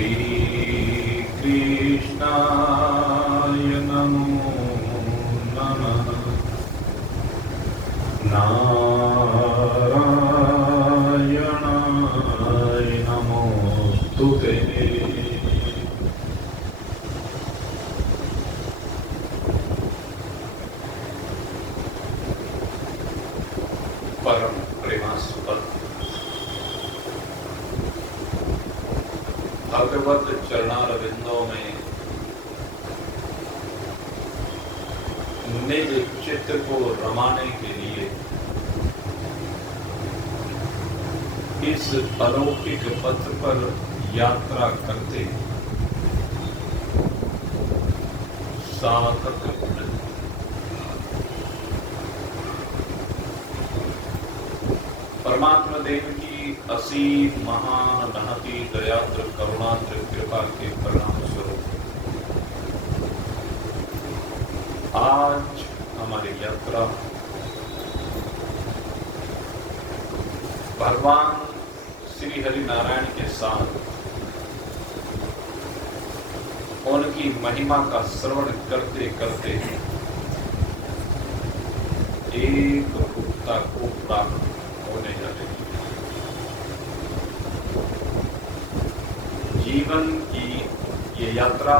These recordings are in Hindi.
श्रीकृष्णाय नमो नमः। नारायणाय नमोस्तुते। परम प्रेमास्पद भगवत चरणारविंदों में निज चित्त को रमाने के लिए इस अलौकिक पथ पर यात्रा करते साधक परमात्मा देव की असीम महानहती दयाद्र करुणाद्र कृपा के परिणाम स्वरूप आज हमारी यात्रा भगवान श्री हरि नारायण के साथ उनकी महिमा का श्रवण करते करते एक रूपता को प्राप्त होने जा रही है। जीवन की ये यात्रा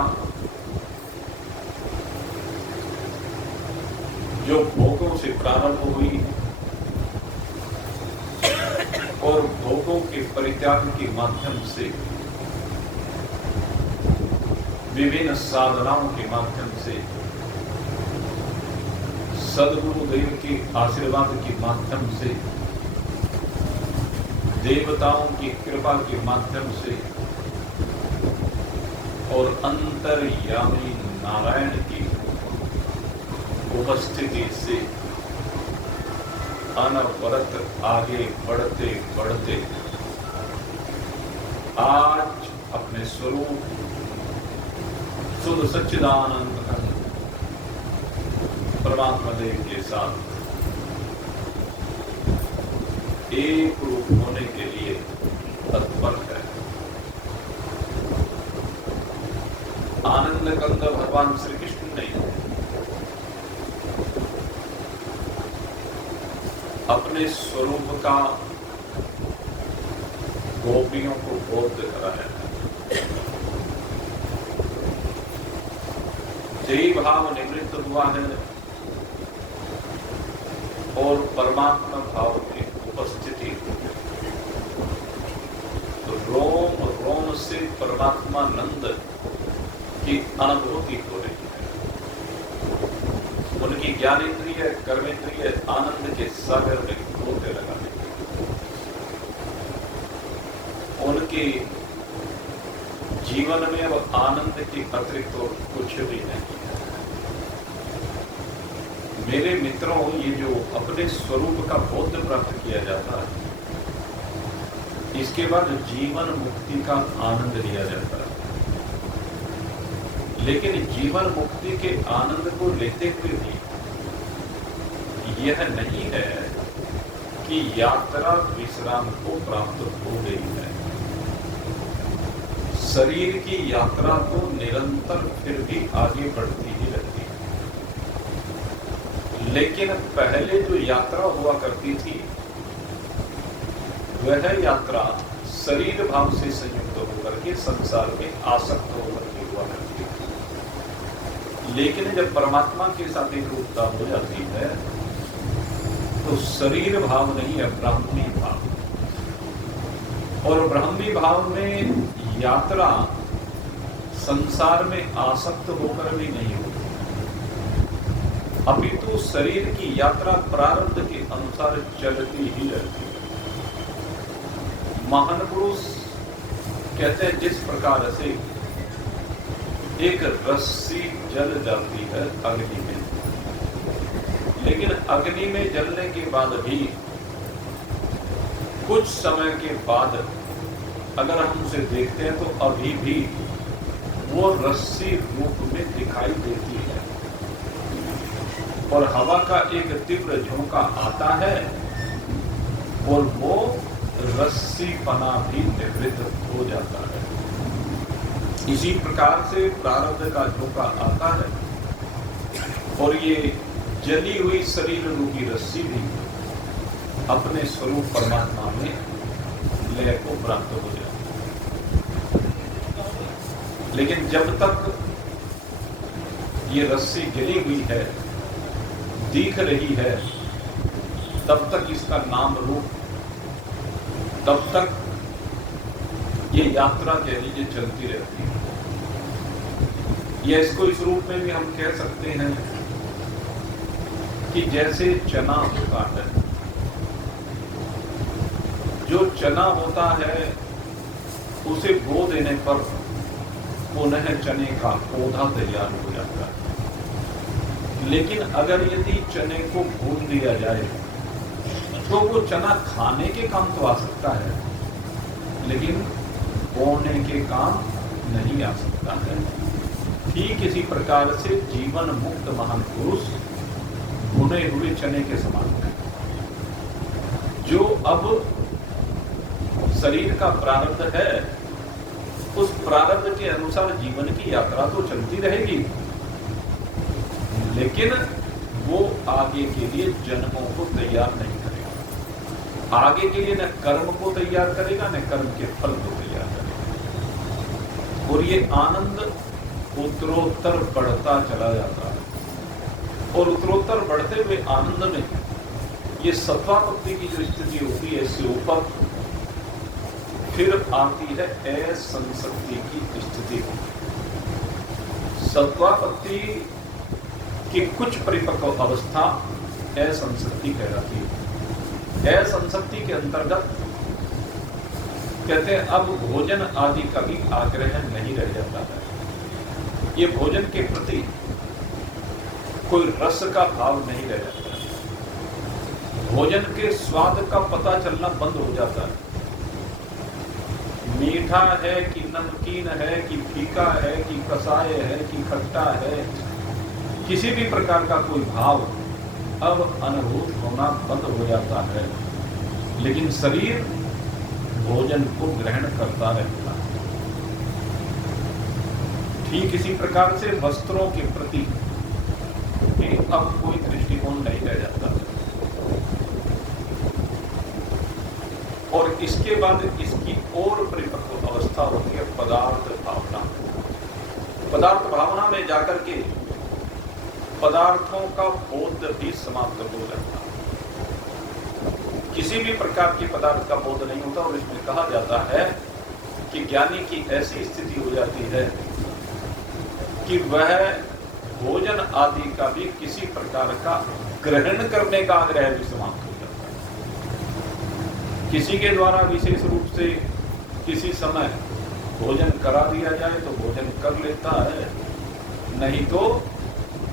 जो भोगों से प्रारंभ हुई और भोगों के परित्याग के माध्यम से विभिन्न साधनाओं के माध्यम से सद्गुरुदेव के आशीर्वाद के माध्यम से देवताओं की कृपा के माध्यम से और अंतर्यामी नारायण की उपस्थिति से अनवरत आगे बढ़ते बढ़ते आज अपने स्वरूप शुद्ध सच्चिदानंद परमात्मा देव के साथ एक रूप होने के लिए तत्पर है। आनंद कंद भगवान श्री कृष्ण ने अपने स्वरूप का गोपियों को बोध कराया है। जय भाव निवृत्त हुआ है और परमात्मा भाव की उपस्थिति रोम रोम से परमात्मा नंद की अनुभूति हो रही है। उनकी ज्ञानेन्द्रिय कर्मेंद्रिय आनंद के सागर में गोते लगाने, उनके जीवन में अब आनंद के अतिरिक्त तो कुछ भी नहीं है। मेरे मित्रों, ये जो अपने स्वरूप का बोध प्राप्त किया जाता है, इसके बाद जीवन मुक्ति का आनंद लिया जाता है। लेकिन जीवन मुक्ति के आनंद को लेते हुए भी यह नहीं है कि यात्रा विश्राम को प्राप्त हो गई है। शरीर की यात्रा तो निरंतर फिर भी आगे बढ़ती ही रहती है। लेकिन पहले जो यात्रा हुआ करती थी वह यात्रा शरीर भाव से संयुक्त होकर के संसार में आसक्त होकर के हुआ करती थी। लेकिन जब परमात्मा के साथ एक रूपता हो जाती है तो शरीर भाव नहीं है, ब्राह्मी भाव। और ब्राह्मी भाव में यात्रा संसार में आसक्त होकर भी नहीं होती, अपितु शरीर की यात्रा प्रारब्ध के अनुसार चलती ही रहती है। महान पुरुष कहते हैं जिस प्रकार से एक रस्सी जल जाती है अग्नि में, लेकिन अग्नि में जलने के बाद भी कुछ समय के बाद अगर हम उसे देखते हैं तो अभी भी वो रस्सी रूप में दिखाई देती है। और हवा का एक तीव्र झोंका आता है और वो रस्सी पना भी निवृत्त हो जाता है। इसी प्रकार से प्रारब्ध का झोंका आता है और ये जली हुई शरीर रूपी रस्सी भी अपने स्वरूप परमात्मा में लय को प्राप्त हो जाए। लेकिन जब तक ये रस्सी जली हुई है, दिख रही है, तब तक इसका नाम रूप, तब तक ये यात्रा कह लीजिए चलती रहती है। या इसको इस रूप में भी हम कह सकते हैं कि जैसे चना होता है, जो चना होता है उसे बो देने पर पुनः चने का पौधा तैयार हो जाता है। लेकिन अगर यदि चने को भून दिया जाए तो वो चना खाने के काम तो आ सकता है, लेकिन बोने के काम नहीं आ सकता है। ठीक इसी प्रकार से जीवन मुक्त महान पुरुष भुने हुए चने के समान है, जो अब शरीर का प्रारब्ध है, उस प्रारब्ध के अनुसार जीवन की यात्रा तो चलती रहेगी, लेकिन वो आगे के लिए जन्मों को तैयार नहीं करेगा। आगे के लिए न कर्म को तैयार करेगा, न कर्म के फल को तैयार करेगा। और ये आनंद उत्तरोत्तर बढ़ता चला जाता है और उत्तरोत्तर बढ़ते हुए आनंद में ये सत्वापत्ति की जो स्थिति होती है, इससे ऊपर फिर आती है असंसक्ति की स्थिति। सत्वापत्ति की कुछ परिपक्व अवस्था असंसक्ति कहलाती है। असंसक्ति के अंतर्गत कहते हैं अब भोजन आदि का भी आग्रह नहीं रह जाता है। ये भोजन के प्रति कोई रस का भाव नहीं रह जाता है। भोजन के स्वाद का पता चलना बंद हो जाता है। मीठा है कि नमकीन है कि फीका है कि कसाय है कि खट्टा है, किसी भी प्रकार का कोई भाव अब अनुभूत होना बंद हो जाता है। लेकिन शरीर भोजन को ग्रहण करता रहता है। ठीक इसी प्रकार से वस्त्रों के प्रति अब कोई दृष्टिकोण नहीं रह जाता है। और इसके बाद इसकी और परिपक्व अवस्था होती है पदार्थ भावना। पदार्थ भावना में जाकर के पदार्थों का बोध भी समाप्त हो जाता है। किसी भी प्रकार के पदार्थ का बोध नहीं होता और इसमें कहा जाता है कि ज्ञानी की ऐसी स्थिति हो जाती है कि वह भोजन आदि का भी किसी प्रकार का ग्रहण करने का आग्रह भी समाप्त हो जाता है। किसी के द्वारा विशेष रूप से किसी समय भोजन करा दिया जाए तो भोजन कर लेता है, नहीं तो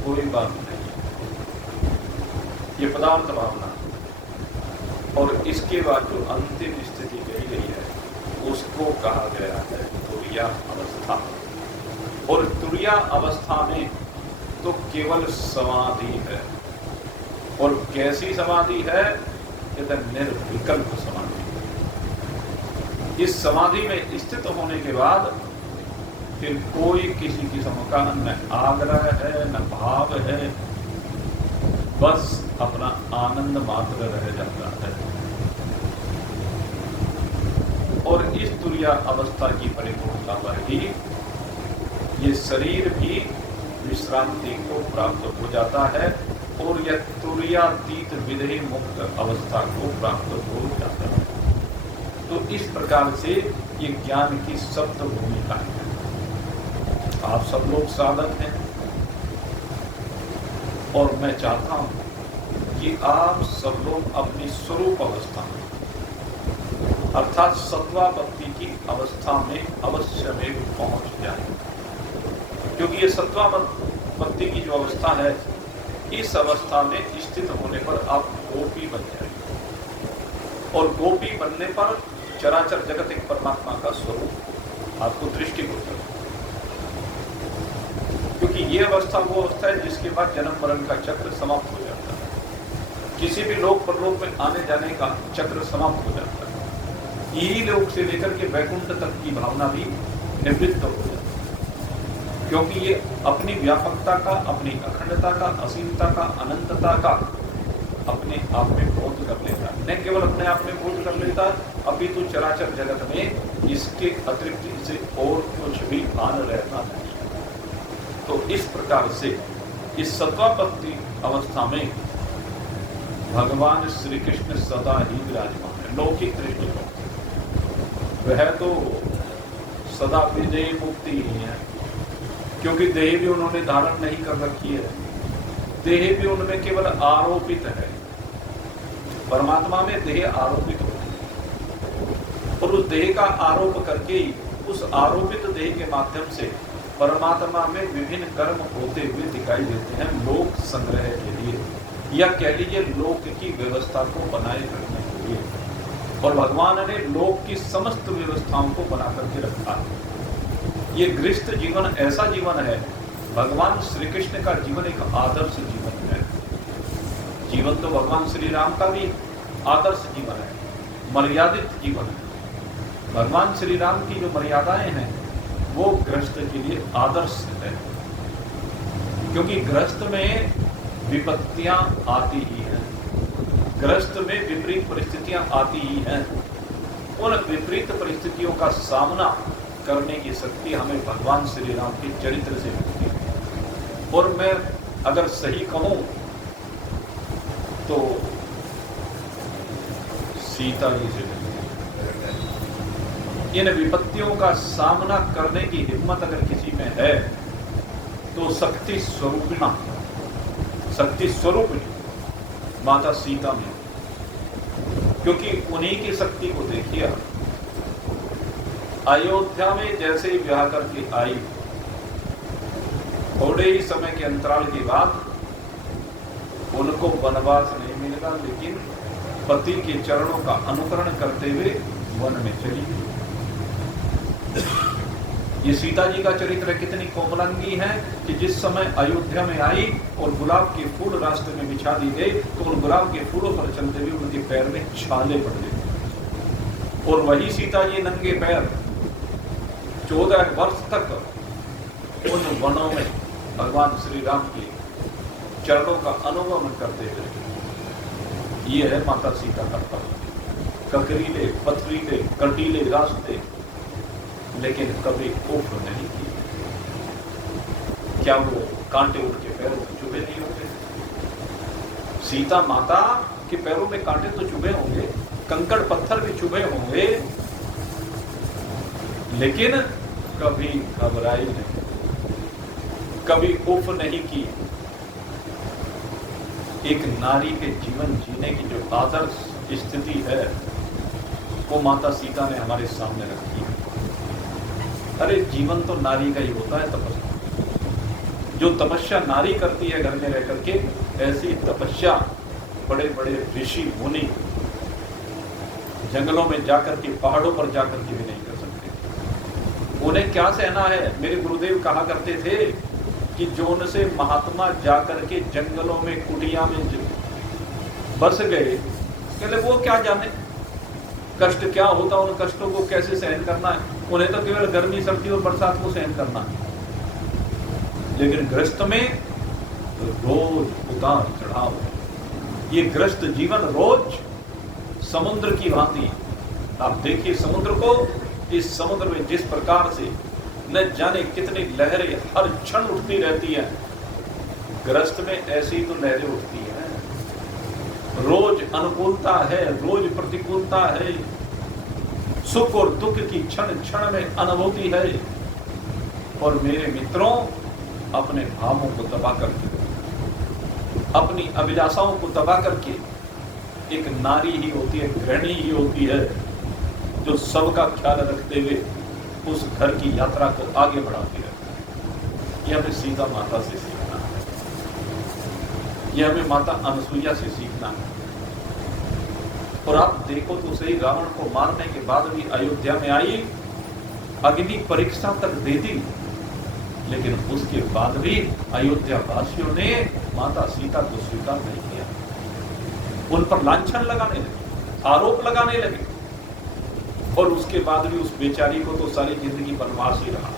कोई बात नहीं। ये पदार्थ भावना। और इसके बाद जो अंतिम स्थिति कही गई है उसको कहा गया है तुर्या अवस्था। और तुर्या अवस्था में तो केवल समाधि है। और कैसी समाधि है? निर्विकल्प समाधि। इस समाधि में स्थित होने के बाद फिर कोई किसी किस्म का न आग्रह है न भाव है, बस अपना आनंद मात्र रह जाता है। और इस तुर्या अवस्था की परिपूर्णता पर ही ये शरीर भी विश्रांति को प्राप्त हो जाता है और यह तुर्यातीत विधेय मुक्त अवस्था को प्राप्त हो जाता है। तो इस प्रकार से ये ज्ञान की सप्त भूमिकाएं हैं। आप सब लोग साधक हैं और मैं चाहता हूं कि आप सब लोग अपनी स्वरूप अवस्था में अर्थात सत्वापत्ति की अवस्था में अवश्य में पहुंच जाए। क्योंकि ये सत्वापत्ति की जो अवस्था है, इस अवस्था में स्थित होने पर आप गोपी बन जाएंगे। और गोपी बनने पर चराचर जगत एक परमात्मा का स्वरूप आपको दृष्टिगोचर होगा। क्योंकि ये अवस्था वो अवस्था है जिसके बाद जन्म मरण का चक्र समाप्त हो जाता है। किसी भी लोक परलोक में आने जाने का चक्र समाप्त हो जाता है। यही लोक से लेकर के वैकुंठ तक की भावना भी निवृत्त हो जाती है। क्योंकि ये अपनी व्यापकता का, अपनी अखंडता का, असीमता का, अनंतता का अपने आप में बोध कर लेता है। न केवल अपने आप में बोध कर लेता, अपितु चराचर जगत में इसके अतिरिक्त इसे और कुछ भी भान रहता नहीं। तो इस प्रकार से इस सत्वापत्ति अवस्था में भगवान श्री कृष्ण सदा ही विराजमान है। लौकिक दृष्टि वह तो सदा विजय मुक्ति ही है, क्योंकि देह भी उन्होंने धारण नहीं कर रखी है, देह भी उनमें केवल आरोपित है। परमात्मा में देह आरोपित होती है और उस देह का आरोप करके ही उस आरोपित देह के माध्यम से परमात्मा में विभिन्न कर्म होते हुए दिखाई देते हैं, लोक संग्रह के लिए या कह लीजिए लोक की व्यवस्था को बनाए रखने के लिए। और भगवान ने लोक की समस्त व्यवस्थाओं को बना करके रखा है। ये गृहस्थ जीवन ऐसा जीवन है, भगवान श्री कृष्ण का जीवन एक आदर्श जीवन है। जीवन तो भगवान श्री राम का भी आदर्श जीवन है, मर्यादित जीवन है। भगवान श्री राम की जो मर्यादाएं हैं वो गृहस्थ के लिए आदर्श है, क्योंकि गृहस्थ में विपत्तियां आती ही हैं, गृहस्थ में विपरीत परिस्थितियां आती ही हैं। उन विपरीत परिस्थितियों का सामना करने की शक्ति हमें भगवान श्री राम के चरित्र से मिलती है। और मैं अगर सही कहूं तो सीता जी से मिलती है। इन विपत्तियों का सामना करने की हिम्मत अगर किसी में है तो शक्ति स्वरूपिणी माता सीता में, क्योंकि उन्हीं की शक्ति को देखिए। अयोध्या में जैसे ही ब्याह करके आई, थोड़े ही समय के अंतराल के बाद उनको वनवास नहीं मिलेगा, लेकिन पति के चरणों का अनुकरण करते हुए वन में चली गई। ये सीता जी का चरित्र कितनी कोमलांगी है कि जिस समय अयोध्या में आई और गुलाब के फूल रास्ते में बिछा दी गए तो उन गुलाब के फूलों पर चलते हुए उनके पैर में छाले पड़ गए। और वही सीता जी नंगे पैर 14 वर्ष तक उन वनों में भगवान श्री राम के चरणों का अनुभव करते हुए। ये है माता सीता का पल। ककरीले, पथरीले, कंटीले रास्ते, लेकिन कभी उफ नहीं की। क्या वो कांटे उनके पैरों में चुभे नहीं होते? सीता माता के पैरों में कांटे तो चुभे होंगे, कंकड़ पत्थर भी चुभे होंगे, लेकिन कभी घबराई नहीं, कभी उफ नहीं की। एक नारी के जीवन जीने की जो आदर्श स्थिति है वो माता सीता ने हमारे सामने रखी है। अरे जीवन तो नारी का ही होता है, तपस्या। जो तपस्या नारी करती है घर में रह करके, ऐसी तपस्या बड़े बड़े ऋषि मुनि जंगलों में जाकर के, पहाड़ों पर जाकर के भी नहीं कर सकते। उन्हें क्या सहना है? मेरे गुरुदेव कहा करते थे कि जो उनसे महात्मा जाकर के जंगलों में, कुटिया में बस गए, कहले वो क्या जाने कष्ट क्या होता, उन कष्टों को कैसे सहन करना है। उन्हें तो केवल गर्मी, सर्दी और बरसात को सहन करना है। लेकिन गृहस्थ में रोज उतार चढ़ाव है। ये गृहस्थ जीवन रोज समुद्र की भांति। आप देखिए समुद्र को, इस समुद्र में जिस प्रकार से न जाने कितनी लहरें हर क्षण उठती रहती है, गृहस्थ में ऐसी तो लहरें उठती हैं। रोज अनुकूलता है, रोज प्रतिकूलता है, सुख और दुख की क्षण क्षण में अनुभूति है। और मेरे मित्रों, अपने भावों को दबा करके, अपनी अभिलाषाओं को दबा करके एक नारी ही होती है, गृहिणी ही होती है, जो सबका ख्याल रखते हुए उस घर की यात्रा को आगे बढ़ाती रहती है। यह हमें सीता माता से सीखना है, यह हमें माता अनसुईया से सीखना है। और आप देखो तो सही, रावण को मारने के बाद भी अयोध्या में आई, अग्नि परीक्षा तक दे दी, लेकिन उसके बाद भी अयोध्या वासियों ने माता सीता को स्वीकार नहीं किया। उन पर लांछन लगाने लगे, आरोप लगाने लगे, और उसके बाद भी उस बेचारी को तो सारी जिंदगी वनवास ही रहा।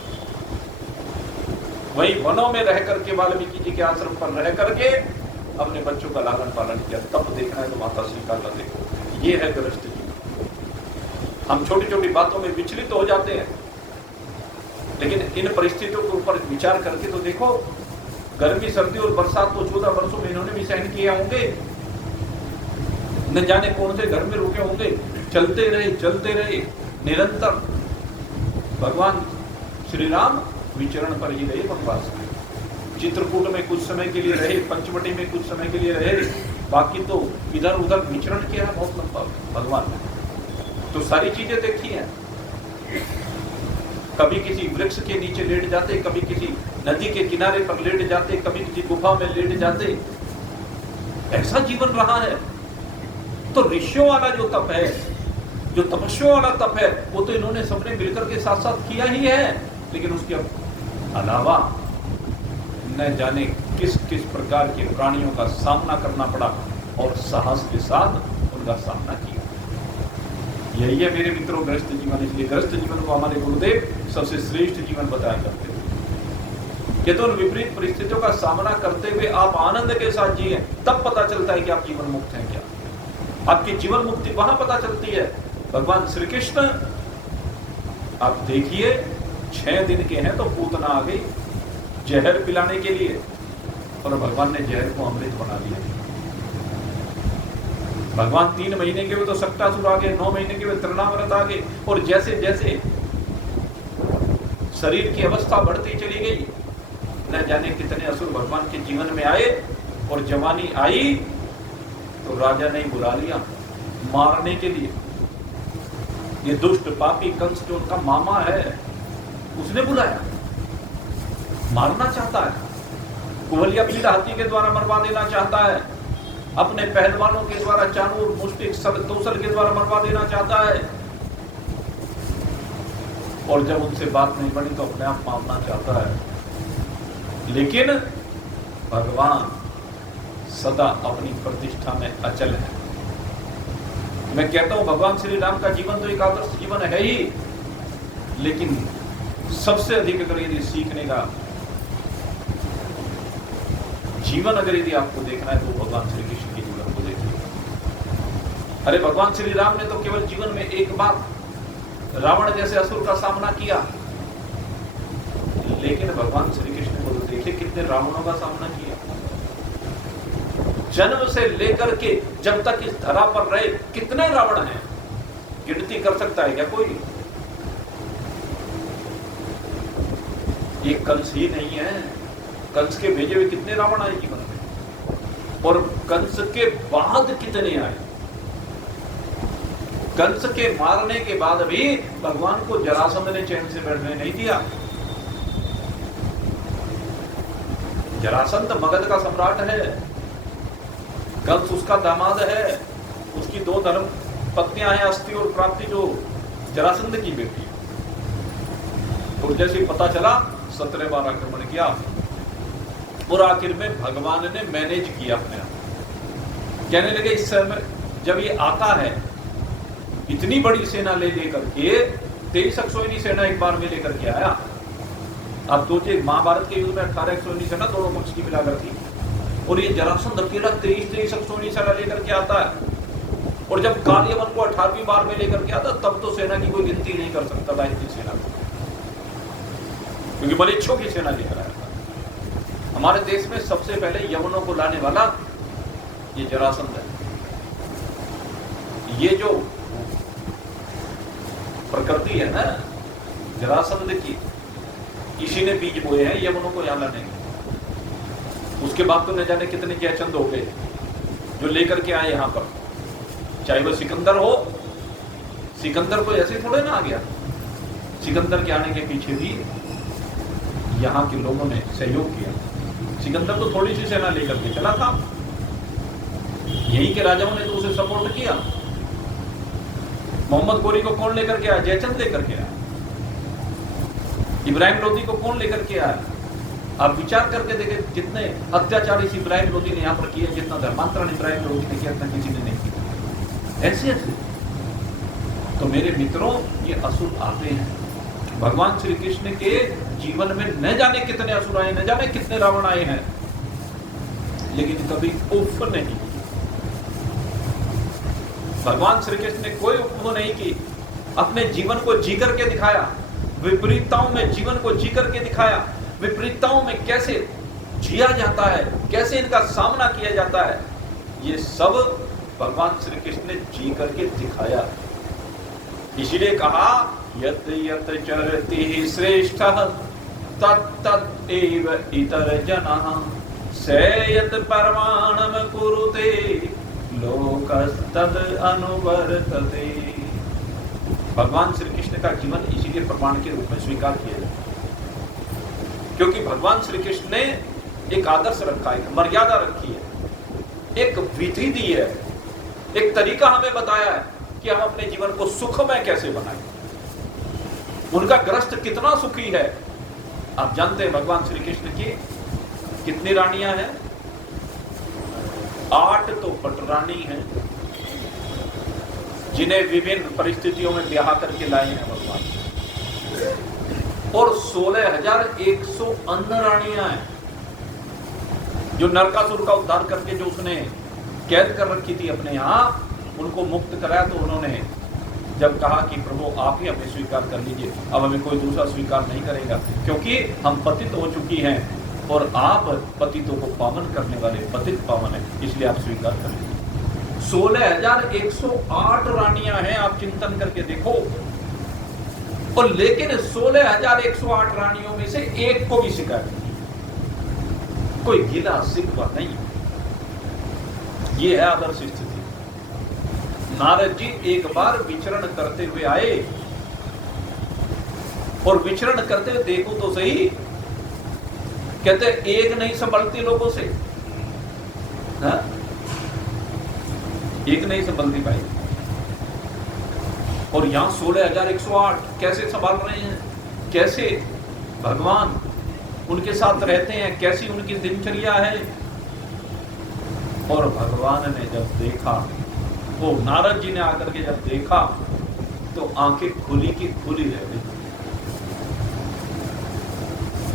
वहीं वनों में रह करके वाल्मीकि जी के आश्रम पर रह करके अपने बच्चों का लालन पालन किया। तब देखना है तो माता सीता का देखो, ये है गृहस्थ जीवन। हम छोटी छोटी बातों में विचलित हो जाते हैं, लेकिन इन परिस्थितियों के ऊपर विचार करके तो देखो, गर्मी सर्दी और बरसात तो 14 वर्षों में इन्होंने भी सहन किए होंगे, न जाने कौन से घर में रुके होंगे, चलते रहे निरंतर। भगवान श्री राम विचरण पर ही रहे वनवास में, चित्रकूट में कुछ समय के लिए रहे, पंचवटी में कुछ समय के लिए रहे, बाकी तो इधर उधर विचरण किया है बहुत लंबा भगवान ने। तो सारी चीजें देखी हैं, कभी किसी वृक्ष के नीचे लेट जाते, कभी किसी नदी के किनारे पर लेट जाते, कभी किसी गुफा में लेट जाते, ऐसा जीवन रहा है। तो ऋषियों वाला जो तप है, जो तपस्या वाला तप है, वो तो इन्होंने सबने मिलकर के साथ साथ किया ही है, लेकिन उसके अलावा न जाने किस किस प्रकार के प्राणियों का सामना करना पड़ा और साहस के साथ उनका सामना किया। यही है मेरे मित्रों गृहस्थ जीवन। इसलिए गृहस्थ जीवन को हमारे गुरुदेव सबसे श्रेष्ठ जीवन बताया करते हैं कि तो उन विपरीत परिस्थितियों का सामना करते हुए आप आनंद के साथ जिए, तब पता चलता है कि आप जीवन मुक्त हैं क्या। आपकी जीवन मुक्ति वहां पता चलती है। भगवान श्री कृष्ण आप देखिए 6 दिन के हैं तो पूतना आ गई जहर पिलाने के लिए, और भगवान ने जहर को अमृत बना दिया। भगवान 3 महीने के हुए तो सक्टासुर आ गए, 9 महीने के हुए तृणाव्रत आ गए, और जैसे जैसे शरीर की अवस्था बढ़ती चली गई, न जाने कितने असुर भगवान के जीवन में आए, और जवानी आई तो राजा ने बुला लिया मारने के लिए। ये दुष्ट पापी कंस जो उनका मामा है, उसने बुलाया, मारना चाहता है, कुवलिया पीड़ हाथी के द्वारा मरवा देना चाहता है, अपने पहलवानों के द्वारा चाणूर मुष्टिक तोसल के द्वारा मरवा देना चाहता है, और जब उनसे बात नहीं बनी तो अपने आप मारना चाहता है। लेकिन भगवान सदा अपनी प्रतिष्ठा में अचल है। मैं कहता हूं भगवान श्री राम का जीवन तो एक आदर्श जीवन है ही, लेकिन सबसे अधिक अगर यदि सीखने का जीवन अगर यदि आपको देखना है तो भगवान श्री कृष्ण के जीवन को देखिए। अरे भगवान श्री राम ने तो केवल जीवन में एक बार रावण जैसे असुर का सामना किया, लेकिन भगवान श्री कृष्ण को तो देखिए कितने रावणों का सामना किया। जन्म से लेकर के जब तक इस धरा पर रहे कितने रावण हैं, गिनती कर सकता है क्या कोई? ये कंस ही नहीं है, कंस के भेजे हुए कितने रावण आए जीवन में, और कंस के बाद कितने आए। कंस के मारने के बाद भी भगवान को जरासंध ने चैन से बैठने नहीं दिया। जरासंध मगध का सम्राट है, कंस उसका दामाद है, उसकी 2 धर्म पत्नियां हैं, अस्ति और प्राप्ति, जो जरासंध की बेटी। तो जैसे पता चला 17 बार आक्रमण किया, और आखिर में भगवान ने मैनेज किया अपने आप। कहने लगे इस समय जब ये आता है इतनी बड़ी सेना ले लेकर के, 23 अक्षौहिणी सेना एक बार में लेकर के आया। आप सोचिए महाभारत के युद्ध में 18 अक्षौहिणी सेना दोनों पक्ष की मिलाकर थी, और ये जरासंध अकेला 23 अक्षौहिणी सेना लेकर के आता है। और जब कालियवन को 18वीं बार में लेकर के आता, तब तो सेना की कोई गिनती नहीं कर सकता था इतनी सेना, क्योंकि बलिच्छों की सेना लेकर आया था। हमारे देश में सबसे पहले यवनों को लाने वाला ये जरासंध है। ये जो प्रकृति है ना जरासंध की, इसी ने बीज बोए हैं यवनों को यहां लाने के। उसके बाद तो न जाने कितने जयचंद हो गए जो लेकर के आए यहां पर, चाहे वो सिकंदर हो। सिकंदर को ऐसे थोड़े ना आ गया, सिकंदर के आने के पीछे भी यहाँ के लोगों ने सहयोग किया। सिकंदर तो थोड़ी सी सेना लेकर के चला था, यहीं के राजाओं ने तो उसे सपोर्ट किया। मोहम्मद गोरी को कौन लेकर के आया? जयचंद लेकर के आया। इब्राहिम लोदी को कौन लेकर के आया? आप विचार करके देखें, जितने अत्याचार इस इब्राहिम लोदी ने यहाँ पर किए, जितना धर्मांतरण इब्राहिम लोदी ने किया, इतना किसी ने नहीं किया। ऐसे ऐसे तो मेरे मित्रों ये असुर आते हैं, भगवान श्री कृष्ण के जीवन में न जाने कितने असुर आए, न जाने कितने रावण आए हैं, लेकिन कभी उफ नहीं। भगवान श्री कृष्ण ने कोई उफ नहीं की, अपने जीवन को जी करके दिखाया, विपरीतताओं में जीवन को जी करके दिखाया, विपरीतताओं में कैसे जिया जाता है, कैसे इनका सामना किया जाता है, ये सब भगवान श्री कृष्ण ने जी करके दिखाया। इसलिए कहा यत यत चरति श्रेष्ठः तत् एव इतर जनः सेयत परमाणम कुरुते लोकस्तद अनुवर्तते। भगवान श्री कृष्ण का जीवन इसीलिए प्रमाण के रूप में स्वीकार किया जाता है, क्योंकि भगवान श्री कृष्ण ने एक आदर्श रखा, एक मर्यादा रखी है, एक विधि दी है, एक तरीका हमें बताया है कि हम अपने जीवन को सुखमय कैसे बनाएं। उनका ग्रस्त कितना सुखी है आप जानते हैं। भगवान श्री कृष्ण की कितनी रानियां हैं? 8 तो पटरानी हैं, जिन्हें विभिन्न परिस्थितियों में ब्याह करके लाए हैं भगवान, और 16,100 अन्न रानियां हैं, जो नरकासुर का उद्धार करके जो उसने कैद कर रखी थी अपने यहां, उनको मुक्त कराया। तो उन्होंने जब कहा कि प्रभु आप ही हमें स्वीकार कर लीजिए, अब हमें कोई दूसरा स्वीकार नहीं करेगा, क्योंकि हम पतित हो चुकी हैं और आप पतितों को पावन करने वाले पतित पावन है, इसलिए आप स्वीकार कर लीजिए। 16,108 रानियां हैं, आप चिंतन करके देखो। और लेकिन 16,108 रानियों में से एक को भी शिकायत नहीं, कोई गिला शिकवा नहीं। ये है आदर्श स्थिति। नारद जी एक बार विचरण करते हुए आए, और विचरण करते हुए देखो तो सही, कहते एक नहीं संभलती लोगों से, हा? एक नहीं संभलती भाई। और यहां 16,108 कैसे संभाल रहे हैं, कैसे भगवान उनके साथ रहते हैं, कैसी उनकी दिनचर्या है। और भगवान ने जब देखा, वो नारद जी ने आकर के जब देखा, तो आंखें खुली की खुली रह गई।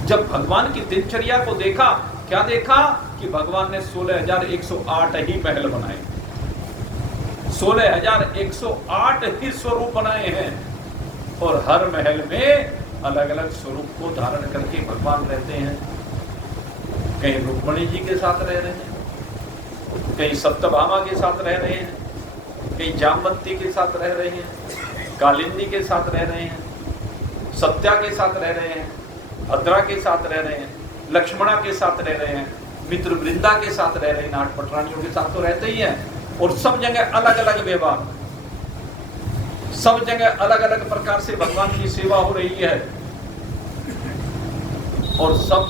जब भगवान की दिनचर्या को देखा, क्या देखा कि भगवान ने 16,108 ही महल बनाए, 16,108 ही स्वरूप बनाए हैं, और हर महल में अलग अलग स्वरूप को धारण करके भगवान रहते हैं। कहीं रुक्मिणी जी के साथ रह रहे हैं, कहीं सत्यभामा के साथ रह रहे हैं, कहीं जामवंती के साथ रह रहे हैं, कालिंदी के साथ रह रहे हैं, सत्या के साथ रह रहे हैं, भद्रा के साथ रह रहे हैं, लक्ष्मणा के साथ रह रहे हैं, मित्र वृंदा के साथ रह रहे हैं, 8 पटरानियों के साथ तो रहते ही हैं। और सब जगह अलग अलग व्यवहार, सब जगह अलग अलग प्रकार से भगवान की सेवा हो रही है। और सब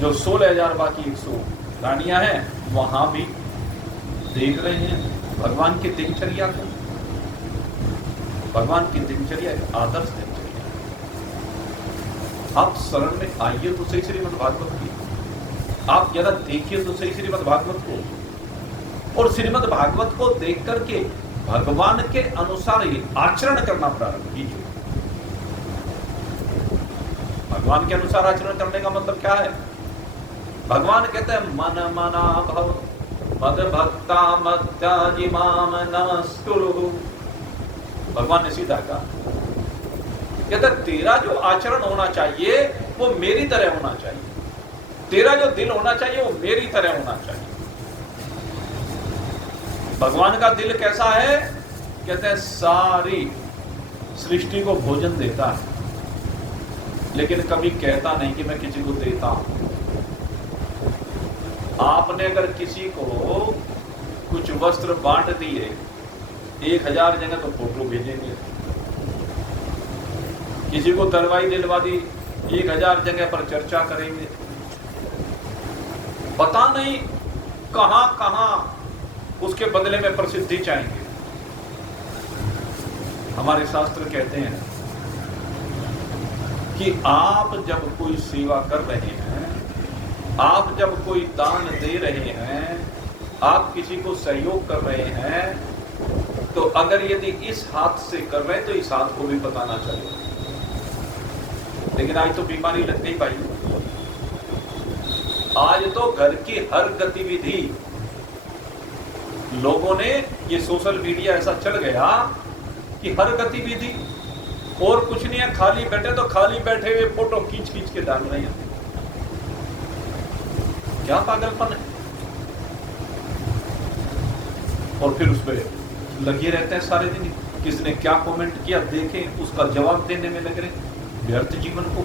जो 16,000 बाकी 100 रानियां हैं, वहां भी देख रहे हैं भगवान की दिनचर्या को। भगवान की दिनचर्या एक आदर्श दिनचर्या। आप शरण में आइए तो सही श्रीमद् भागवत की, आप जरा देखिए तो सही श्रीमद् भागवत को, और श्रीमद् भागवत को देख करके भगवान के अनुसार ही आचरण करना प्रारंभ कीजिए। भगवान के अनुसार आचरण करने का मतलब क्या है? भगवान कहते हैं मन मना भव मद भक्ता मत्याजि माम नमस्कुरु। भगवान ने सीधा कहा, कहता तेरा जो आचरण होना चाहिए वो मेरी तरह होना चाहिए, तेरा जो दिल होना चाहिए वो मेरी तरह होना चाहिए। भगवान का दिल कैसा है? कहते हैं सारी सृष्टि को भोजन देता है, लेकिन कभी कहता नहीं कि मैं किसी को देता हूं। आपने अगर किसी को कुछ वस्त्र बांट दिए 1000 जगह तो फोटो भेजेंगे, किसी को दवाई दिलवा दी 1000 जगह पर चर्चा करेंगे, पता नहीं कहां कहां उसके बदले में प्रसिद्धि चाहेंगे। हमारे शास्त्र कहते हैं कि आप जब कोई सेवा कर रहे हैं, आप जब कोई दान दे रहे हैं, आप किसी को सहयोग कर रहे हैं, तो अगर यदि इस हाथ से कर रहे हैं तो इस हाथ को भी पता ना चले। लेकिन आज तो बीमारी लग गई भाई, आज तो घर की हर गतिविधि लोगों ने, ये सोशल मीडिया ऐसा चल गया कि हर गतिविधि, और कुछ नहीं है, खाली बैठे तो खाली बैठे हुए फोटो खींच खींच के डाल रहे हैं। क्या पागलपन है। और फिर उस पर लगे रहते हैं सारे दिन, किसने क्या कमेंट किया देखें, उसका जवाब देने में लग रहे। व्यर्थ जीवन को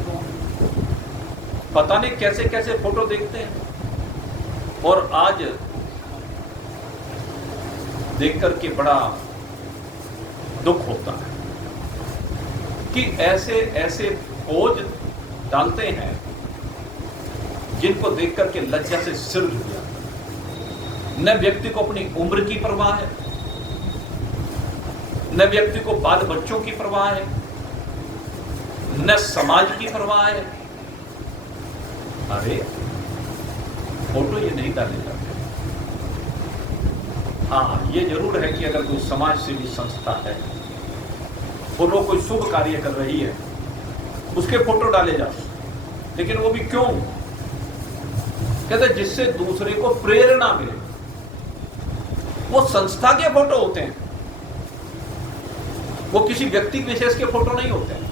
पता नहीं कैसे कैसे फोटो देखते हैं। और आज देख करके बड़ा दुख होता है कि ऐसे ऐसे पोज डालते हैं जिनको देख करके लज्जा से सिर झुक जाता है। न व्यक्ति को अपनी उम्र की परवाह है, न व्यक्ति को बाल बच्चों की परवाह है, न समाज की परवाह है। अरे फोटो ये नहीं डाले जाते। हाँ, ये जरूर है कि अगर कोई समाज सेवी संस्था है, वो लोग कोई शुभ कार्य कर रही है, उसके फोटो डाले जाते। लेकिन वो भी क्यों? कहते जिससे दूसरे को प्रेरणा मिले। वो संस्था के फोटो होते हैं, वो किसी व्यक्ति विशेष के फोटो नहीं होते हैं,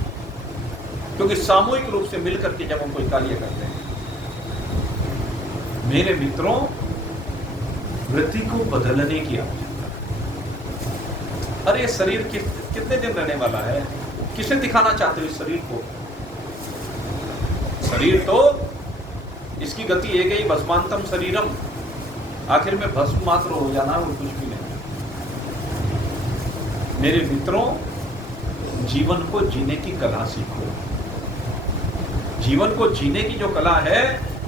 क्योंकि सामूहिक रूप से मिलकर के जब हम कोई कार्य करते हैं। मेरे मित्रों, वृत्ति को बदलने की आवश्यकता है। अरे शरीर कितने दिन रहने वाला है? किसे दिखाना चाहते हो इस शरीर को? शरीर तो इसकी गति एक ही, भस्मांतम शरीरम, आखिर में भस्म मात्र हो जाना, और कुछ भी नहीं। मेरे मित्रों, जीवन को जीने की कला सीखो। जीवन को जीने की जो कला है,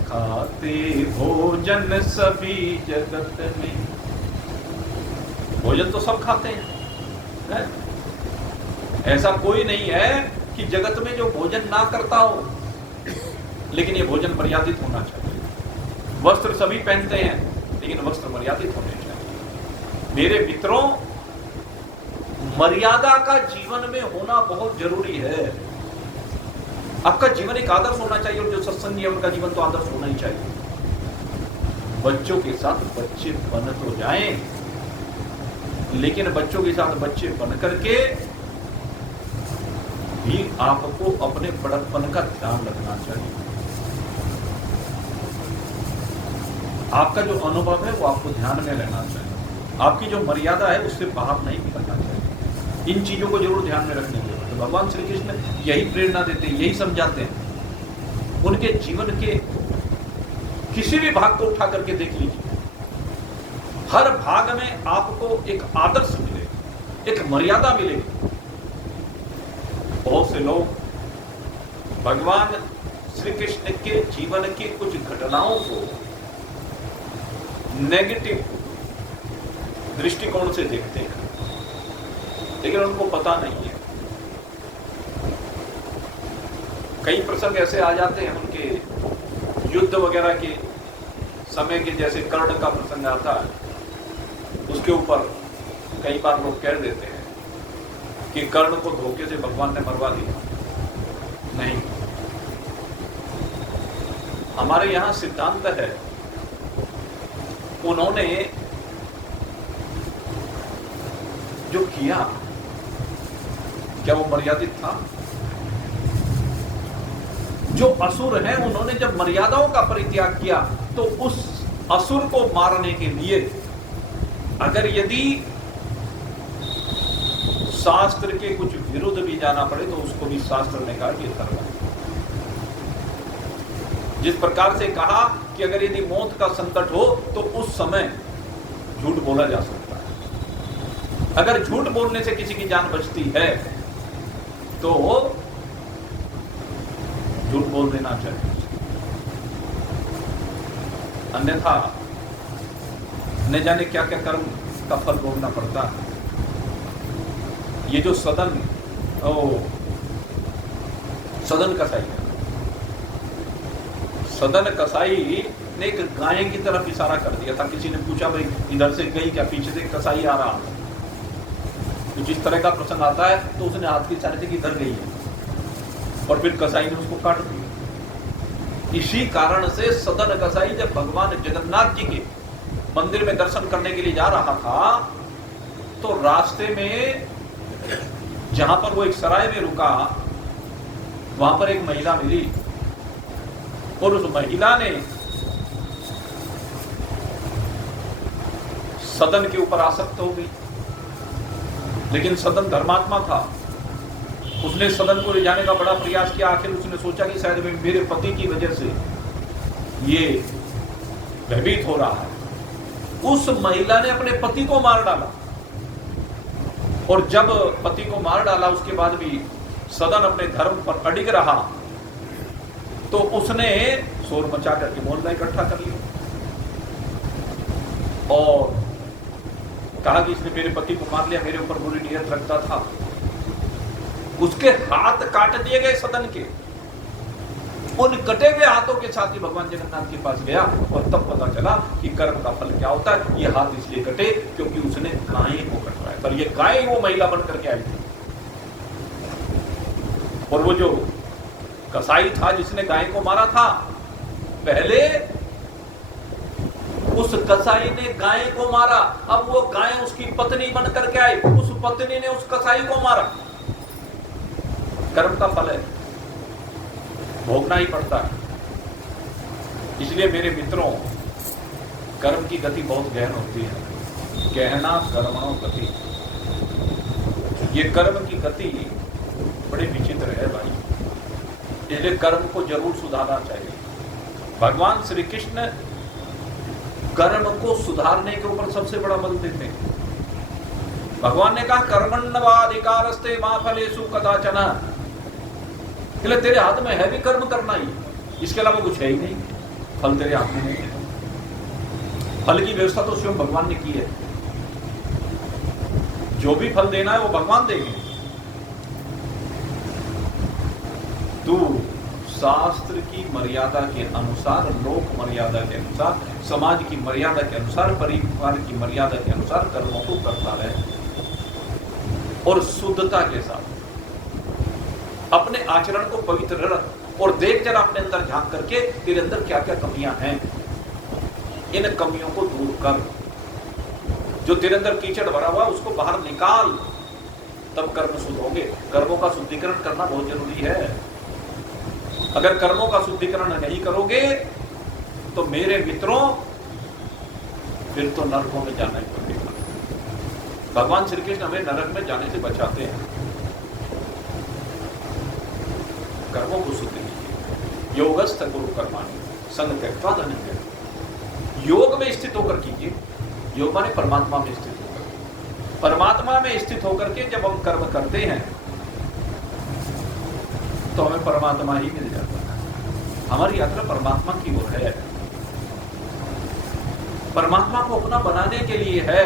खाते भोजन सभी जगत में। भोजन तो सब खाते हैं, ऐसा कोई नहीं है कि जगत में जो भोजन ना करता हो, लेकिन ये भोजन मर्यादित होना चाहिए। वस्त्र सभी पहनते हैं, लेकिन वस्त्र मर्यादित होने चाहिए। मेरे मित्रों, मर्यादा का जीवन में होना बहुत जरूरी है। आपका जीवन एक आदर्श होना चाहिए, और जो सत्संगी है उनका जीवन तो आदर्श होना ही चाहिए। बच्चों के साथ बच्चे बन तो जाएं, लेकिन बच्चों के साथ बच्चे बन करके भी आपको अपने बड़प्पन का ध्यान रखना चाहिए। आपका जो अनुभव है वो आपको ध्यान में रहना चाहिए। आपकी जो मर्यादा है उससे बाहर नहीं निकलना चाहिए। इन चीजों को जरूर ध्यान में रखने की जरूरत है। भगवान श्री कृष्ण यही प्रेरणा देते हैं, यही समझाते हैं। उनके जीवन के किसी भी भाग को उठा करके देख लीजिए, हर भाग में आपको एक आदर्श मिले, एक मर्यादा मिलेगी। बहुत से लोग भगवान श्री कृष्ण के जीवन की कुछ घटनाओं को नेगेटिव दृष्टिकोण से देखते हैं, लेकिन उनको पता नहीं है। कई प्रसंग ऐसे आ जाते हैं उनके युद्ध वगैरह के समय के, जैसे कर्ण का प्रसंग आता है, उसके ऊपर कई बार लोग कह देते हैं कि कर्ण को धोखे से भगवान ने मरवा दिया। नहीं, हमारे यहां सिद्धांत है, उन्होंने जो किया क्या वो मर्यादित था? जो असुर हैं, उन्होंने जब मर्यादाओं का परित्याग किया, तो उस असुर को मारने के लिए अगर यदि शास्त्र के कुछ विरुद्ध भी जाना पड़े तो उसको भी शास्त्र ने कहा कि धर्म है। जिस प्रकार से कहा कि अगर यदि मौत का संकट हो तो उस समय झूठ बोला जा सकता है। अगर झूठ बोलने से किसी की जान बचती है तो झूठ बोल देना चाहिए, अन्यथा न जाने क्या क्या कर्म का फल भोगना पड़ता है। ये जो सदन कसाई है, सदन कसाई ने एक गाय की तरफ इशारा कर दिया था। किसी ने पूछा भाई इधर से गई क्या, पीछे से कसाई आ रहा, तो जिस तरह का प्रसंग आता है तो उसने हाथ की इशारे से कि इधर गई है और फिर कसाई ने उसको काट दिया। इसी कारण से सदन कसाई जब भगवान जगन्नाथ जी के मंदिर में दर्शन करने के लिए जा रहा था तो रास्ते में जहां पर वो एक सराय में रुका वहां पर एक महिला मिली और उस महिला ने सदन के ऊपर आसक्त हो गई। लेकिन सदन धर्मात्मा था, उसने सदन को ले जाने का बड़ा प्रयास किया। आखिर उसने सोचा कि शायद मेरे पति की वजह से ये भयभीत हो रहा है। उस महिला ने अपने पति को मार डाला और जब पति को मार डाला उसके बाद भी सदन अपने धर्म पर अडिग रहा तो उसने शोर मचा करके मोहल्ला इकट्ठा कर लिया और कहा कि इसने मेरे पति को मार लिया, मेरे ऊपर बुरी नीयत रखता था। उसके हाथ काट दिए गए सदन के। उन कटे हुए हाथों के साथ ही भगवान जगन्नाथ के पास गया और तब पता चला कि कर्म का फल क्या होता है। ये हाथ इसलिए कटे क्योंकि उसने गाय को कटवाया, पर ये गाय वो महिला बन करके आई थी। और वो जो कसाई था जिसने गाय को मारा था, पहले उस कसाई ने गाय को मारा, अब वो गाय उसकी पत्नी बन करके आई, उस पत्नी ने उस कसाई को मारा। कर्म का फल है, भोगना ही पड़ता है। इसलिए मेरे मित्रों, कर्म की गति बहुत गहन होती है। गहना कर्मणों गति, ये कर्म की गति बड़ी विचित्र है भाई। इसलिए कर्म को जरूर सुधारना चाहिए। भगवान श्री कृष्ण कर्म को सुधारने के ऊपर सबसे बड़ा बल देते हैं। भगवान ने कहा कर्मण्यवाधिकारस्ते मा फलेषु कदाचन। इसलिए तेरे हाथ में है भी कर्म करना ही, इसके अलावा कुछ है ही नहीं। फल तेरे हाथ में नहीं है। फल की व्यवस्था तो स्वयं भगवान ने की है। जो भी फल देना है वो भगवान देंगे। तू शास्त्र की मर्यादा के अनुसार, लोक मर्यादा के अनुसार, समाज की मर्यादा के अनुसार, परिवार की मर्यादा के अनुसार कर्मों को करता रहे और शुद्धता के साथ अपने आचरण को पवित्र रख। और देख जरा अपने अंदर झांक करके तेरे अंदर क्या क्या कमियां हैं, इन कमियों को दूर कर। जो तेरे अंदर कीचड़ भरा हुआ उसको बाहर निकाल, तब कर्म शुद्ध होंगे। कर्मों का शुद्धिकरण करना बहुत जरूरी है। अगर कर्मों का शुद्धिकरण नहीं करोगे तो मेरे मित्रों फिर तो नरकों में जाना ही पड़ेगा। भगवान श्री कृष्ण हमें नरक में जाने से बचाते हैं। कर्मों को शुद्ध कीजिए। योगस्थ गुरु कर्माणि संग त्यक्त्वा धनंजय। योग में स्थित होकर कीजिए। योग माने परमात्मा में स्थित होकर। परमात्मा में स्थित होकर के जब हम कर्म करते हैं तो हमें परमात्मा ही मिल जाता है। हमारी यात्रा परमात्मा की ओर है, परमात्मा को अपना बनाने के लिए है।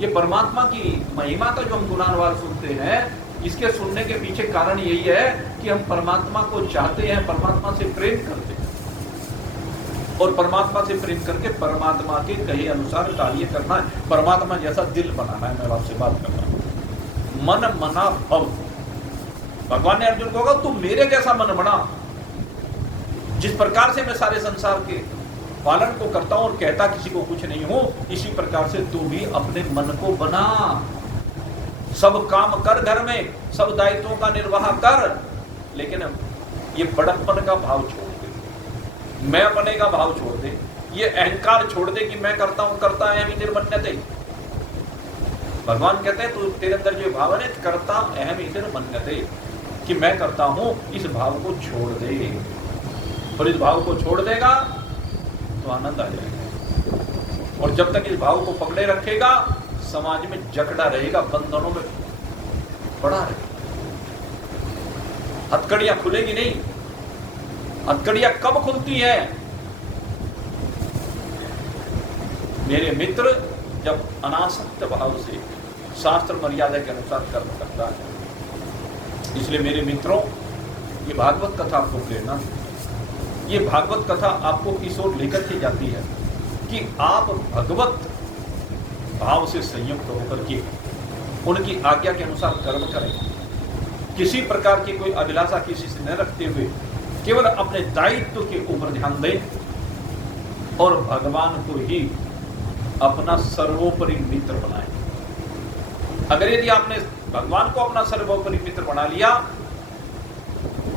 ये परमात्मा की महिमा का जो हम गुणानुवाद सुनते हैं, इसके सुनने के पीछे कारण यही है कि हम परमात्मा को चाहते हैं, परमात्मा से प्रेम करते हैं और परमात्मा से प्रेम करके परमात्मा के कहे अनुसार कार्य करना है। परमात्मा जैसा दिल बनाना है। मैं आपसे बात कर रहा हूं, मन मना भव। भगवान ने अर्जुन को कहा तू मेरे जैसा मन बना। जिस प्रकार से मैं सारे संसार के पालन को करता हूं और कहता किसी को कुछ नहीं हूं, इसी प्रकार से तू भी अपने मन को बना। सब काम कर घर में, सब दायित्वों का निर्वाह कर, लेकिन ये बड़प्पन का भाव छोड़ दे, मैं अपने का भाव छोड़ दे, ये अहंकार छोड़ दे कि मैं करता हूं, करता है निर्मन्यते। भगवान कहते हैं तू तेरे अंदर जो भाव है करता अहम इधर मन्यते, कि मैं करता हूं, इस भाव को छोड़ दे। और इस भाव को छोड़ देगा तो आनंद आ जाएगा। और जब तक इस भाव को पकड़े रखेगा समाज में जकड़ा रहेगा, बंधनों में पड़ा रहेगा। हथकड़ियां खुलेगी नहीं। हथकड़ियां कब खुलती हैं? मेरे मित्र जब अनासक्त भाव से शास्त्र मर्यादा के अनुसार कर्म करता है। इसलिए मेरे मित्रों, ये भागवत कथा आपको प्रेरणा देती है। ये भागवत कथा आपको इस ओर लेकर के जाती है कि आप भगवत भाव से संयुक्त होकर के उनकी आज्ञा के अनुसार कर्म करें, किसी प्रकार की कोई अभिलाषा किसी से न रखते हुए केवल अपने दायित्व के ऊपर ध्यान दें और भगवान को ही अपना सर्वोपरि मित्र बनाएं। अगर यदि आपने भगवान को अपना सर्वोपरि मित्र बना लिया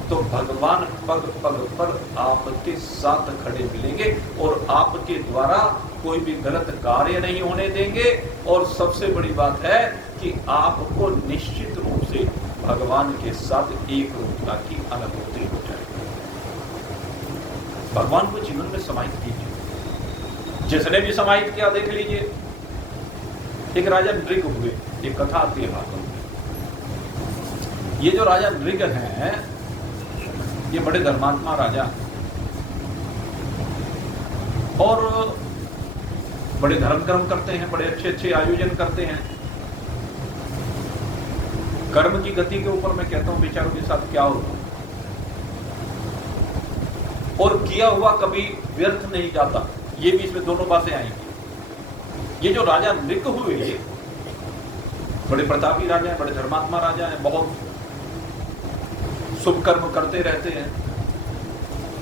तो भगवान पग पग पर आपके साथ खड़े मिलेंगे और आपके द्वारा कोई भी गलत कार्य नहीं होने देंगे। और सबसे बड़ी बात है कि आपको निश्चित रूप से भगवान के साथ एक रूपता की अनुभूति हो जाएगी। भगवान को जीवन में समाहित कीजिए। जिसने भी समाहित किया देख लीजिए। एक राजा नृग हुए, एक कथा आती है भागवत में। ये जो राजा नृग हैं, ये बड़े धर्मात्मा राजा और बड़े धर्म कर्म करते हैं, बड़े अच्छे अच्छे आयोजन करते हैं। कर्म की गति के ऊपर मैं कहता हूं बेचारों के साथ क्या होगा, और किया हुआ कभी व्यर्थ नहीं जाता। ये भी इसमें दोनों बातें आएंगी। ये जो राजा नृग हुए बड़े प्रतापी राजा हैं, बड़े धर्मात्मा राजा हैं, बहुत शुभ कर्म करते रहते हैं।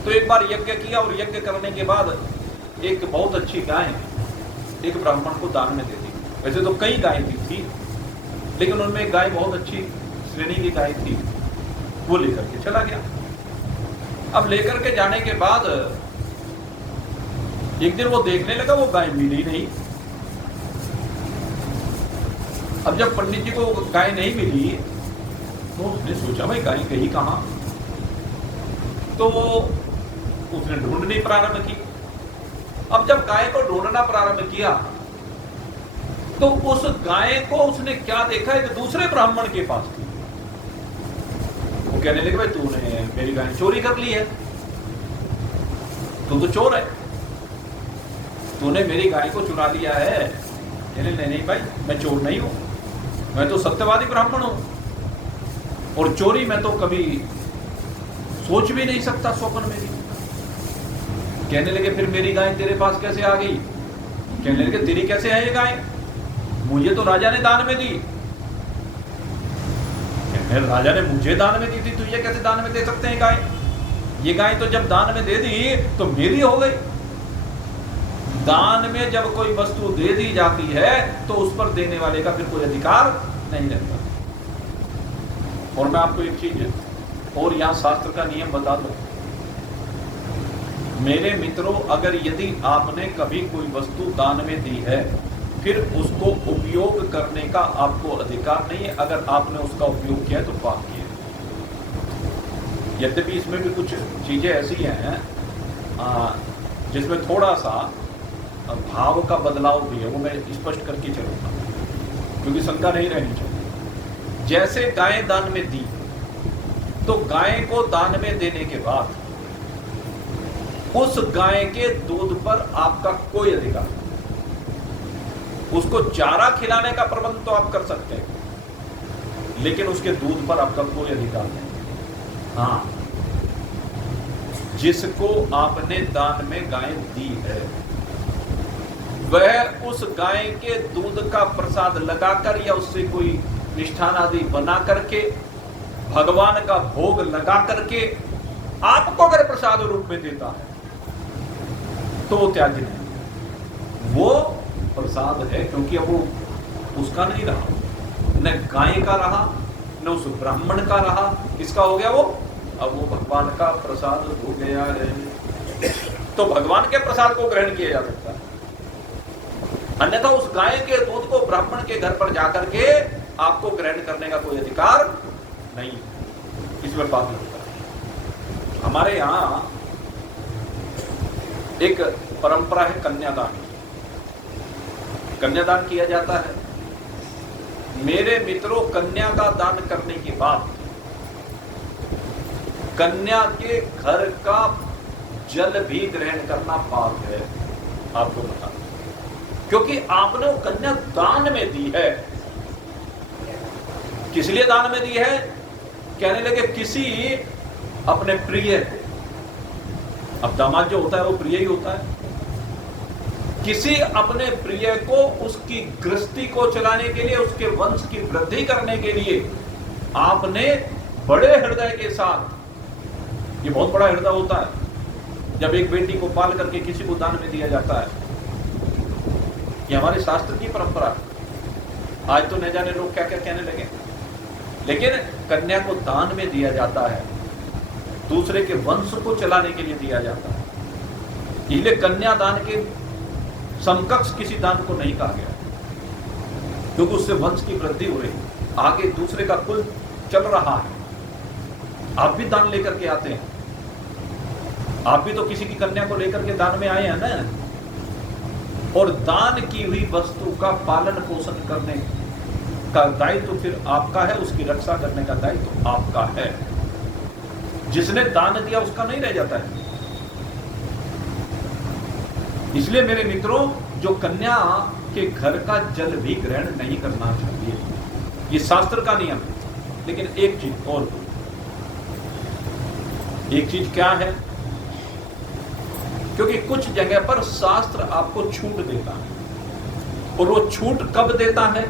तो एक बार यज्ञ किया और यज्ञ करने के बाद एक बहुत अच्छी गाय एक ब्राह्मण को दान में दे दी। वैसे तो कई गायें थी, लेकिन उनमें एक गाय बहुत अच्छी श्रेणी की गाय थी, वो लेकर के चला गया। अब लेकर के जाने के बाद एक दिन वो देखने लगा वो गाय मिली नहीं। अब जब पंडित जी को गाय नहीं मिली तो उसने सोचा भाई गाय गई कहां, तो उसने ढूंढनी प्रारंभ की। अब जब गाय को ढूंढना प्रारंभ किया तो उस गाय को उसने क्या देखा, एक दूसरे ब्राह्मण के पास थी। वो कहने लगे भाई तूने मेरी गाय चोरी कर ली है, तू तो चोर है, तूने मेरी गाय को चुरा लिया है। कहने नहीं भाई मैं चोर नहीं हूं, मैं तो सत्यवादी ब्राह्मण हूं और चोरी मैं तो कभी सोच भी नहीं सकता स्वप्न में भी। कहने लगे फिर मेरी गाय तेरे पास कैसे आ गई? कहने लगे तेरी कैसे है ये गाय, मुझे तो राजा ने दान में दी। कहने राजा ने मुझे दान में दी थी, तुझे कैसे दान में दे सकते हैं गाय? ये गाय तो जब दान में दे दी तो मेरी हो गई। दान में जब कोई वस्तु दे दी जाती है तो उस पर देने वाले का फिर कोई अधिकार नहीं रहता। और मैं आपको एक चीज और यहां शास्त्र का नियम बता दूं, मेरे मित्रों, अगर यदि आपने कभी कोई वस्तु दान में दी है फिर उसको उपयोग करने का आपको अधिकार नहीं है। अगर आपने उसका उपयोग किया तो पाप किया। यद्यपि इसमें भी कुछ चीजें ऐसी हैं जिसमें थोड़ा सा भाव का बदलाव भी है, वो मैं स्पष्ट करके चलूंगा क्योंकि शंका नहीं रहनी चाहिए। जैसे गाय दान में दी तो गाय को दान में देने के बाद उस गाय के दूध पर आपका कोई अधिकार नहीं। उसको चारा खिलाने का प्रबंध तो आप कर सकते हैं, लेकिन उसके दूध पर आपका कोई अधिकार नहीं। हाँ, जिसको आपने दान में गाय दी है वह उस गाय के दूध का प्रसाद लगाकर या उससे कोई मिष्ठान आदि बना करके भगवान का भोग लगा करके आपको अगर प्रसाद रूप में देता है तो वो त्याज्य नहीं, वो प्रसाद है, क्योंकि अब वो उसका नहीं रहा, न गाय का रहा न उस ब्राह्मण का रहा। किसका हो गया वो? अब वो भगवान का प्रसाद हो गया है। तो भगवान के प्रसाद को ग्रहण किया जा सकता है, अन्यथा उस गाय के दूध को ब्राह्मण के घर पर जाकर के आपको ग्रहण करने का कोई अधिकार नहीं। इसमें पाप लगता है। हमारे यहां एक परंपरा है कन्यादान। कन्यादान किया जाता है। मेरे मित्रों, कन्या का दान करने के बाद कन्या के घर का जल भी ग्रहण करना पाप है, आपको बता, क्योंकि आपने वो कन्या दान में दी है। किस लिए दान में दी है? कहने लगे किसी अपने प्रिय को। अब दामाद जो होता है वो प्रिय ही होता है। किसी अपने प्रिय को उसकी गृहस्थी को चलाने के लिए, उसके वंश की वृद्धि करने के लिए आपने बड़े हृदय के साथ, ये बहुत बड़ा हृदय होता है जब एक बेटी को पाल करके किसी को दान में दिया जाता है। ये हमारे शास्त्र की परंपरा है। आज तो न जाने लोग क्या क्या कहने लगे, लेकिन कन्या को दान में दिया जाता है, दूसरे के वंश को चलाने के लिए दिया जाता है। इसलिए कन्यादान के समकक्ष किसी दान को नहीं कहा गया, क्योंकि उससे वंश की वृद्धि हो रही, आगे दूसरे का कुल चल रहा है। आप भी दान लेकर के आते हैं, आप भी तो किसी की कन्या को लेकर के दान में आए हैं ना। और दान की हुई वस्तु का पालन पोषण करने का दायित्व तो फिर आपका है, उसकी रक्षा करने का दायित्व तो आपका है। जिसने दान दिया उसका नहीं रह जाता है। इसलिए मेरे मित्रों, जो कन्या के घर का जल भी ग्रहण नहीं करना चाहिए, ये शास्त्र का नियम है। लेकिन एक चीज और, एक चीज क्या है, क्योंकि कुछ जगह पर शास्त्र आपको छूट देता है, और वो छूट कब देता है,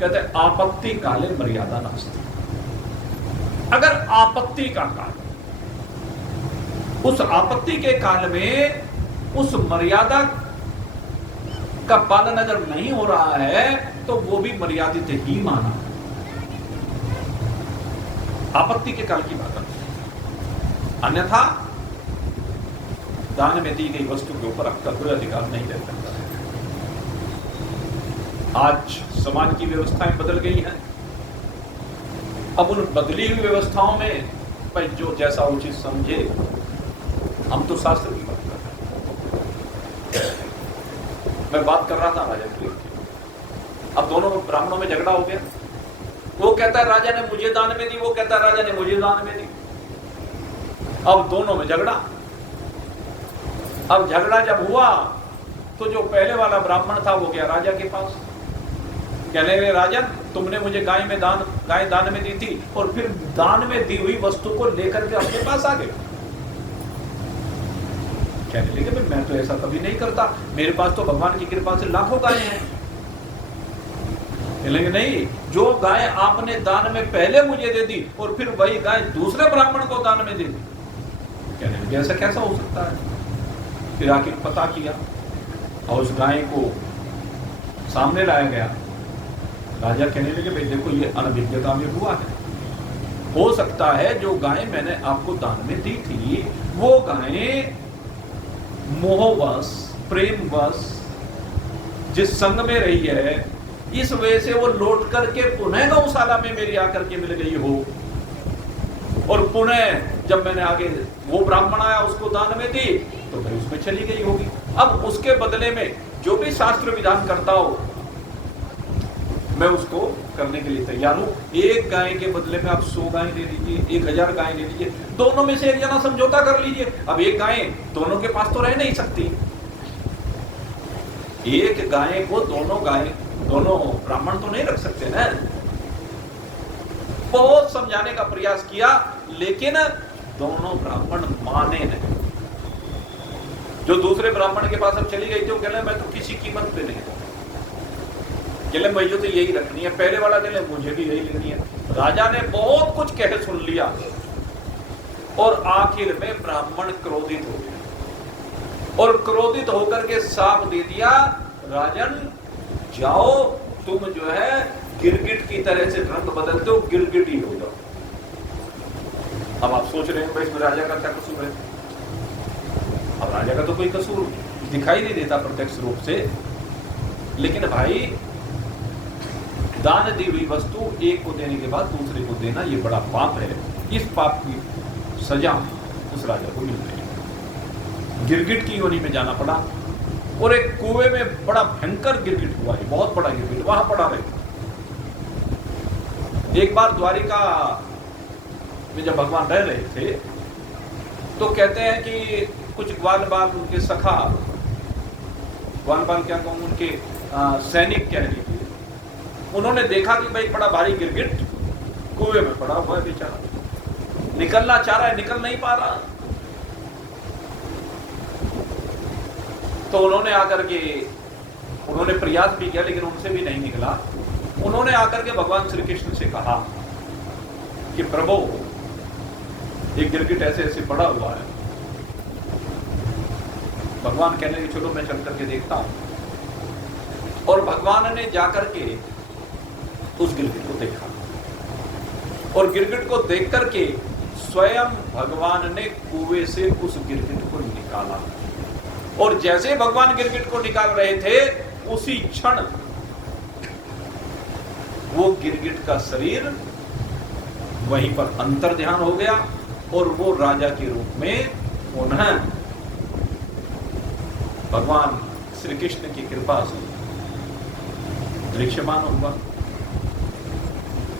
कहते हैं आपत्ति काले मर्यादा नास्ति। अगर आपत्ति का काल, उस आपत्ति के काल में उस मर्यादा का पालन अगर नहीं हो रहा है तो वो भी मर्यादित ही माना। आपत्ति के काल की बात है, अन्यथा दान में दी गई वस्तु के ऊपर आपका कोई अधिकार नहीं रह सकता है। आज समाज की व्यवस्थाएं बदल गई हैं। अब उन बदली हुई व्यवस्थाओं में भाई जो जैसा उचित समझे, हम तो शास्त्र की बात कर रहे हैं। मैं बात कर रहा था राजा की, अब दोनों ब्राह्मणों में झगड़ा हो गया। वो कहता है राजा ने मुझे दान में दी, वो कहता है राजा ने मुझे दान में दी। अब दोनों में झगड़ा। अब झगड़ा जब हुआ तो जो पहले वाला ब्राह्मण था वो गया राजा के पास, कहने लगे राजन, तुमने मुझे गाय दान में दी थी, और फिर दान में दी हुई वस्तु को लेकर के अपने पास आ गए। कहने लगे मैं तो ऐसा कभी नहीं करता, मेरे पास तो भगवान की कृपा से लाखों गायें हैं। कहने नहीं, जो गाय आपने दान में पहले मुझे दे दी और फिर वही गाय दूसरे ब्राह्मण को दान में दे दी। कहने लगे ऐसा कैसा हो सकता है। फिर आखिर पता किया और उस गाय को सामने लाया गया। राजा कहने लगे भाई देखो ये अनभिज्ञता में हुआ है, हो सकता है जो गाय मैंने आपको दान में दी थी वो गाय मोहवश प्रेमवश जिस संग में रही है, इस वजह से वो लौट करके पुनः गौशाला में मेरी आकर के मिल गई हो, और पुनः जब मैंने आगे वो ब्राह्मण आया उसको दान में दी तो भाई उसमें चली गई होगी। अब उसके बदले में जो भी शास्त्र विधान करता हो मैं उसको करने के लिए तैयार हूं। एक गाय के बदले में आप 100 गाय ले लीजिए, 1000 गाय ले लीजिए, दोनों में से एक जना समझौता कर लीजिए। अब एक गाय दोनों के पास तो रह नहीं सकती, एक गाय को दोनों ब्राह्मण तो नहीं रख सकते ना। बहुत समझाने का प्रयास किया लेकिन दोनों ब्राह्मण माने नहीं। जो दूसरे ब्राह्मण के पास अब चली गई थी वो कहले मैं तो किसी कीमत पे नहीं, कहले मुझे तो यही रखनी है। पहले वाला कहले मुझे भी यही लेनी है। राजा ने बहुत कुछ कहे सुन लिया और आखिर में ब्राह्मण क्रोधित हो गया और क्रोधित होकर के साफ दे दिया, राजन जाओ तुम जो है गिरगिट की तरह से रंग बदलते हो, गिरगिट ही हो जाओ। अब आप सोच रहे हैं भाई इसमें राजा का क्या कसूर है। अब राजा का तो कोई कसूर दिखाई नहीं देता प्रत्यक्ष रूप से, लेकिन भाई दान दी हुई वस्तु एक को देने के बाद दूसरे को देना ये बड़ा पाप है। इस पाप की सजा उस राजा को मिल रही। गिरगिट की योनि में जाना पड़ा और एक कुएं में बड़ा भयंकर गिरगिट हुआ है, बहुत बड़ा गिरगिट वहां पड़ा रहे। एक बार द्वारिका में जब भगवान रह रहे थे तो कहते हैं कि कुछ ग्वाल बाल उनके सखा, ग्वाल बाल क्या कहूँ, उनके सैनिक कह लीजिए, उन्होंने देखा कि भाई बड़ा भारी गिरगिट कुएं में पड़ा हुआ है, बेचारा निकलना चाह रहा है, निकल नहीं पा रहा। तो उन्होंने आकर के, उन्होंने प्रयास भी किया लेकिन उनसे भी नहीं निकला। उन्होंने आकर के भगवान श्री कृष्ण से कहा कि प्रभु, एक गिरगिट ऐसे ऐसे पड़ा हुआ है। भगवान कहने लगे चलो मैं चल करके देखता हूं। और भगवान ने जाकर के उस गिरगिट को देखा, और गिरगिट को देख करके स्वयं भगवान ने कुएं से उस गिरगिट को निकाला। और जैसे भगवान गिरगिट को निकाल रहे थे, उसी क्षण वो गिरगिट का शरीर वहीं पर अंतर ध्यान हो गया, और वो राजा के रूप में पुनः भगवान श्री कृष्ण की कृपा से दृश्यमान हुआ।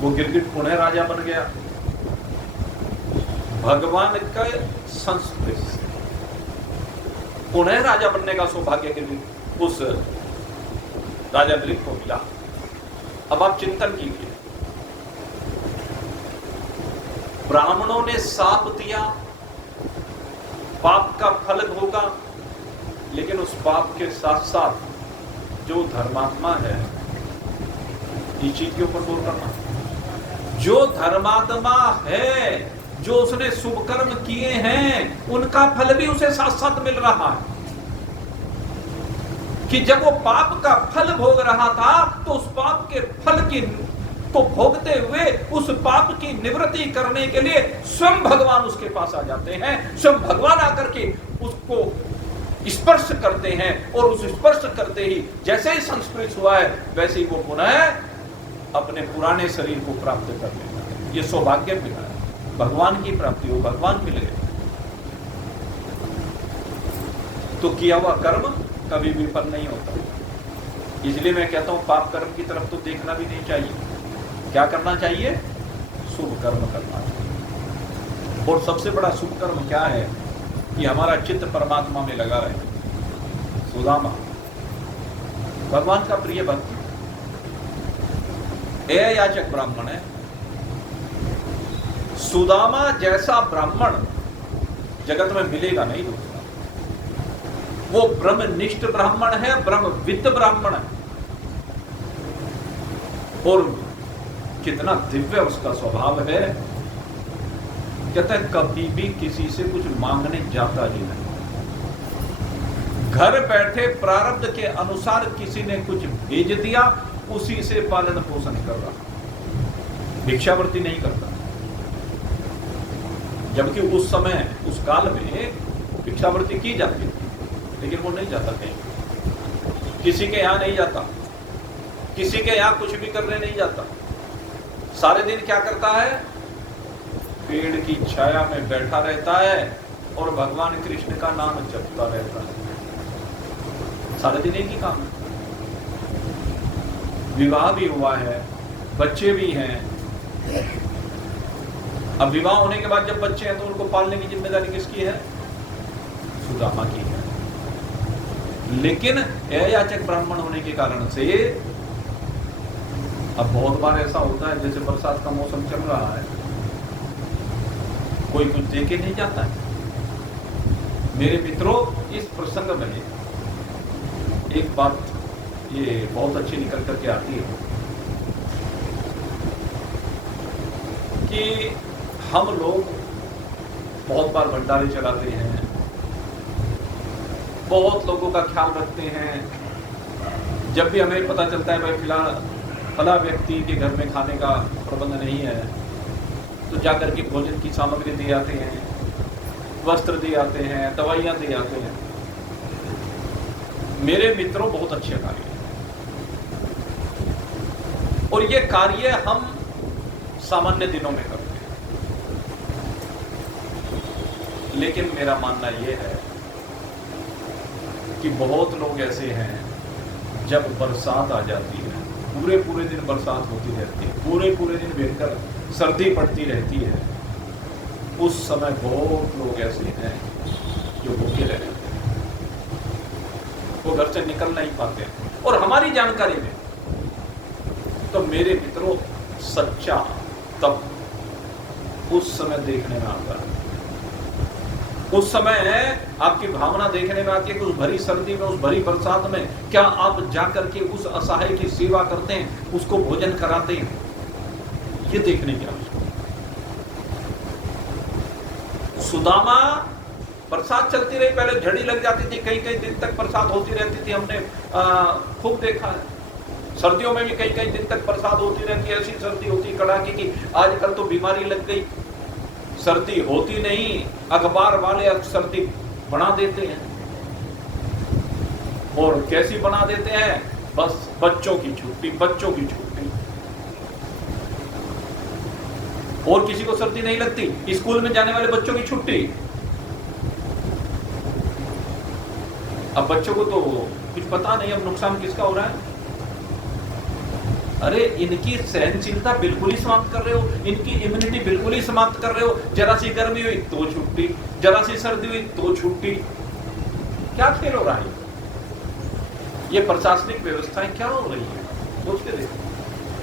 वो गिरगिट पुनः राजा बन गया भगवान का संस्पर्श से। पुनः राजा बनने का सौभाग्य गिरगिट उस राजा गिरगिट को मिला। अब आप चिंतन कीजिए, ब्राह्मणों ने साप दिया, पाप का फल भोगा, लेकिन उस पाप के साथ साथ जो धर्मात्मा है, इस चीज के ऊपर गौर करना, जो धर्मात्मा है, जो उसने शुभ कर्म किए हैं, उनका फल भी उसे साथ साथ मिल रहा है। कि जब वो पाप का फल भोग रहा था, तो उस पाप के फल की को भोगते हुए उस पाप की निवृत्ति करने के लिए स्वयं भगवान उसके पास आ जाते हैं। स्वयं भगवान आकर के उसको स्पर्श करते हैं, और उस स्पर्श करते ही जैसे ही संस्पर्श हुआ है, वैसे ही वो पुनः अपने पुराने शरीर को प्राप्त कर लेगा है। ये सौभाग्य मिला है, भगवान की प्राप्ति हो, भगवान मिल गए। तो किया हुआ कर्म कभी विफल नहीं होता। इसलिए मैं कहता हूं पाप कर्म की तरफ तो देखना भी नहीं चाहिए। क्या करना चाहिए? शुभ कर्म करना चाहिए। और सबसे बड़ा शुभ कर्म क्या है कि हमारा चित्त परमात्मा में लगा रहे। सुदामा भगवान का प्रिय भक्त, याचक ब्राह्मण है। सुदामा जैसा ब्राह्मण जगत में मिलेगा नहीं दूसरा। वो ब्रह्मनिष्ठ ब्राह्मण है, ब्रह्मविद ब्राह्मण है, और कितना दिव्य उसका स्वभाव है। कहता है कभी भी किसी से कुछ मांगने जाता ही नहीं। घर बैठे प्रारब्ध के अनुसार किसी ने कुछ भेज दिया, उसी से पालन पोषण कर रहा, भिक्षावृत्ति नहीं करता। जबकि उस समय उस काल में भिक्षावृत्ति की जाती थी, लेकिन वो नहीं जाता कहीं, किसी के यहां नहीं जाता, किसी के यहां कुछ भी करने नहीं जाता। सारे दिन क्या करता है? पेड़ की छाया में बैठा रहता है और भगवान कृष्ण का नाम जपता रहता है। सारे दिन एक ही काम है। विवाह भी हुआ है, बच्चे भी हैं। अब विवाह होने के बाद जब बच्चे हैं तो उनको पालने की जिम्मेदारी किसकी है? सुदामा की है। लेकिन याचक ब्राह्मण होने के कारण से अब बहुत बार ऐसा होता है, जैसे बरसात का मौसम चल रहा है, कोई कुछ दे के नहीं जाता है। मेरे मित्रों, इस प्रसंग में एक बात ये बहुत अच्छी निकल करके आती है कि हम लोग बहुत बार भंडारे चलाते हैं, बहुत लोगों का ख्याल रखते हैं। जब भी हमें पता चलता है भाई फिलहाल फला व्यक्ति के घर में खाने का प्रबंध नहीं है, तो जाकर के भोजन की सामग्री दे आते हैं, वस्त्र दे आते हैं, दवाइयाँ दे आते हैं। मेरे मित्रों, बहुत अच्छे कार्य हैं, और ये कार्य हम सामान्य दिनों में करते हैं। लेकिन मेरा मानना यह है कि बहुत लोग ऐसे हैं, जब बरसात आ जाती है, पूरे पूरे दिन बरसात होती रहती है, पूरे पूरे दिन भयंकर सर्दी पड़ती रहती है, उस समय बहुत लोग ऐसे हैं जो भूखे रह जाते हैं, वो घर से निकल नहीं पाते हैं। और हमारी जानकारी में तो मेरे मित्रों, सच्चा तप उस समय देखने में आता है उस समय आपकी भावना देखने में आती है कि उस भरी सर्दी में, उस भरी बरसात में क्या आप जाकर के उस असहाय की सेवा करते हैं, उसको भोजन कराते हैं? ये देखने की आवश्यकता। सुदामा, बरसात चलती रही, पहले झड़ी लग जाती थी, कई कई दिन तक बरसात होती रहती थी, हमने खूब देखा है। सर्दियों में भी कई कई दिन तक बरसात होती रहती है, ऐसी सर्दी होती कड़ाके की। आजकल तो बीमारी लग गई, सर्दी होती नहीं, अखबार वाले सर्दी बना देते हैं। और कैसी बना देते हैं? बस बच्चों की छुट्टी, बच्चों की छुट्टी। और किसी को सर्दी नहीं लगती, स्कूल में जाने वाले बच्चों की छुट्टी। अब बच्चों को तो कुछ पता नहीं, अब नुकसान किसका हो रहा है। अरे इनकी सहनशीलता बिल्कुल ही समाप्त कर रहे हो, इनकी इम्यूनिटी बिल्कुल ही समाप्त कर रहे हो। जरा सी गर्मी हुई तो छुट्टी, जरा सी सर्दी हुई तो छुट्टी। क्या खेल हो रहा है? ये प्रशासनिक व्यवस्थाएं क्या हो रही है? सोच के देखो।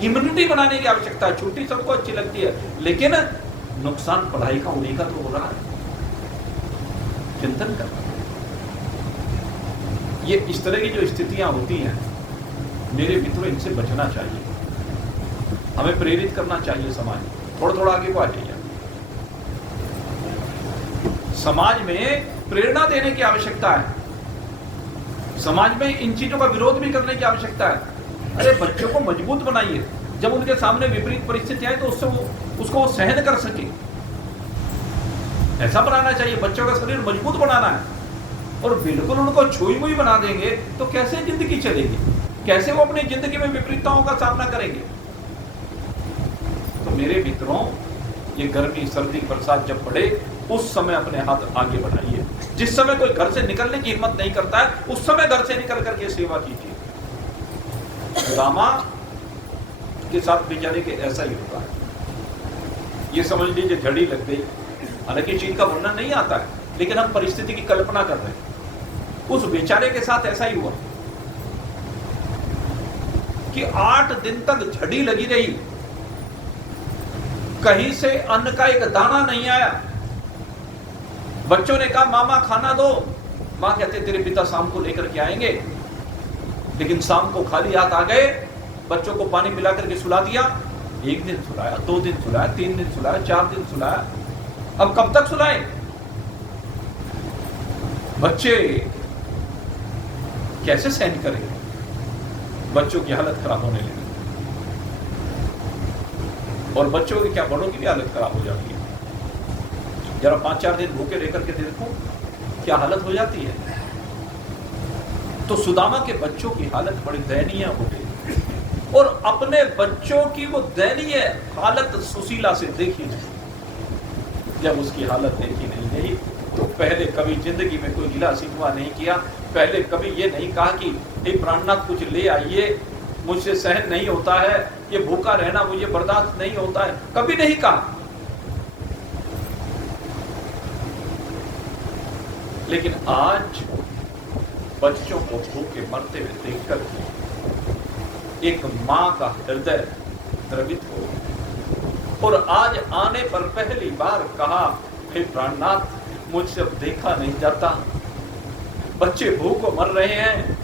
इम्यूनिटी बनाने की आवश्यकता है, छुट्टी सबको अच्छी लगती है, लेकिन नुकसान पढ़ाई का उन्हीं का तो हो रहा है। चिंतन करना। ये इस तरह की जो स्थितियां होती हैं, मेरे मित्रों, इनसे बचना चाहिए। हमें प्रेरित करना चाहिए समाज। थोड़ा थोड़ा आगे को आ जाइए। समाज में प्रेरणा देने की आवश्यकता है। समाज में इन चीजों का विरोध भी करने की आवश्यकता है। अरे बच्चों को मजबूत बनाइए, जब उनके सामने विपरीत परिस्थितियां आए तो उसको वो सहन कर सके, ऐसा बनाना चाहिए। बच्चों का शरीर मजबूत बनाना है। और बिल्कुल उनको छुई मुई बना देंगे तो कैसे जिंदगी चलेगी? कैसे वो अपनी जिंदगी में विपरीतताओं का सामना करेंगे? तो मेरे मित्रों, ये गर्मी, सर्दी, बरसात जब पड़े, उस समय अपने हाथ आगे बढ़ाइए। जिस समय कोई घर से निकलने की हिम्मत नहीं करता है, उस समय घर से निकल करके सेवा कीजिए। सुदामा के साथ बेचारे के ऐसा ही होता है। ये समझ लीजिए झड़ी लग गई। हालांकि चीज का वर्णन नहीं आता है, लेकिन हम परिस्थिति की कल्पना कर रहे हैं। उस बेचारे के साथ ऐसा ही हुआ कि 8 दिन तक झड़ी लगी रही, कहीं से अन्न का एक दाना नहीं आया। बच्चों ने कहा मामा खाना दो, मां कहते तेरे पिता शाम को लेकर के आएंगे। लेकिन शाम को खाली हाथ आ गए, बच्चों को पानी पिला करके सुला दिया। 1 दिन सुलाया, 2 दिन सुलाया, 3 दिन सुलाया, 4 दिन सुलाया। अब कब तक सुलाए? बच्चे कैसे सहन करेंगे? बच्चों की हालत खराब होने लगी। और बच्चों की क्या, बड़ों की भी हालत खराब हो जाती है। जरा 5-4 दिन भूखे रह करके देखो क्या हालत हो जाती है। तो सुदामा के बच्चों की हालत बड़ी दयनीय हो गई। और अपने बच्चों की वो दयनीय हालत सुशीला से देखी नहीं। जब उसकी हालत देखी नहीं गई तो पहले कभी जिंदगी में कोई गिला शिकवा नहीं किया। पहले कभी ये नहीं कहा कि हे प्राणनाथ कुछ ले आइए, मुझसे सहन नहीं होता है, ये भूखा रहना मुझे बर्दाश्त नहीं होता है, कभी नहीं कहा। लेकिन आज बच्चों को भूखे मरते हुए देखकर एक मां का हृदय द्रवित हो। और आज आने पर पहली बार कहा, हे प्राणनाथ मुझसे अब देखा नहीं जाता, बच्चे भूखों मर रहे हैं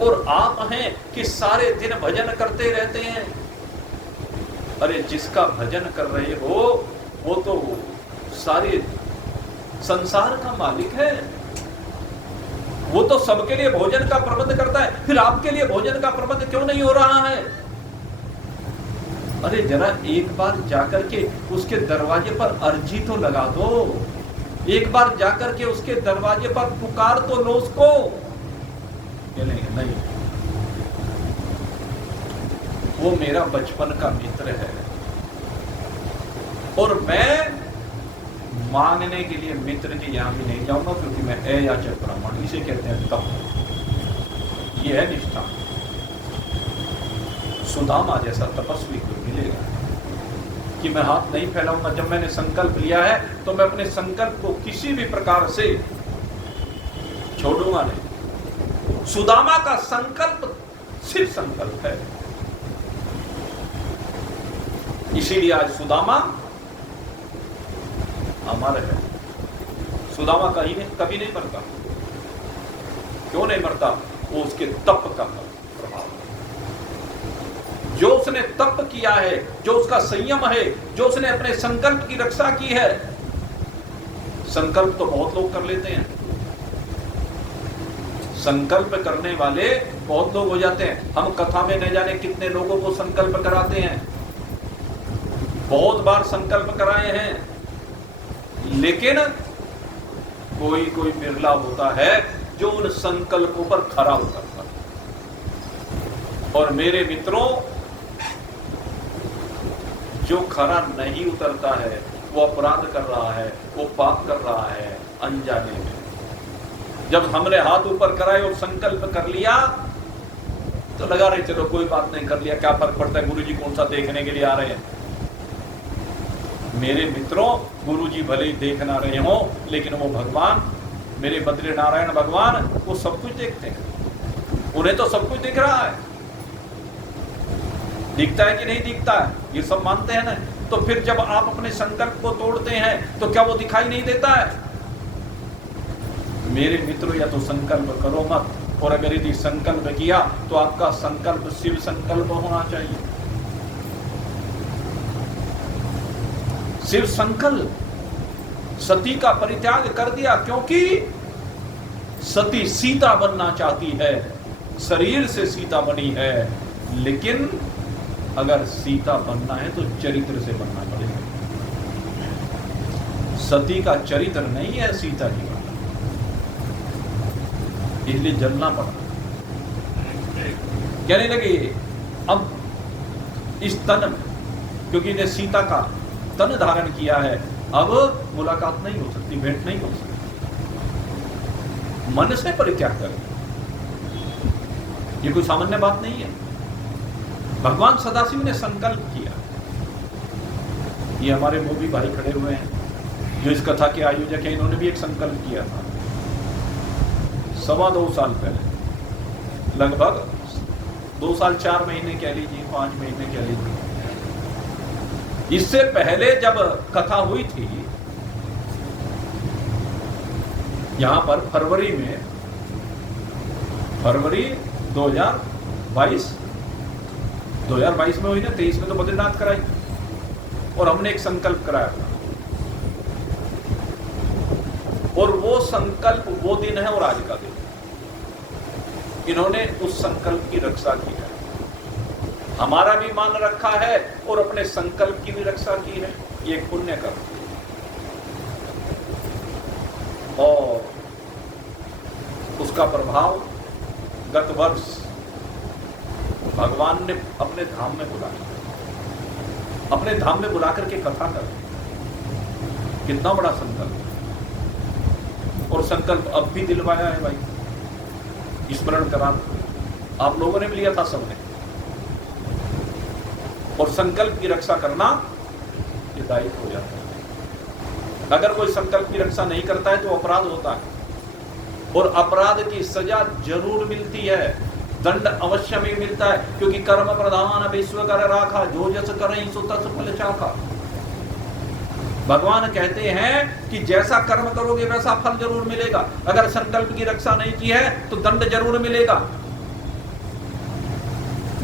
और आप हैं कि सारे दिन भजन करते रहते हैं। अरे जिसका भजन कर रहे हो वो तो सारे संसार का मालिक है, वो तो सबके लिए भोजन का प्रबंध करता है। फिर आपके लिए भोजन का प्रबंध क्यों नहीं हो रहा है? अरे जरा एक बार जाकर के उसके दरवाजे पर अर्जी तो लगा दो, एक बार जाकर के उसके दरवाजे पर पुकार तो लो उसको। नहीं, वो मेरा बचपन का मित्र है और मैं मांगने के लिए मित्र के यहां भी नहीं जाऊंगा, क्योंकि मैं अयाचक ब्राह्मण, इसे कहते हैं तप। ये है निष्ठा। सुदामा जैसा तपस्वी कोई मिलेगा कि मैं हाथ नहीं फैलाऊंगा। जब मैंने संकल्प लिया है तो मैं अपने संकल्प को किसी भी प्रकार से छोड़ूंगा नहीं। सुदामा का संकल्प सिर्फ संकल्प है। इसीलिए आज सुदामा अमर है। सुदामा कभी नहीं मरता। क्यों नहीं मरता? वो उसके तप का प्रभाव, जो उसने तप किया है, जो उसका संयम है, जो उसने अपने संकल्प की रक्षा की है। संकल्प तो बहुत लोग कर लेते हैं, संकल्प करने वाले बहुत लोग हो जाते हैं। हम कथा में न जाने कितने लोगों को संकल्प कराते हैं, बहुत बार संकल्प कराए हैं, लेकिन कोई कोई बिरला होता है जो उन संकल्पों पर खरा उतरता है। और मेरे मित्रों, जो खरा नहीं उतरता है वो अपराध कर रहा है, वो पाप कर रहा है अनजाने में। जब हमने हाथ ऊपर कराए और संकल्प कर लिया तो लगा रहे चलो कोई बात नहीं, कर लिया, क्या फर्क पड़ता है, गुरुजी कौन सा देखने के लिए आ रहे हैं। मेरे मित्रों, गुरुजी भले ही देख ना रहे हो, लेकिन वो भगवान, मेरे बद्री नारायण भगवान, वो सब कुछ देखते हैं। उन्हें तो सब कुछ दिख रहा है। दिखता है कि नहीं दिखता है, ये सब मानते हैं ना। तो फिर जब आप अपने संकल्प को तोड़ते हैं तो क्या वो दिखाई नहीं देता है? मेरे मित्रों, या तो संकल्प करो मत, और अगर यदि संकल्प किया तो आपका संकल्प शिव संकल्प होना चाहिए। शिव संकल्प। सती का परित्याग कर दिया क्योंकि सती सीता बनना चाहती है, शरीर से सीता बनी है, लेकिन अगर सीता बनना है तो चरित्र से बनना पड़ेगा। सती का चरित्र नहीं है सीता जी का, इसलिए जलना पड़ा। कहने लगे अब इस तन में, क्योंकि ने सीता का तन धारण किया है, अब मुलाकात नहीं हो सकती, भेंट नहीं हो सकती, मन से परित्याग करें। ये कोई सामान्य बात नहीं है। भगवान सदाशिव ने संकल्प किया। ये हमारे मोदी भाई खड़े हुए हैं जो इस कथा के आयोजक हैं, इन्होंने भी एक संकल्प किया था 2.25 साल पहले, लगभग 2 साल 4 महीने कह लीजिए, 5 महीने कह लीजिए। इससे पहले जब कथा हुई थी यहां पर फरवरी में 2022 में हुई ना, 23 में तो बद्रीनाथ कराई, और हमने एक संकल्प कराया था। और वो संकल्प वो दिन है और आज का दिन, इन्होंने उस संकल्प की रक्षा की है। हमारा भी मान रखा है और अपने संकल्प की भी रक्षा की है। ये पुण्य कर्म। और उसका प्रभाव गत वर्ष भगवान ने अपने धाम में बुलाया, अपने धाम में बुला करके कथा कर। कितना बड़ा संकल्प, और संकल्प अब भी दिलवाया है भाई, स्मरण करा। आप लोगों ने भी लिया था सबने। और संकल्प की रक्षा करना ये दायित्व हो जाता है। अगर कोई संकल्प की रक्षा नहीं करता है तो अपराध होता है, और अपराध की सजा जरूर मिलती है, दंड अवश्य में मिलता है, क्योंकि कर्म प्रधान विश्व कर राखा, जो जस करहि सो तस फल चाखा। भगवान कहते हैं कि जैसा कर्म करोगे वैसा फल जरूर मिलेगा। अगर संकल्प की रक्षा नहीं की है तो दंड जरूर मिलेगा।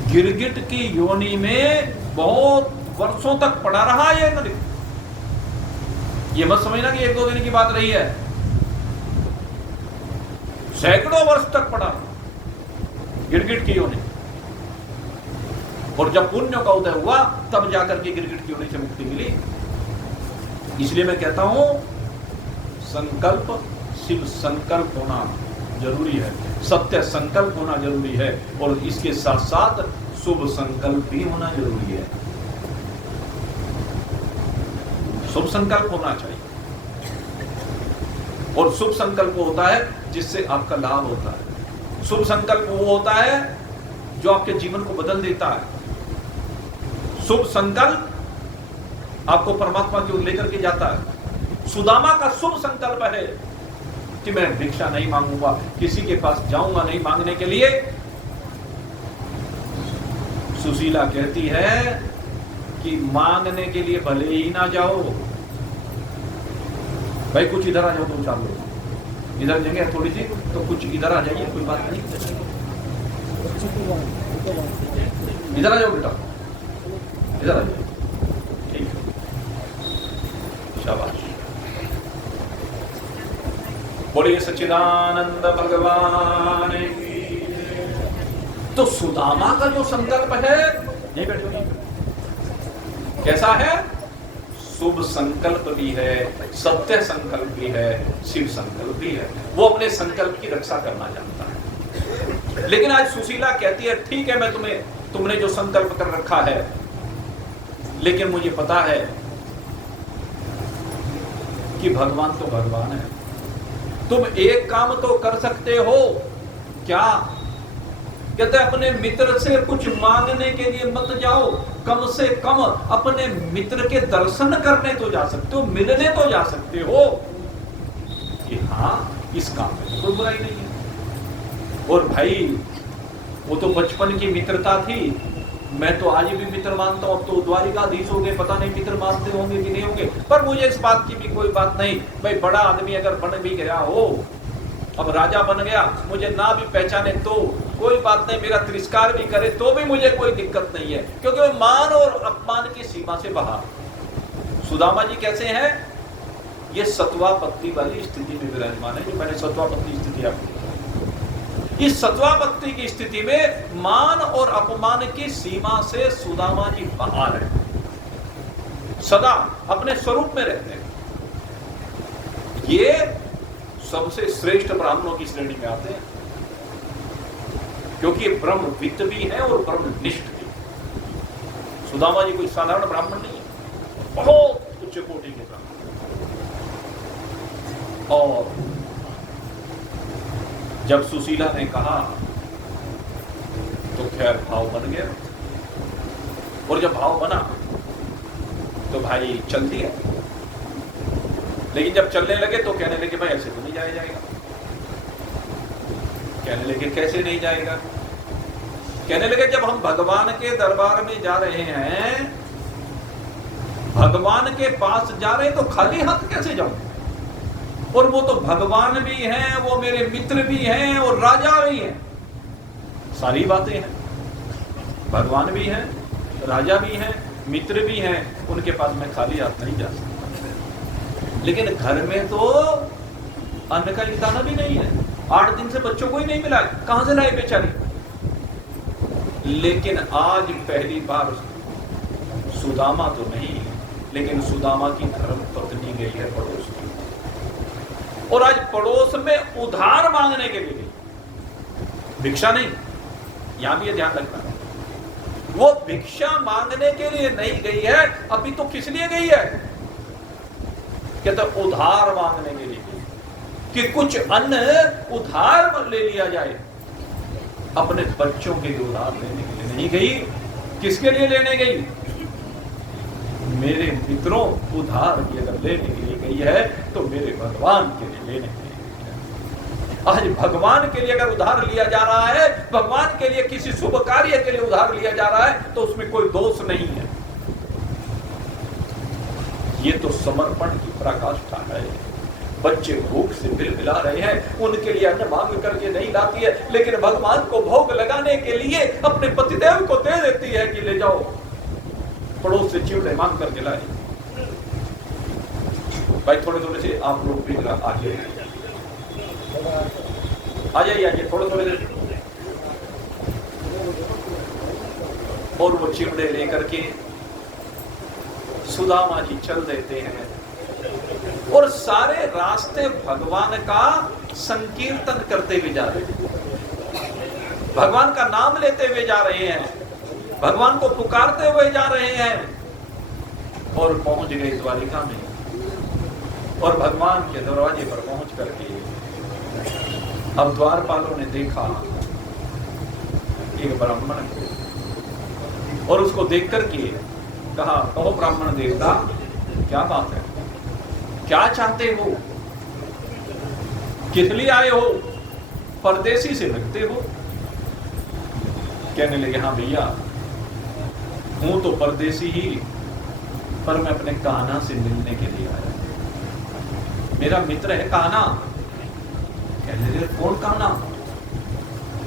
गिरगिट की योनि में बहुत वर्षों तक पड़ा रहा ये नदी। ये मत समझना कि 1-2 दिन की बात रही है, सैकड़ों वर्ष तक पड़ा गिरगिट की योनि। और जब पुण्य का उदय हुआ तब जाकर के गिरगिट की योनि से मुक्ति मिली। इसलिए मैं कहता हूं संकल्प, शिव संकल्प होना जरूरी है, सत्य संकल्प होना जरूरी है, और इसके साथ साथ शुभ संकल्प भी होना जरूरी है। शुभ संकल्प होना चाहिए, और शुभ संकल्प होता है जिससे आपका लाभ होता है। शुभ संकल्प वो होता है जो आपके जीवन को बदल देता है। शुभ संकल्प आपको परमात्मा की ओर लेकर के जाता है। सुदामा का शुभ संकल्प है कि मैं भिक्षा नहीं मांगूंगा, किसी के पास जाऊंगा नहीं मांगने के लिए। सुशीला कहती है कि मांगने के लिए भले ही ना जाओ, भाई कुछ इधर आ जाओ, 2-4 लोग इधर जगह थोड़ी सी, तो कुछ इधर आ जाइए, कोई बात नहीं, इधर आ जाओ बेटा, इधर आ जाओ, ठीक है, शाबाश। बोलिए सच्चिदानंद भगवान की। तो सुदामा का जो संकल्प है, नहीं बैठो, कैसा है? शुभ संकल्प भी है, सत्य संकल्प भी है, शिव संकल्प भी है। वो अपने संकल्प की रक्षा करना चाहता है। लेकिन आज सुशीला कहती है ठीक है, मैं तुमने जो संकल्प कर रखा है, लेकिन मुझे पता है कि भगवान तो भगवान है। तुम एक काम तो कर सकते हो, क्या? कहते अपने मित्र से कुछ मांगने के लिए मत जाओ, कम से कम अपने मित्र के दर्शन करने तो जा सकते हो, मिलने तो जा सकते हो कि हाँ इस काम में कोई बुराई नहीं है। और भाई वो तो बचपन की मित्रता थी, मैं तो आज भी मित्र मानता हूं। अब तो द्वारिकाधीश हो गए, पता नहीं मित्र मानते होंगे कि नहीं होंगे, पर मुझे इस बात की भी कोई बात नहीं। भाई बड़ा आदमी अगर बन भी गया हो, अब राजा बन गया, मुझे ना भी पहचाने तो कोई बात नहीं, मेरा तिरस्कार भी करे तो भी मुझे कोई दिक्कत नहीं है, क्योंकि वो मान और अपमान की सीमा से बाहर। सुदामा जी कैसे हैं? ये सत्वा पत्नी वाली स्थिति में विराजमान है, जो मैंने सत्वा पत्नी स्थिति आपको। इस सत्वा पत्नी की स्थिति में मान और अपमान की सीमा से सुदामा जी बाहर है, सदा अपने स्वरूप में रहते हैं। ये सबसे श्रेष्ठ ब्राह्मणों की श्रेणी में आते हैं, क्योंकि ब्रह्मविद्ध भी है और ब्रह्मनिष्ठ भी। सुदामा जी कोई साधारण ब्राह्मण नहीं है, बहुत उच्च कोटि के ब्राह्मण। और जब सुशीला ने कहा तो खैर भाव बन गया, और जब भाव बना तो भाई चल दिया। लेकिन जब चलने लगे तो कहने लगे भाई ऐसे तो नहीं जाएगा। कहने लगे कैसे नहीं जाएगा? कहने लगे जब हम भगवान के दरबार में जा रहे हैं, भगवान के पास जा रहे हैं, तो खाली हाथ कैसे जाऊं? और वो तो भगवान भी हैं, वो मेरे मित्र भी हैं और राजा भी हैं, सारी बातें हैं। भगवान भी हैं, राजा भी हैं, मित्र भी हैं, उनके पास मैं खाली हाथ नहीं जा सकता। लेकिन घर में तो अन्न का ठिकाना भी नहीं है, 8 दिन से बच्चों को ही नहीं मिला, कहां से लाए बेचारी। लेकिन आज पहली बार सुदामा तो नहीं, लेकिन सुदामा की धर्म पत्नी गई है पड़ोस में, और आज पड़ोस में उधार मांगने के लिए गई, भिक्षा नहीं। यहां भी ये ध्यान रखना, वो भिक्षा मांगने के लिए नहीं गई है, अभी तो किस लिए गई है? कहते उधार मांगने के लिए कि कुछ अन्न उधार ले लिया जाए। अपने बच्चों के लिए उधार लेने के लिए नहीं गई, किसके लिए लेने गई? मेरे मित्रों उधार भी अगर लेने के लिए गई है तो मेरे भगवान के लिए लेने के लिए। आज भगवान के लिए अगर उधार लिया जा रहा है, भगवान के लिए किसी शुभ कार्य के लिए उधार लिया जा रहा है, तो उसमें कोई दोष नहीं है। ये तो समर्पण की पराकाष्ठा है। बच्चे भूख से बिलबिला रहे हैं, उनके लिए अन्न मांग करके नहीं लाती है, लेकिन भगवान को भोग लगाने के लिए अपने पतिदेव को दे देती है कि ले जाओ, पड़ोस से चिवड़े मांग करके लाए। भाई थोड़े थोड़े से आप लोग भी आ जाइए, आइए थोड़े थोड़े देर। और वो चिवड़े लेकर के सुदामा जी चल देते हैं, और सारे रास्ते भगवान का संकीर्तन करते हुए जा रहे हैं, भगवान का नाम लेते हुए जा रहे हैं, भगवान को पुकारते हुए जा रहे हैं, और पहुंच गए द्वारिका में। और भगवान के दरवाजे पर पहुंच करके अब द्वारपालों ने देखा एक ब्राह्मण को, और उसको देख करके कहा, कहो ब्राह्मण देवता क्या बात है, क्या चाहते हो, किस लिए आए हो, परदेसी से लगते हो। कहने लगे हाँ भैया हूं तो परदेसी ही, पर मैं अपने कान्हा से मिलने के लिए आया। मेरा मित्र है कान्हा। कहने लगे कौन कान्हा?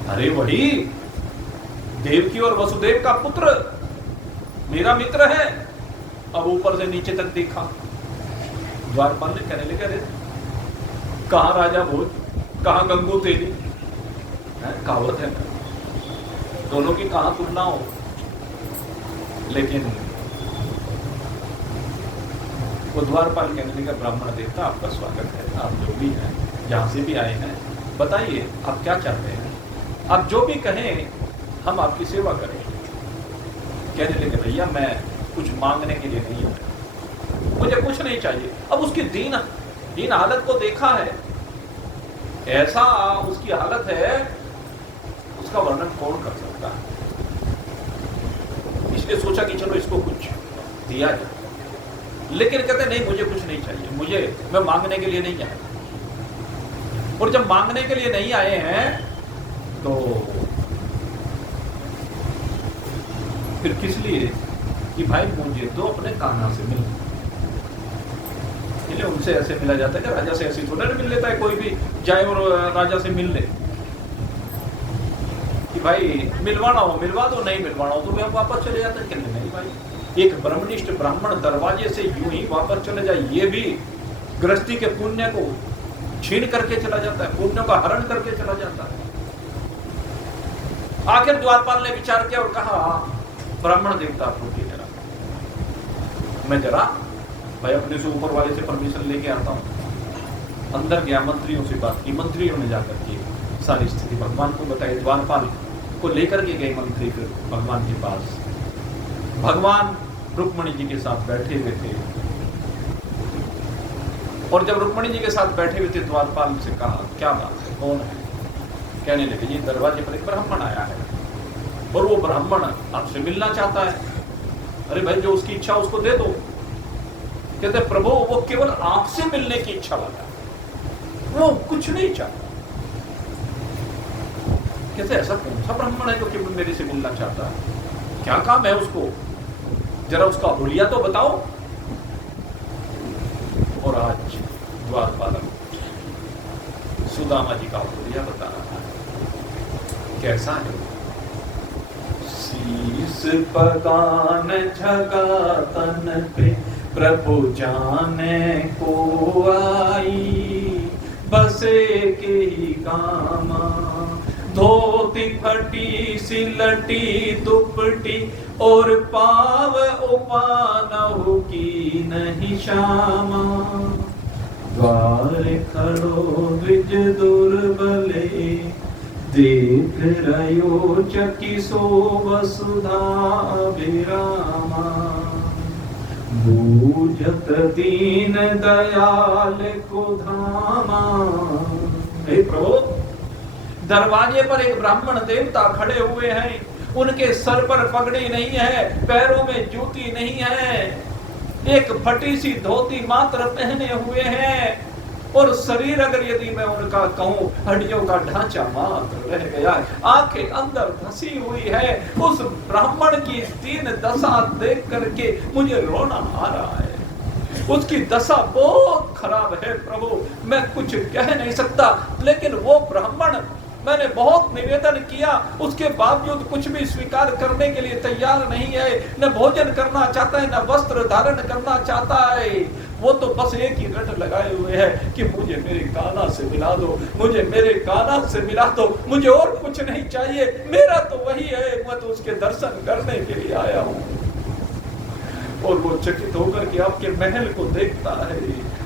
अरे वही देवकी और वसुदेव का पुत्र मेरा मित्र है। अब ऊपर से नीचे तक देखा, द्वारपाल ने कहने लगे अरे कहां राजा भोज, कहां गंगू तेली, कहावत है दोनों की कहां तुलना हो। लेकिन वो द्वारपाल कहने लगा ब्राह्मण देवता आपका स्वागत है, आप जो भी हैं जहां से भी आए हैं बताइए आप क्या चाहते हैं, आप जो भी कहें हम आपकी सेवा करें। कहने लगे भैया मैं कुछ मांगने के लिए नहीं हूं, मुझे कुछ नहीं चाहिए। अब उसकी दीन हालत को देखा है, ऐसा उसकी हालत है उसका वर्णन कौन कर सकता है। इसलिए सोचा कि चलो इसको कुछ दिया जाए, लेकिन कहते नहीं मुझे कुछ नहीं चाहिए, मैं मांगने के लिए नहीं आया। और जब मांगने के लिए नहीं आए हैं तो फिर किस लिए कि भाई मुझे तो अपने कान्हा से मिल, इसलिए उनसे ऐसे मिला जाता है कि राजा से ऐसे थोड़ा मिल लेता है, कोई भी जाए और राजा से मिल ले कि भाई मिलवाना हो मिलवा दो, नहीं मिलवाना हो तो हम वापस चले जाते हैं। कहने नहीं भाई, एक ब्रह्मनिष्ठ ब्राह्मण दरवाजे से यूं ही वापस चले जाए, ये भी गृहस्थी के पुण्य को छीन करके चला जाता है, पुण्य का हरण करके चला जाता है। आखिर द्वारपाल ने विचार किया और कहा ब्राह्मण देवता आपको जरा, मैं जरा भाई अपने से ऊपर वाले से परमिशन लेके आता हूं। अंदर गया, मंत्रियों से बात की, मंत्रियों ने जाकर के सारी स्थिति भगवान को बताई। द्वारपाल को लेकर के गए मंत्री फिर भगवान के पास। भगवान रुक्मणी जी के साथ बैठे हुए थे और जब रुक्मणी जी के साथ बैठे हुए थे द्वारपाल से कहा क्या बात है, कौन है? कहने लगे ये दरवाजे पर एक ब्राह्मण आया है और वो ब्राह्मण आपसे मिलना चाहता है। अरे भाई जो उसकी इच्छा उसको दे दो। कहते प्रभु वो केवल आपसे मिलने की इच्छा वाला है, वो कुछ नहीं चाहता। कहते ऐसा कौन सा ब्राह्मण है जो केवल मेरे से मिलना चाहता है, क्या काम है उसको, जरा उसका हुलिया तो बताओ। और आज द्वारपाल सुदामा जी का हुलिया बता रहा है। कैसा है? शीस पकान झगा तन पे प्रभु जाने को आई, बसे के ही कामा धोती फटी सिलटी दुपटी और पाव उपानहु की नहीं श्यामा। द्वार खड़ो द्विज दुर्बले देख रयो चकिसो वसुधा विरामा। बूझत दीन दयाल को धामा। हे प्रभु, दरवाजे पर एक ब्राह्मण देवता खड़े हुए हैं, उनके सर पर पगड़ी नहीं है, पैरों में जूती नहीं है, एक फटी सी धोती मात्र पहने हुए हैं और शरीर अगर यदि मैं उनका कहूं हड्डियों का ढांचा मात्र रह गया है, आंखें अंदर धसी हुई है। उस ब्राह्मण की दीन दशा देख करके मुझे रोना आ रहा है, उसकी दशा बहुत खराब है प्रभु, मैं कुछ कह नहीं सकता। लेकिन वो ब्राह्मण, मैंने बहुत निवेदन किया, उसके बावजूद कुछ भी स्वीकार करने के लिए तैयार नहीं है, न भोजन करना चाहता है, न वस्त्र धारण करना चाहता है। वो तो बस एक ही रट लगाए हुए है कि मुझे मेरे कान्हा से मिला दो, मुझे मेरे कान्हा से मिला दो, मुझे और कुछ नहीं चाहिए, मेरा तो वही है, मैं तो उसके दर्शन करने के लिए आया हूँ। और वो चकित होकर के आपके महल को देखता है,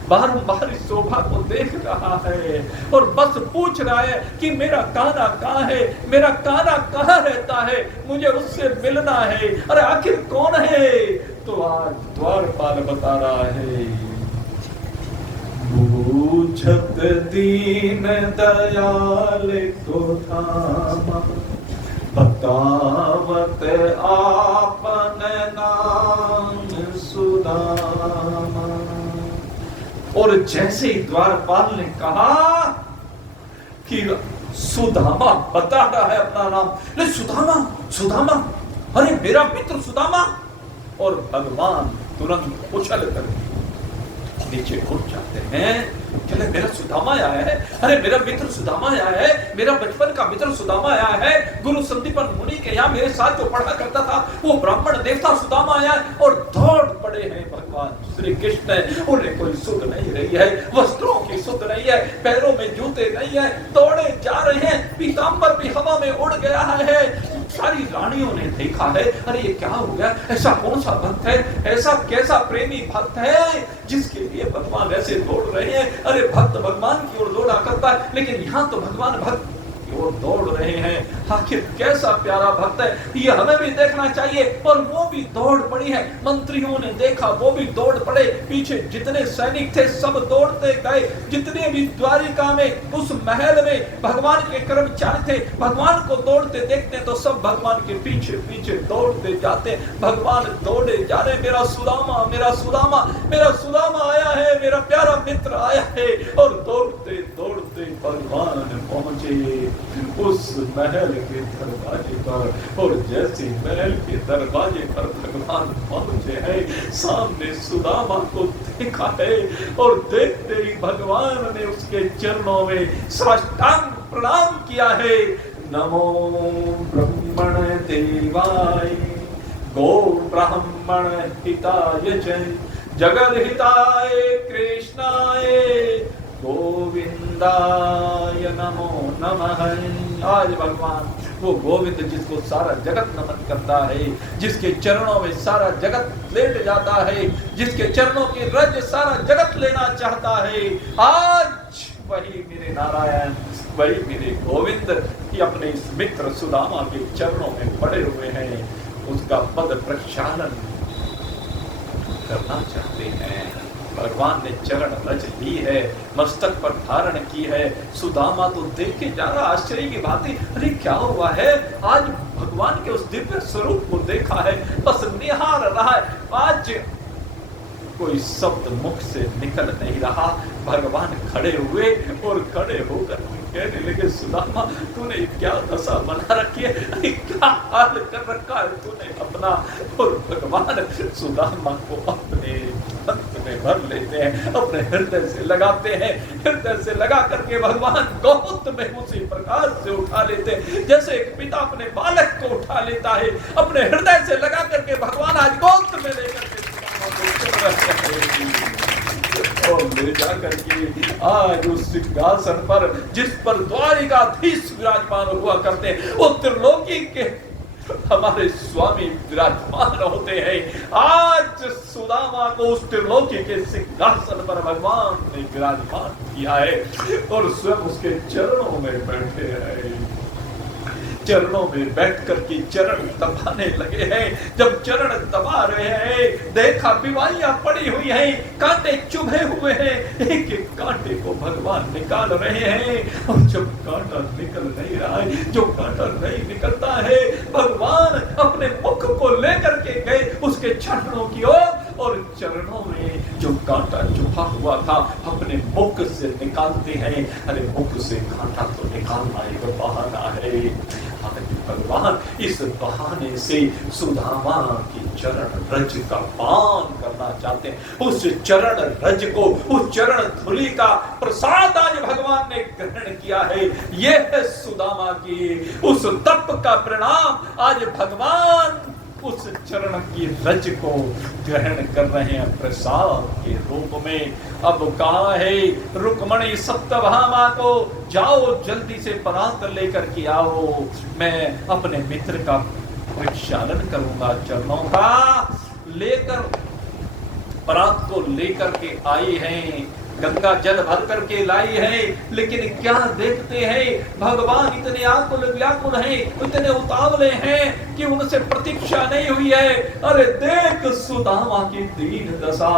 बार इस शोभा को देख रहा है और बस पूछ रहा है कि मेरा कान्हा कहाँ है, मेरा कान्हा कहाँ रहता है, मुझे उससे मिलना है। अरे आखिर कौन है? तो आज द्वारपाल बता रहा है, बूझत दीन दयाल को धामा, बतावत आपन नाम सुदामा। और जैसे ही द्वारपाल ने कहा कि सुदामा बता रहा है अपना नाम, ले सुदामा सुदामा, अरे मेरा मित्र सुदामा, और भगवान तुरंत उछल कर नीचे उठ जाते हैं चले मेरा सुदामा आया है, अरे मेरा मित्र सुदामा आया है, मेरा बचपन का मित्र सुदामा आया है, गुरु संदीपन मुनि के यहाँ मेरे साथ जो पढ़ा करता था वो ब्राह्मण देवता सुदामा आया है। और दौड़ पड़े हैं भगवान श्री कृष्ण। उन्हें कोई सुध नहीं रही है, वस्त्रों की सुध नहीं है, पैरों में जूते नहीं है, दौड़े जा रहे हैं, पीताम्बर भी हवा में उड़ गया है। सारी रानियों ने देखा है, अरे ये क्या हो गया, ऐसा कौन सा भक्त है, ऐसा कैसा प्रेमी भक्त है जिसके लिए भगवान ऐसे दौड़ रहे हैं। अरे भक्त भगवान की ओर दौड़ा करता है, लेकिन यहाँ तो भगवान भक्त की ओर दौड़ रहे हैं। आखिर कैसा प्यारा भक्त है, ये हमें भी देखना चाहिए। और वो भी दौड़ पड़ी है, मंत्रियों ने देखा, वो भी दौड़ पड़े, पीछे जितने सैनिक थे सब दौड़ते गए, जितने भी द्वारिका में उस महल में भगवान के कर्मचारी थे, भगवान को दौड़ते देखते तो सब भगवान के पीछे पीछे दौड़ते जाते। भगवान दौड़े जा रहे, मेरा सुदामा, मेरा सुदामा, मेरा सुदामा आया है, मेरा प्यारा मित्र आया है। और दौड़ते दौड़ते भगवान पहुंचे उस महल के दरवाजे पर। और जैसे महल के दरवाजे पर भगवान पहुंचे हैं, सामने सुदामा को देखा है, और देखते ही भगवान ने उसके चरणों में साष्टांग प्रणाम किया है। नमो ब्रह्मण देवाय गो ब्राह्मण हिताय च जगद हिताय कृष्णाय गोविंदाय नमो नमः। आज भगवान वो गोविंद जिसको सारा जगत नमन करता है, जिसके चरणों में सारा जगत लेट जाता है, जिसके चरणों की रज सारा जगत लेना चाहता है, आज वही मेरे नारायण, वही मेरे गोविंद की अपने इस मित्र सुदामा के चरणों में पड़े हुए हैं। उसका पद प्रक्षालन करना चाहते हैं। भगवान ने चरण रज ली है, मस्तक पर धारण की है। सुदामा तो देख के जा रहा, आश्चर्य की बात है, अरे क्या हुआ है, आज भगवान के उस दिव्य स्वरूप को देखा है, बस निहार रहा है। आज कोई शब्द मुख से निकल नहीं रहा। भगवान खड़े हुए और खड़े होकर कहने लगे, सुदामा तूने क्या दशा बना रखी है, क्या हाल कर रखा है तूने अपना। और भगवान सुदामा को अपने अंत में भर लेते हैं, अपने हृदय से लगाते हैं। हृदय से लगा करके भगवान गौत में उसी प्रकार से उठा लेते हैं जैसे एक पिता अपने बालक को उठा लेता है। अपने हृदय से लगा करके भगवान आज गौत में लेकर के और ले जाकर के आज उस सिंहासन पर जिस पर द्वारिकाधीश विराजमान हुआ करते हैं, वो त्रिलोकी के हमारे स्वामी विराजमान होते हैं। आज सुदामा को उस त्रिलोकी के सिंहासन पर भगवान ने विराजमान किया है और स्वयं उसके चरणों में बैठे हैं। चरणों में बैठ कर के चरण दबाने लगे हैं। जब चरण दबा रहे हैं, देखा बीमारियां पड़ी हुई हैं, कांटे चुभे हुए हैं, एक एक कांटे को भगवान निकाल रहे हैं। और जब कांटा निकल नहीं रहा है, जो कांटा नहीं निकलता है, भगवान अपने मुख को लेकर के गए उसके चरणों की ओर, और चरणों में जो कांटा चुभा हुआ था अपने मुख से निकालते हैं। अरे मुख से कांटा तो निकालना एक बहाना है। भगवान इस बहाने से सुदामा की चरण रज का पान करना चाहते हैं। उस चरण रज को, उस चरण धूलि का प्रसाद आज भगवान ने ग्रहण किया है। यह है सुदामा की उस तप का परिणाम। आज भगवान उस चरण की रज को ग्रहण कर रहे हैं प्रसाद के रूप में। अब कहा है रुक्मणी सत्यभामा को, जाओ जल्दी से परात लेकर के आओ, मैं अपने मित्र का प्रक्षालन करूंगा। चरणों का लेकर परात को लेकर के आई हैं, गंगा जल भर करके लाई है, लेकिन क्या देखते हैं भगवान इतने आकुल व्याकुल हैं, इतने उतावले हैं कि उनसे प्रतीक्षा नहीं हुई है। अरे देख सुदामा की दीन दशा,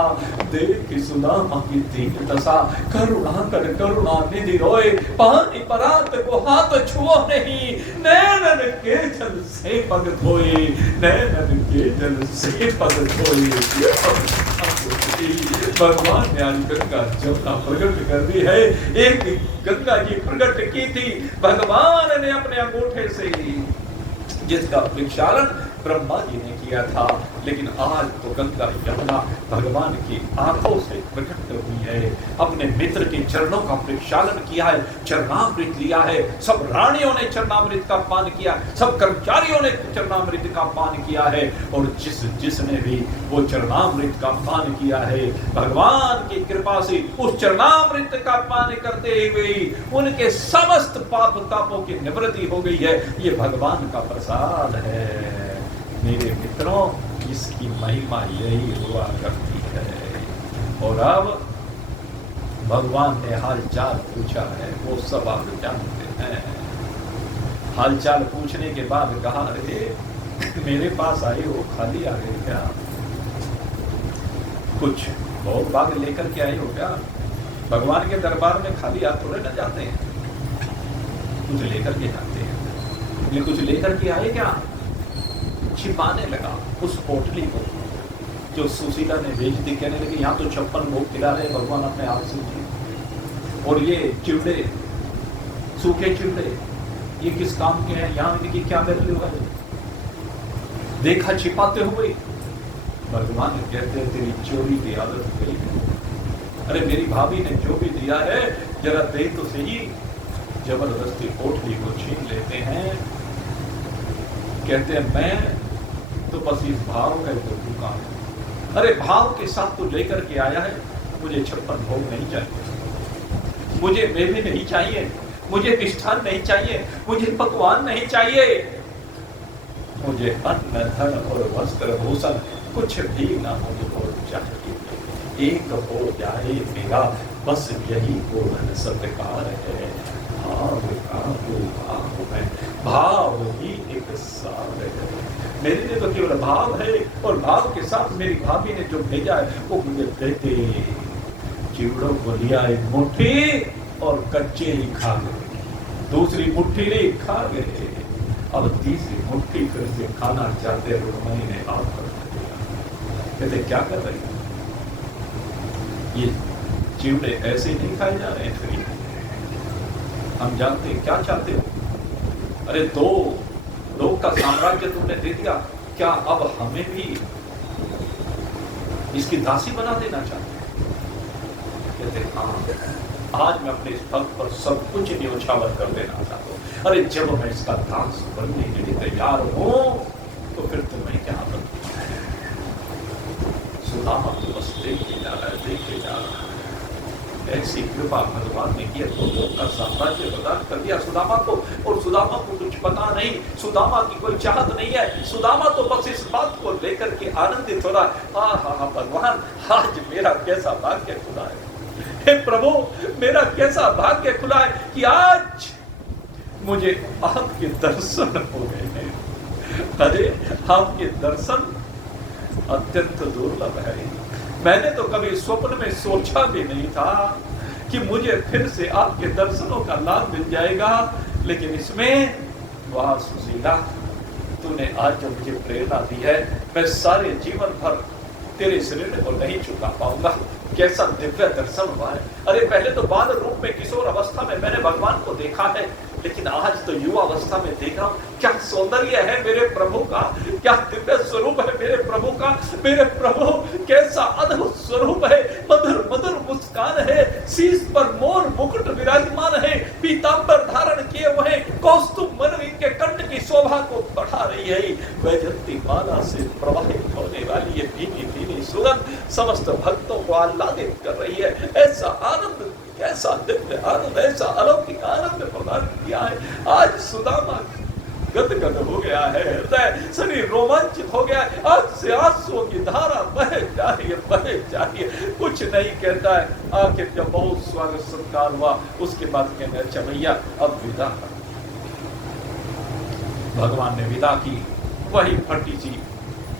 देख सुदामा की दीन दशा, करुणा कर करुणा निधि रोए, पानी परात को हाथ छुओ नहीं, नैनन के जल से पग धोए, नैनन के जल से पग धोए। भगवान ने आज गंगा जमुना प्रकट कर दी है। एक गंगा जी प्रकट की थी, भगवान ने अपने अंगूठे से जिसका प्रक्षालन ब्रह्मा जी ने किया था, लेकिन आज तो गंगा यमुना भगवान की आंखों से प्रकट हुई है। अपने मित्र के चरणों का प्रक्षालन किया है, चरणामृत लिया है। सब रानियों ने चरणामृत का पान किया, सब कर्मचारियों ने चरणामृत का पान किया है। और जिसने भी वो चरणामृत का पान किया है, भगवान की कृपा से उस चरणामृत का पान करते हुए उनके समस्त पाप तापों की निवृत्ति हो गई है। ये भगवान का प्रसाद है मेरे मित्रों, इसकी महिमा यही हुआ करती है। और अब भगवान ने हालचाल पूछा है, वो सब आप जानते हैं। हालचाल पूछने के बाद कहा, अरे मेरे पास आए हो, खाली आ गए क्या? कुछ भोग भाग लेकर के आए हो क्या? भगवान के दरबार में खाली हाथ थोड़े न जाते हैं, कुछ लेकर के जाते हैं। ये कुछ लेकर के आए क्या? छिपाने लगा उस पोटली को जो सुशीला ने भेज दी। कहने लगी, यहाँ तो 56 भोग खिला रहे भगवान अपने हाथ से, और ये चिवड़े, सूखे चिवड़े, ये किस काम के हैं? यहाँ इनकी क्या वैल्यू है? देखा छिपाते हुए। भगवान कहते हैं, तेरी चोरी की आदत गई। अरे मेरी भाभी ने जो भी दिया है जरा दे तो सही। जबरदस्ती पोटली को छीन लेते हैं। कहते हैं, मैं तो बस इस भाव का तो दुकान है। अरे भाव के साथ तो लेकर के आया है, मुझे 56 भोग नहीं चाहिए, मुझे मेवे नहीं चाहिए, मुझे मिष्ठान नहीं चाहिए, मुझे पकवान नहीं चाहिए, मुझे अन्न धन और वस्त्र भूषण कुछ भी ना मुझको चाहिए। एक हो जाए मेरा, बस यही पूर्ण सत्कार है। भाव का वो भाव है, भाव ही एक सार है। मेरे लिए तो केवल भाव है, और भाव के साथ मेरी भाभी ने जो भेजा है वो मुझे देते। चिवड़ों को लिया एक मुट्ठी और कच्चे ही खा गए, दूसरी मुट्ठी नहीं खा गए, अब तीसरी मुट्ठी फिर से खाना चाहते हुए मैंने हाथ कर दिया। कहते, क्या कर रही है? ये चिवड़े ऐसे नहीं खाए जा रहे हैं फ्री, हम जानते हैं क्या चाहते हो। अरे दो का साम्राज्य तुमने दे दिया, क्या अब हमें भी इसकी दासी बना देना चाहते हैं? कहते, हाँ, आज मैं अपने इस भक्त पर सब कुछ न्योछावर कर देना चाहता हूँ। अरे जब मैं इसका दास बनने के लिए तैयार हूं तो फिर तुम्हें क्या बनना है? सुदामा तो बस देखे जा रहा है, देखे जा रहा है। ऐसी कृपा भगवान ने की, तो का साम्राज्य प्रदान कर दिया सुदामा को, और सुदामा को कुछ पता नहीं, सुदामा की कोई चाहत नहीं है। सुदामा तो बस इस बात को लेकर के आनंदित हो रहा है, हाँ भगवान, आज मेरा कैसा भाग्य खुला है। हे प्रभु, मेरा कैसा भाग्य खुला है कि आज मुझे आपके दर्शन हो गए हैं। अरे आपके दर्शन अत्यंत दुर्लभ है। मैंने तो कभी स्वप्न में सोचा भी नहीं था कि मुझे फिर से आपके दर्शनों का लाभ मिल जाएगा, लेकिन इसमें वाह सुशीला, तूने आज जो मुझे प्रेरणा दी है, मैं सारे जीवन भर तेरे शरीर को नहीं चुका पाऊंगा। कैसा दिव्य दर्शन हुआ है। अरे पहले तो बाल रूप में किशोर अवस्था में मैंने भगवान को देखा है, लेकिन आज तो युवा अवस्था में देख रहा हूं। क्या सौंदर्य है मेरे प्रभु का, क्या दिव्य स्वरूप है मेरे प्रभु का। मेरे प्रभु कैसा अद्भुत स्वरूप है, मधुर मधुर मुस्कान है, शीश पर मोर मुकुट विराजमान है, पीतांबर धारण किए हुए, कौस्तुभ मन इनके कंठ की शोभा को बढ़ा रही है। वैजयंती माला से प्रवाहित होने वाली ये भीनी भीनी सुगंध समस्त भक्तों को आह्लादित कर रही है। ऐसा आनंद, ऐसा दिव्य आनंद, ऐसा अलौकिक आनंद प्रदान किया है। आज सुदामा गदगद हो गया है, हृदय शरीर रोमांचित हो गया है। आज से आंसुओं की धारा बह जा रही है, बह जा रही है। कुछ नहीं कहता है। आखिर जब बहुत स्वागत सत्कार हुआ, उसके बाद कहने, अच्छा भैया अब विदा कर। भगवान ने विदा की। वही फटी सी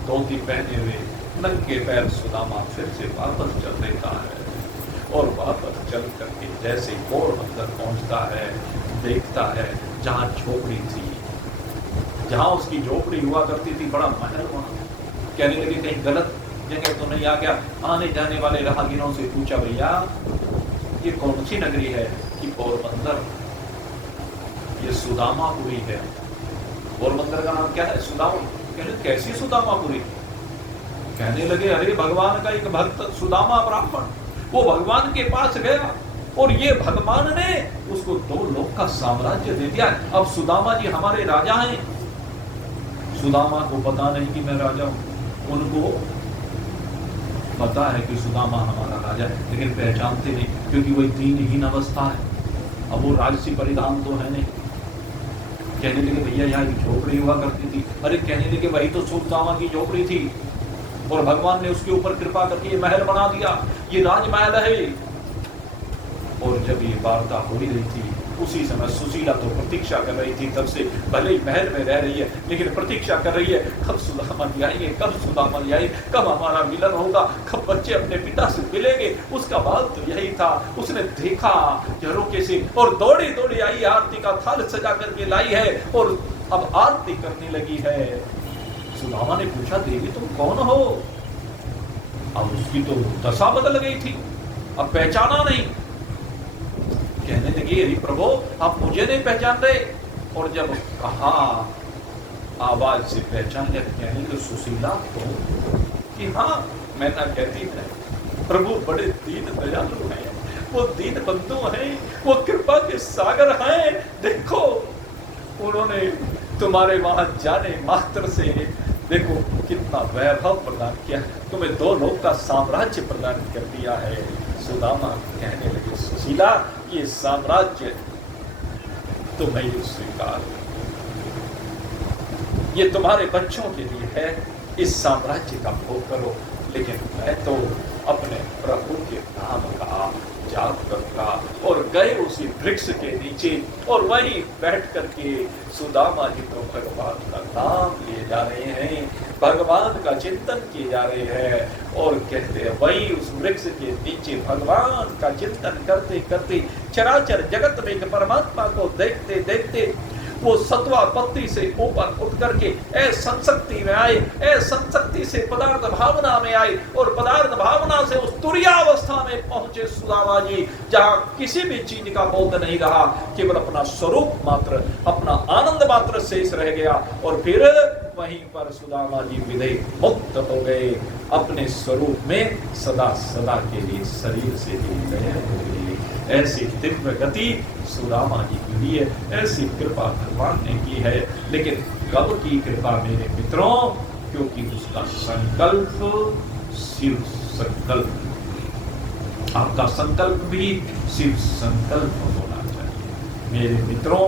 धोती पहने हुए नंगे पैर सुदामा फिर से वापस चल देता है, और वापस चल करके जैसे पोरबंदर पहुंचता है, देखता है जहां झोपड़ी थी, जहां उसकी झोपड़ी हुआ करती थी, बड़ा महल वहां। कहने लगे कहीं गलत जगह तो नहीं आ गया। आने जाने वाले राहगीरों से पूछा, भैया ये कौन सी नगरी है? कि पोरबंदर। ये सुदामापुरी है। पोरबंदर का नाम क्या है? सुदामा। कहने कैसी सुदामापुरी? कहने लगे अरे भगवान का एक भक्त सुदामा ब्राह्मण, वो भगवान के पास गया और ये भगवान ने उसको 2 लोक का साम्राज्य दे दिया। अब सुदामा जी हमारे राजा हैं। सुदामा को पता नहीं कि मैं राजा हूं, उनको पता है कि सुदामा हमारा राजा है, लेकिन पहचानते नहीं क्योंकि वही दीनहीन अवस्था है। अब वो राजसी परिधान तो है नहीं। कहने लगे भैया यहाँ की झोपड़ी हुआ करती थी। अरे कहने लगे वही तो सुदामा की झोपड़ी थी और भगवान ने उसके ऊपर कृपा करके ये महल बना दिया, ये राजमहल है। और जब ये वार्ता हो ही रही थी उसी समय सुशीला तो प्रतीक्षा कर रही थी, तब से भले ही महल में रह रही है लेकिन प्रतीक्षा कर रही है कब सुदामा जी आएंगे, कब सुदामा जी आएंगे, कब हमारा मिलन होगा, कब बच्चे अपने पिता से मिलेंगे। उसका बाल तो यही था। उसने देखा झरोके से और दौड़ी दौड़ी आई, आरती का थाल सजा करके लाई है और अब आरती करने लगी है। सुदामा ने पूछा देवी तुम कौन हो? अब उसकी तो दशा बदल गई थी, अब पहचाना नहीं। कहने लगी अरे प्रभु आप मुझे नहीं पहचान रहे? और जब कहा आवाज से पहचान लिया, कहने लगे सुशीला तो कि हाँ मैं ना कहती है प्रभु बड़े दीन दयालु हैं, वो दीन बंधु हैं, वो कृपा के सागर हैं। देखो उन्होंने तुम्हारे वहां जाने मात्र से देखो कितना वैभव प्रदान किया, तुम्हें 2 लोक का साम्राज्य प्रदान कर दिया है। सुदामा कहने लगे सुशीला ये साम्राज्य तुम्हें स्वीकार, ये तुम्हारे बच्चों के लिए है, इस साम्राज्य का भोग करो, लेकिन मैं तो अपने प्रभु के नाम का जाप करूंगा। और गए उसी वृक्ष के नीचे और वहीं बैठ करके सुदामा जी तो भगवान का नाम लिए जा रहे हैं, भगवान का चिंतन किए जा रहे हैं। और कहते हैं वहीं उस वृक्ष के नीचे भगवान का चिंतन करते करते चराचर जगत में एक परमात्मा को देखते देखते वो सत्वा पत्ती से ऊपर उठ करके संशक्ति में आए, संशक्ति से पदार्थ भावना में आए और पदार्थ भावना से उस तुरीयावस्था में पहुंचे सुदामा जी, जहां किसी भी चीज का बोध नहीं रहा, केवल अपना स्वरूप मात्र, अपना आनंद मात्र शेष रह गया। और फिर वहीं पर सुदामा जी विधेय मुक्त हो गए, अपने स्वरूप में सदा सदा के लिए शरीर से विलय हो गए। ऐसी दिव्य गति सुदामा जी की हुई है, ऐसी कृपा भगवान ने की है। लेकिन कब की कृपा मेरे मित्रों? क्योंकि उसका संकल्प शिव संकल्प, आपका संकल्प भी शिव संकल्प होना चाहिए। मेरे मित्रों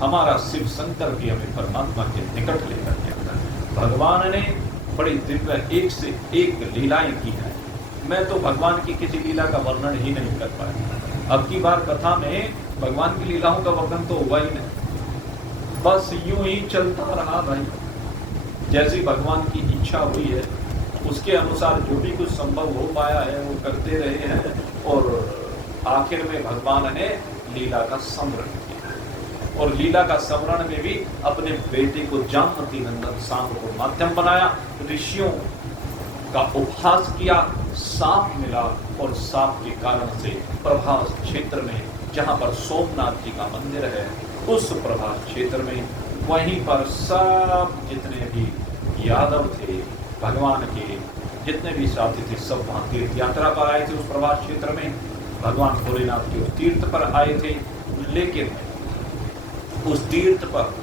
हमारा शिव संकल्प ही हमें परमात्मा के निकट लेकर के आता है। भगवान ने बड़ी दिव्य एक से एक लीलाएं की है। मैं तो भगवान की किसी लीला का वर्णन ही नहीं कर पाया। अब की बार कथा में भगवान की लीलाओं का वर्णन तो हुआ ही नहीं, बस यूं ही चलता रहा भाई। जैसी भगवान की इच्छा हुई है उसके अनुसार जो भी कुछ संभव हो पाया है वो करते रहे हैं। और आखिर में भगवान ने लीला का स्मरण किया और लीला का स्मरण में भी अपने बेटे को जामवती नंदन सांब को माध्यम बनाया, ऋषियों का उपहास किया, सांप मिला और सांप के कारण से प्रभास क्षेत्र में जहां पर सोमनाथ जी का मंदिर है उस प्रभास क्षेत्र में वहीं पर सब जितने भी यादव थे भगवान के, जितने भी साथी थे सब वहां तीर्थ यात्रा पर आए थे। उस प्रभास क्षेत्र में भगवान भोलेनाथ के उस तीर्थ पर आए थे। लेकिन उस तीर्थ पर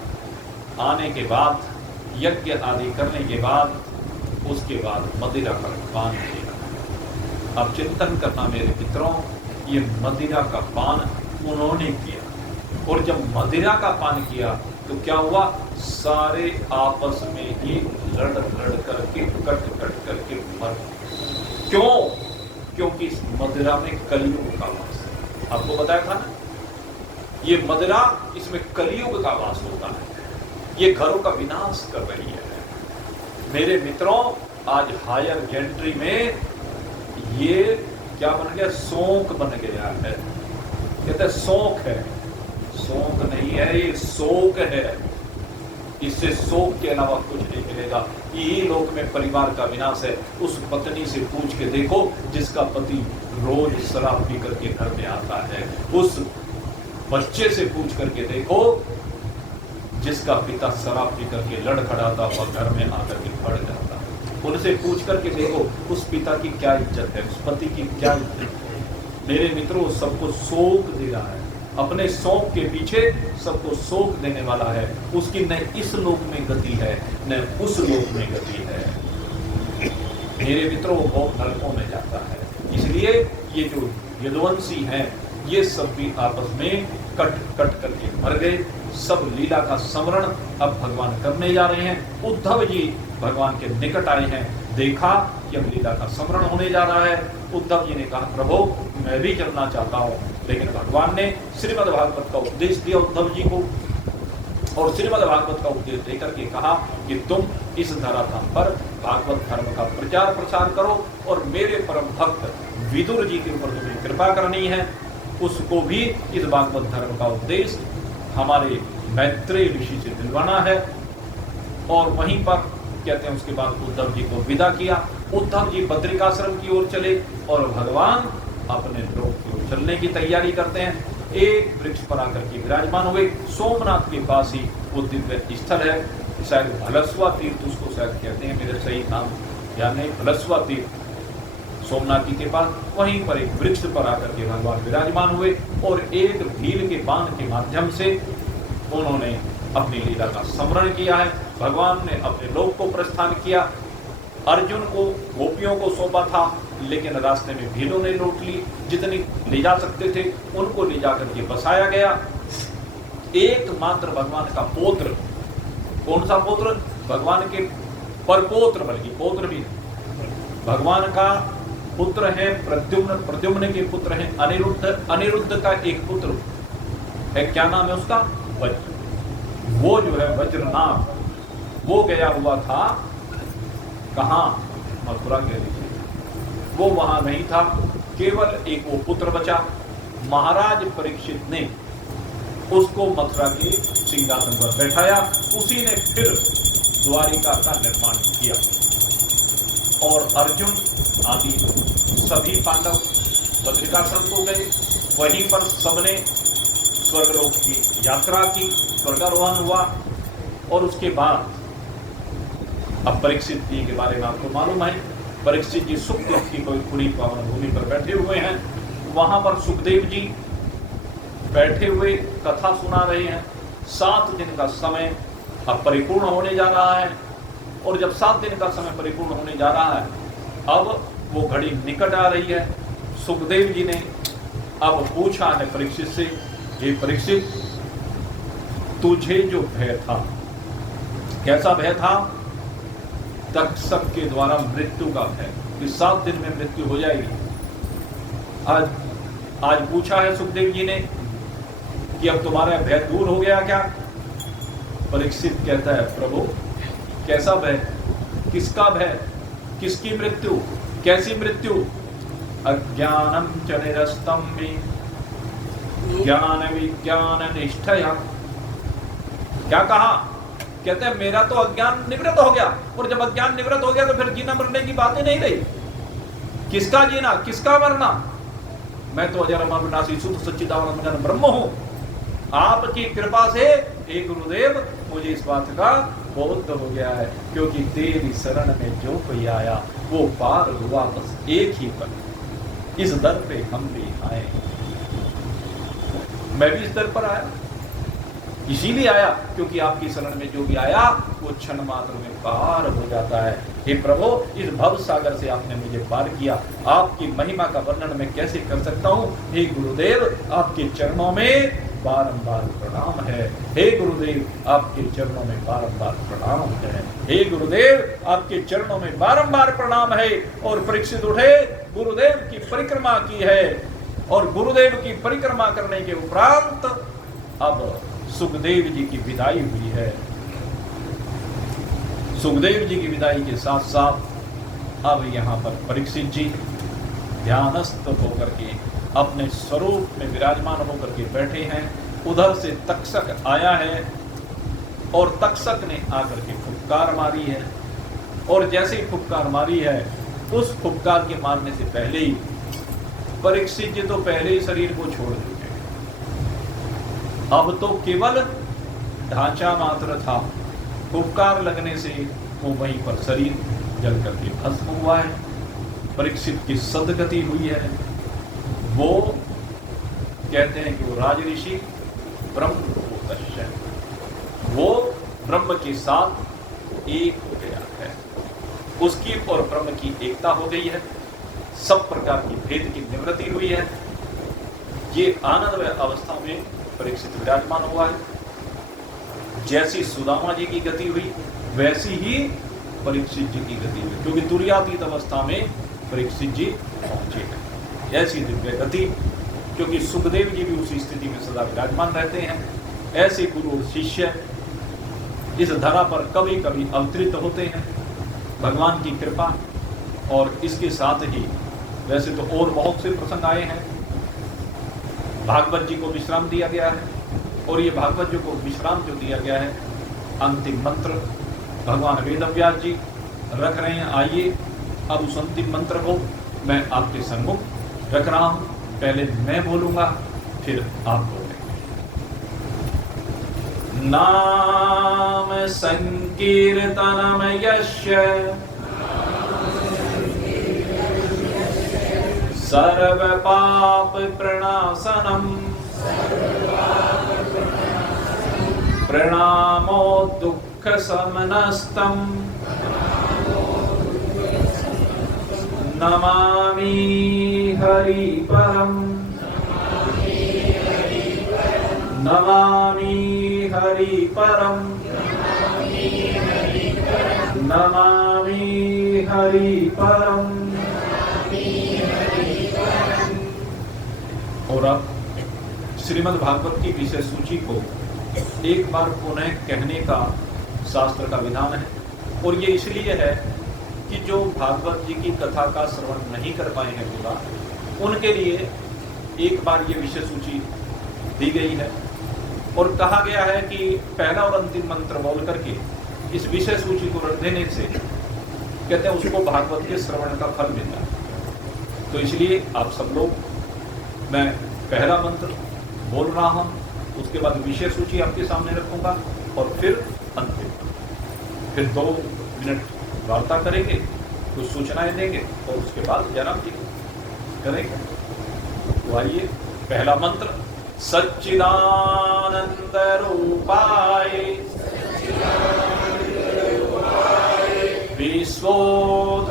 आने के बाद यज्ञ आदि करने के बाद उसके बाद मदिरा का पान किया। अब चिंतन करना मेरे मित्रों, ये मदिरा का पान उन्होंने किया और जब मदिरा का पान किया तो क्या हुआ? सारे आपस में ही लड़ करके कट करके मर। क्यों? क्योंकि इस मदिरा में कलयुग का वास है। आपको बताया था ना, ये मदिरा इसमें कलयुग का वास होता है, ये घरों का विनाश कर रही है। मेरे मित्रों आज हायर जेंट्री में ये क्या बन गया? सौंक बन गया है। कहते सौंक है, सौंक नहीं है, ये शोक है। इससे शोक के अलावा कुछ नहीं मिलेगा। यही लोक में परिवार का विनाश है। उस पत्नी से पूछ के देखो जिसका पति रोज शराब पी करके घर में आता है, उस बच्चे से पूछ करके देखो जिसका पिता शराब पी करके लड़खड़ाता हुआ घर में आकर के पड़ जाता, उनसे पूछ करके देखो उस पिता की क्या इज्जत है, उस पति की क्या इज्जत है। मेरे मित्रों, सबको शोक दे रहा है, अपने शौक के पीछे सबको शोक देने वाला है। उसकी न इस लोक में गति है न उस लोक में गति है। मेरे मित्रों, वो बहुत नरकों में जाता है। इसलिए ये जो यदुवंशी हैं, ये सब भी आपस में कट कट करके मर गए। सब लीला का स्मरण अब भगवान करने जा रहे हैं। उद्धव जी भगवान के निकट आए हैं, देखा कि अब लीला का स्मरण होने जा रहा है। उद्धव जी ने कहा, प्रभु मैं भी चलना चाहता हूँ। लेकिन भगवान ने श्रीमद् भागवत का उपदेश दिया उद्धव जी को, और श्रीमद् भागवत का उपदेश देकर के कहा कि तुम इस धराधाम पर भागवत धर्म का प्रचार प्रसार करो, और मेरे परम भक्त विदुर जी के ऊपर तुम्हें कृपा करनी है, उसको भी इस भागवत धर्म का उपदेश हमारे मैत्रेय ऋषि से दिलवाना है। और वहीं पर कहते हैं, उसके बाद उद्धव जी को विदा किया। उद्धव जी बद्रिकाश्रम की ओर चले और भगवान अपने लोक की ओर चलने की तैयारी करते हैं। एक वृक्ष पर आकर के विराजमान हुए। सोमनाथ के पास ही वो दिव्य स्थल है, शायद भलस्वा तीर्थ उसको शायद कहते हैं, मेरे सही नाम याद नहीं, भलस्वा तीर्थ सोमनाथ जी के पास। वहीं पर एक वृक्ष पर आकर के भगवान विराजमान हुए और एक भील के बाण के माध्यम से उन्होंने अपनी लीला का स्मरण किया है। भगवान ने अपने लोक को प्रस्थान किया। अर्जुन को गोपियों को सौंपा था, लेकिन रास्ते में भीलों ने लूट ली। जितनी ले जा सकते थे उनको ले जाकर के बसाया गया। एकमात्र भगवान का पौत्र, कौन सा पौत्र? भगवान के परपोत्र, बल्कि पौत्र भी भगवान का पुत्र है प्रद्युम्न, प्रद्युम्न के पुत्र है अनिरुद्ध, अनिरुद्ध का एक पुत्र है, क्या नाम है उसका? वज्र। वो जो है वज्रनाभ, वो गया हुआ था कहाँ? मथुरा के ऋषि, वो वहां नहीं था, केवल एक वो पुत्र बचा। महाराज परीक्षित ने उसको मथुरा के सिंहासन पर बैठाया। उसी ने फिर द्वारिका का निर्माण किया, और अर्जुन आदि सभी पांडव बद्रिकाश्रम को गए। वहीं पर सबने स्वर्गलोक की यात्रा की, स्वर्गारोहण हुआ। और उसके बाद अब परीक्षित जी के बारे में आपको मालूम है, परीक्षित जी सुखदेव की कोई पूरी पावन भूमि पर बैठे हुए हैं। वहां पर सुखदेव जी बैठे हुए कथा सुना रहे हैं। 7 दिन का समय अब परिपूर्ण होने जा रहा है, और जब 7 दिन का समय परिपूर्ण होने जा रहा है, अब वो घड़ी निकट आ रही है। सुखदेव जी ने अब पूछा है परीक्षित से, हे परीक्षित, तुझे जो भय था, कैसा भय था? तक्षक के द्वारा मृत्यु का भय, कि 7 दिन में मृत्यु हो जाएगी। आज पूछा है सुखदेव जी ने कि अब तुम्हारा भय दूर हो गया क्या? परीक्षित कहता है, प्रभु कैसा भय? किसका भय? किसकी मृत्यु? कैसी मृत्यु? अज्ञानम च निरस्तम मे ज्ञान विज्ञान निष्ठया। क्या कहा? कहते हैं मेरा तो अज्ञान निवृत्त हो गया, और जब अज्ञान निवृत्त हो गया तो फिर जीना मरने की बातें नहीं रही। किसका जीना, किसका मरना? मैं तो अजर अमर विनाशी शुद्ध सच्चिदानंद ब्रह्म हूं। आपकी कृपा से हे गुरुदेव मुझे इस बात का बोध हो गया है, क्योंकि तेरी शरण में जो कोई आया वो पार हुआ बस एक ही पल। इस दर पे हम भी आए, मैं भी इस दर पर आया, इसीलिए आया क्योंकि आपकी शरण में जो भी आया वो क्षण मात्र में पार हो जाता है। हे प्रभु, इस भव सागर से आपने मुझे पार किया, आपकी महिमा का वर्णन मैं कैसे कर सकता हूँ। हे गुरुदेव, आपके चरणों में बारंबार प्रणाम है। हे गुरुदेव, आपके चरणों में बारंबार प्रणाम है। हे गुरुदेव, आपके चरणों में बारंबार प्रणाम है। और परीक्षित उठे, गुरुदेव की परिक्रमा की है, और गुरुदेव की परिक्रमा करने के उपरांत अब सुखदेव जी की विदाई हुई है। सुखदेव जी की विदाई के साथ साथ अब यहाँ पर परीक्षित जी ध्यानस्थ होकर के अपने स्वरूप में विराजमान होकर के बैठे हैं। उधर से तक्षक आया है, और तक्षक ने आकर के फुफकार मारी है, और जैसे ही फुफकार मारी है, उस फुफकार के मारने से पहले ही परीक्षित जी तो पहले ही शरीर को छोड़ चुके। अब तो केवल ढांचा मात्र था, उपकार लगने से वो वहीं पर शरीर जल करके भस्म हुआ है। परीक्षित की सदगति हुई है। वो कहते हैं कि वो राज ऋषि ब्रह्मभूतस्य, वो ब्रह्म के साथ एक हो गया है, उसकी और ब्रह्म की एकता हो गई है, सब प्रकार की भेद की निवृत्ति हुई है। ये आनंदमय अवस्था में परीक्षित विराजमान हुआ है। जैसी सुदामा जी की गति हुई वैसी ही परीक्षित जी की गति हुई, क्योंकि तुर्यातीत अवस्था में परीक्षित जी पहुंचे हैं। ऐसी दिव्य गति, क्योंकि सुखदेव जी भी उसी स्थिति में सदा विराजमान रहते हैं। ऐसे गुरु और शिष्य इस धरा पर कभी कभी अवतरित होते हैं, भगवान की कृपा। और इसके साथ ही वैसे तो और बहुत से प्रसंग आए हैं। भागवत जी को विश्राम दिया गया है, और ये भागवत जी को विश्राम जो दिया गया है, अंतिम मंत्र भगवान वेदव्यास जी रख रहे हैं। आइए अब उस अंतिम मंत्र को मैं आपके सम्मुख रख रहा हूं। पहले मैं बोलूंगा, फिर आप बोलेंगे। नाम संकीर्तनम यस्य सर्व पाप प्रणाशनम प्रणामो दुख समनस्तम नमामि हरि परम नमामि हरि परम नमामि हरि परम। और अब श्रीमद् भागवत की विषय सूची को एक बार पुनः कहने का शास्त्र का विधान है, और ये इसलिए है कि जो भागवत जी की कथा का श्रवण नहीं कर पाए हैं पूरा, उनके लिए एक बार ये विषय सूची दी गई है। और कहा गया है कि पहला और अंतिम मंत्र बोल करके इस विषय सूची को रख देने से कहते हैं उसको भागवत के श्रवण का फल मिलता है। तो इसलिए आप सब लोग, मैं पहला मंत्र बोल रहा हूं, उसके बाद विषय सूची आपके सामने रखूंगा, और फिर अंतिम, फिर 2 मिनट वार्ता करेंगे, कुछ सूचनाएं देंगे, और उसके बाद जयराम जी करेंगे। तो आइए, पहला मंत्र सच्चिदानंद रूपाय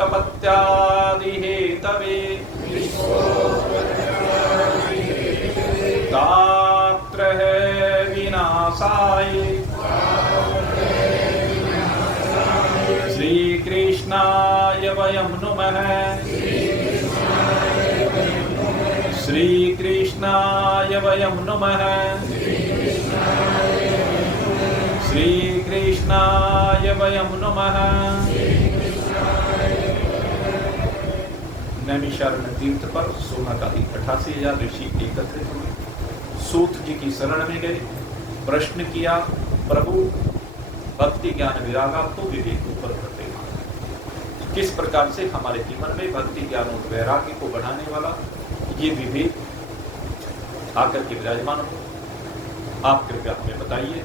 विश्वोत्पत्त्यादि हेतवे तात्रः विनाशाय श्रीकृष्णाय वयं नुमः श्रीकृष्णाय वयं नुमः श्रीकृष्णाय वयं नुमः। नैमिषारण्य तीर्थ पर 88,000 ऋषि एकत्रित हुए, सूत जी की शरण में गए, प्रश्न किया, प्रभु भक्ति ज्ञान विरागा तो विवेक ऊपर करते हैं। किस प्रकार से हमारे जीवन में भक्ति ज्ञान और वैराग्य को बढ़ाने वाला ये विवेक आकर के विराजमान हो, आप कृपया हमें बताइए।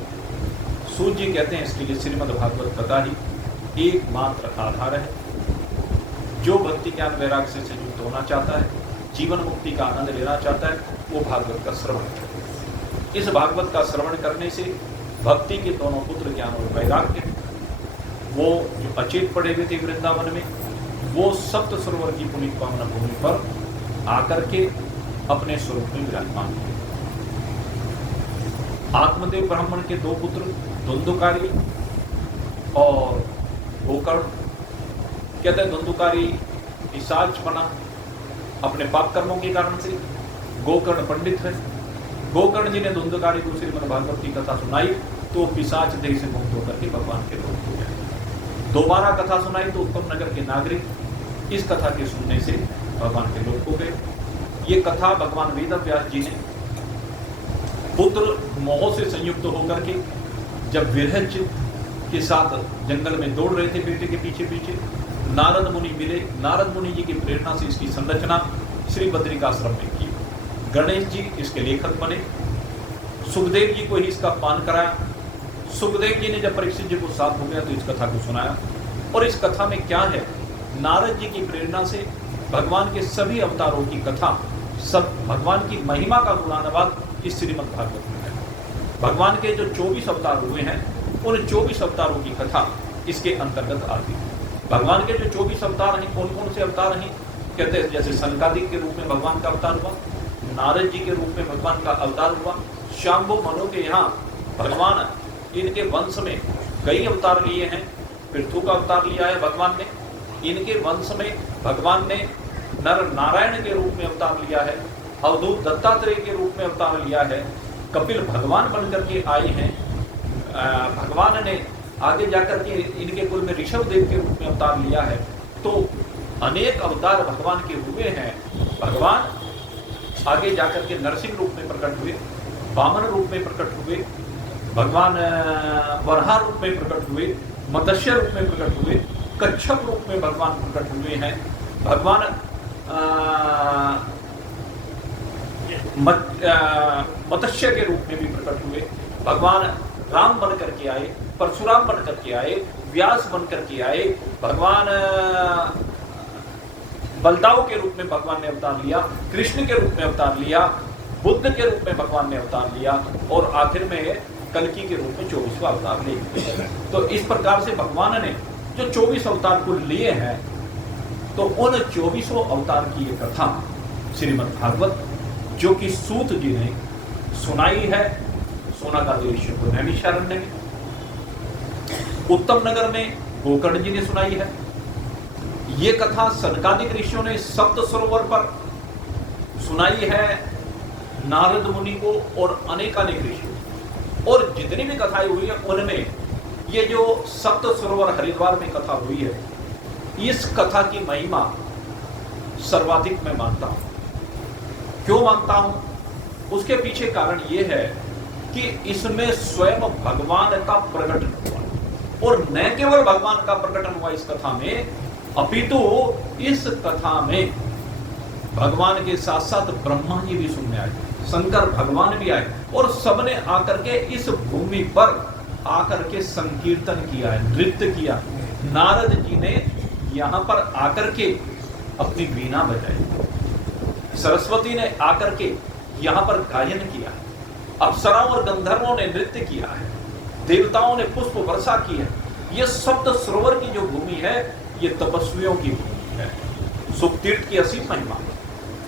सूत जी कहते हैं इसके लिए श्रीमद् भागवत कथा ही एकमात्र आधार है। जो भक्ति ज्ञान वैराग्य से संयुक्त होना चाहता है, जीवन मुक्ति का आनंद लेना चाहता है, वो भागवत का श्रवण करे। इस भागवत का श्रवण करने से भक्ति के दोनों पुत्र ज्ञान और वैराग्य, वो जो अचेत पड़े हुए थे वृंदावन में, वो सप्त सरोवर की पुनीत पावन भूमि पर आकर के अपने स्वरूप में विराजमान हुए। आत्मदेव ब्राह्मण के 2 पुत्र धुंधुकारी और गोकर्ण, कहते हैं धुंधुकारी पिशाच बना अपने पाप कर्मों के कारण से, गोकर्ण पंडित है। गोकर्ण जी ने धुंधुकारी को श्रीमद् भागवत की कथा सुनाई तो पिशाच देह से मुक्त होकर के भगवान के लोक हो गए। दोबारा कथा सुनाई तो उत्तम नगर के नागरिक इस कथा के सुनने से भगवान के लोक हो गए। ये कथा भगवान वेदव्यास जी ने पुत्र मोह से संयुक्त होकर के जब विरहज के साथ जंगल में दौड़ रहे थे बेटे के पीछे पीछे, नारद मुनि मिले। नारद मुनि जी की प्रेरणा से इसकी संरचना श्री बद्रिकाश्रम में की। गणेश जी इसके लेखक बने। सुखदेव जी को ही इसका पान कराया। सुखदेव जी ने जब परीक्षित जी को साफ हो गया तो इस कथा को सुनाया। और इस कथा में क्या है, नारद जी की प्रेरणा से भगवान के सभी अवतारों की कथा, सब भगवान की महिमा का गुणानुवाद इस श्रीमद् भागवत में है। भगवान के जो 24 अवतार हुए हैं उन 24 अवतारों की कथा इसके अंतर्गत आती है। भगवान के जो 24 अवतार हैं, कौन कौन से अवतार हैं कहते हैं, जैसे सनकादिक के रूप में भगवान का अवतार हुआ, नारद जी के रूप में भगवान का अवतार हुआ, शाम्भु मनु के यहाँ भगवान इनके वंश में कई अवतार लिए हैं। पृथु का अवतार लिया है भगवान ने, इनके वंश में भगवान ने नर नारायण के रूप में अवतार लिया है, अवधूत दत्तात्रेय के रूप में अवतार लिया है, कपिल भगवान बनकर के आए हैं, भगवान ने आगे जाकर के इनके कुल में ऋषभ देव के रूप में अवतार लिया है। तो अनेक अवतार भगवान के हुए हैं। भगवान आगे जाकर के नरसिंह रूप में प्रकट हुए, वामन रूप में प्रकट हुए, भगवान वराह रूप में प्रकट हुए, मत्स्य रूप में प्रकट हुए, कच्छप रूप में भगवान प्रकट हुए हैं, भगवान मत्स्य के रूप में भी प्रकट हुए, भगवान राम बन करके आए, परशुराम बन करके आए, व्यास बन करके आए, भगवान बलदाव के रूप में भगवान ने अवतार लिया, कृष्ण के रूप में अवतार लिया, बुद्ध के रूप में भगवान ने अवतार लिया और आखिर में कल्कि के रूप में 24वां अवतार ले लिया। तो इस प्रकार से भगवान ने जो 24 अवतार को लिए हैं, तो उन 24 अवतार की ये कथा श्रीमद् भागवत जो कि सूत जी ने सुनाई है, सोनागादी ऋषि को नैमिषारण्य में, उत्तम नगर में गोकर्ण जी ने सुनाई है। ये कथा सनकादिक ऋषियों ने सप्त सरोवर पर सुनाई है नारद मुनि को और अनेकानेक ऋषियों। और जितनी भी कथाएं हुई है उनमें ये जो सप्त सरोवर हरिद्वार में कथा हुई है, इस कथा की महिमा सर्वाधिक मैं मानता हूं। क्यों मानता हूं? उसके पीछे कारण यह है कि इसमें स्वयं भगवान का प्रकटन हुआ। और न केवल भगवान का प्रकटन हुआ इस कथा में, अपितु इस कथा में भगवान के साथ साथ ब्रह्मा जी भी सुनने आए, शंकर भगवान भी आए और सबने आकर के इस भूमि पर आकर के संकीर्तन किया है, नृत्य किया। नारद जी ने यहां पर आकर के अपनी वीणा बजाई, सरस्वती ने आकर के यहां पर गायन किया, अप्सराओं और गंधर्वों ने नृत्य किया है, देवताओं ने पुष्प वर्षा की है। ये सप्त सरोवर की जो भूमि है ये तपस्वियों की भूमि है। सुख तीर्थ की असीम महिमा है,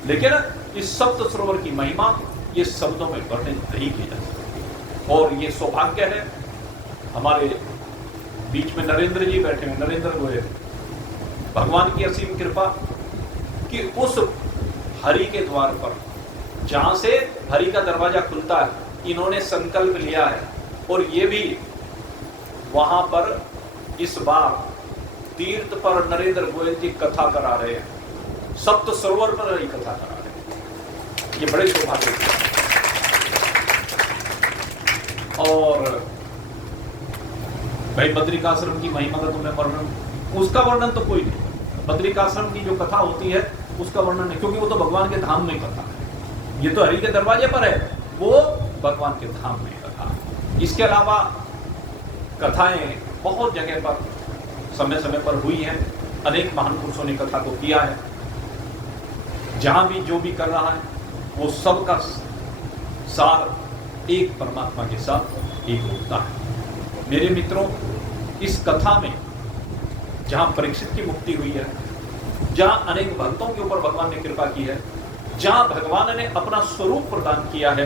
लेकिन इस सप्त सरोवर की महिमा ये शब्दों में वर्णित नहीं की जा सकती। और ये सौभाग्य है हमारे बीच में नरेंद्र जी बैठे हैं, नरेंद्र गोयल, भगवान की असीम कृपा कि उस हरि के द्वार पर जहां से हरि का दरवाजा खुलता है, इन्होंने संकल्प लिया है और ये भी वहां पर इस बार तीर्थ पर नरेंद्र गोयल जी कथा करा रहे हैं, सप्त सरोवर पर ही कथा करा रहे हैं। ये बड़े सौभाग्य की बात है। और भाई बद्रिकाश्रम की महिमा का तुमने वर्णन, उसका वर्णन तो कोई नहीं। बद्रिकाश्रम की जो कथा होती है उसका वर्णन नहीं, क्योंकि वो तो भगवान के धाम में कथा है। ये तो हरि के दरवाजे पर है, वो भगवान के धाम में कथा। इसके अलावा कथाएं बहुत जगह पर समय समय पर हुई हैं, अनेक महान पुरुषों ने कथा को किया है। जहां भी जो भी कर रहा है वो सबका सार एक परमात्मा के साथ एक होता है। मेरे मित्रों, इस कथा में जहां परीक्षित की मुक्ति हुई है, जहां अनेक भक्तों के ऊपर भगवान ने कृपा की है, जहां भगवान ने अपना स्वरूप प्रदान किया है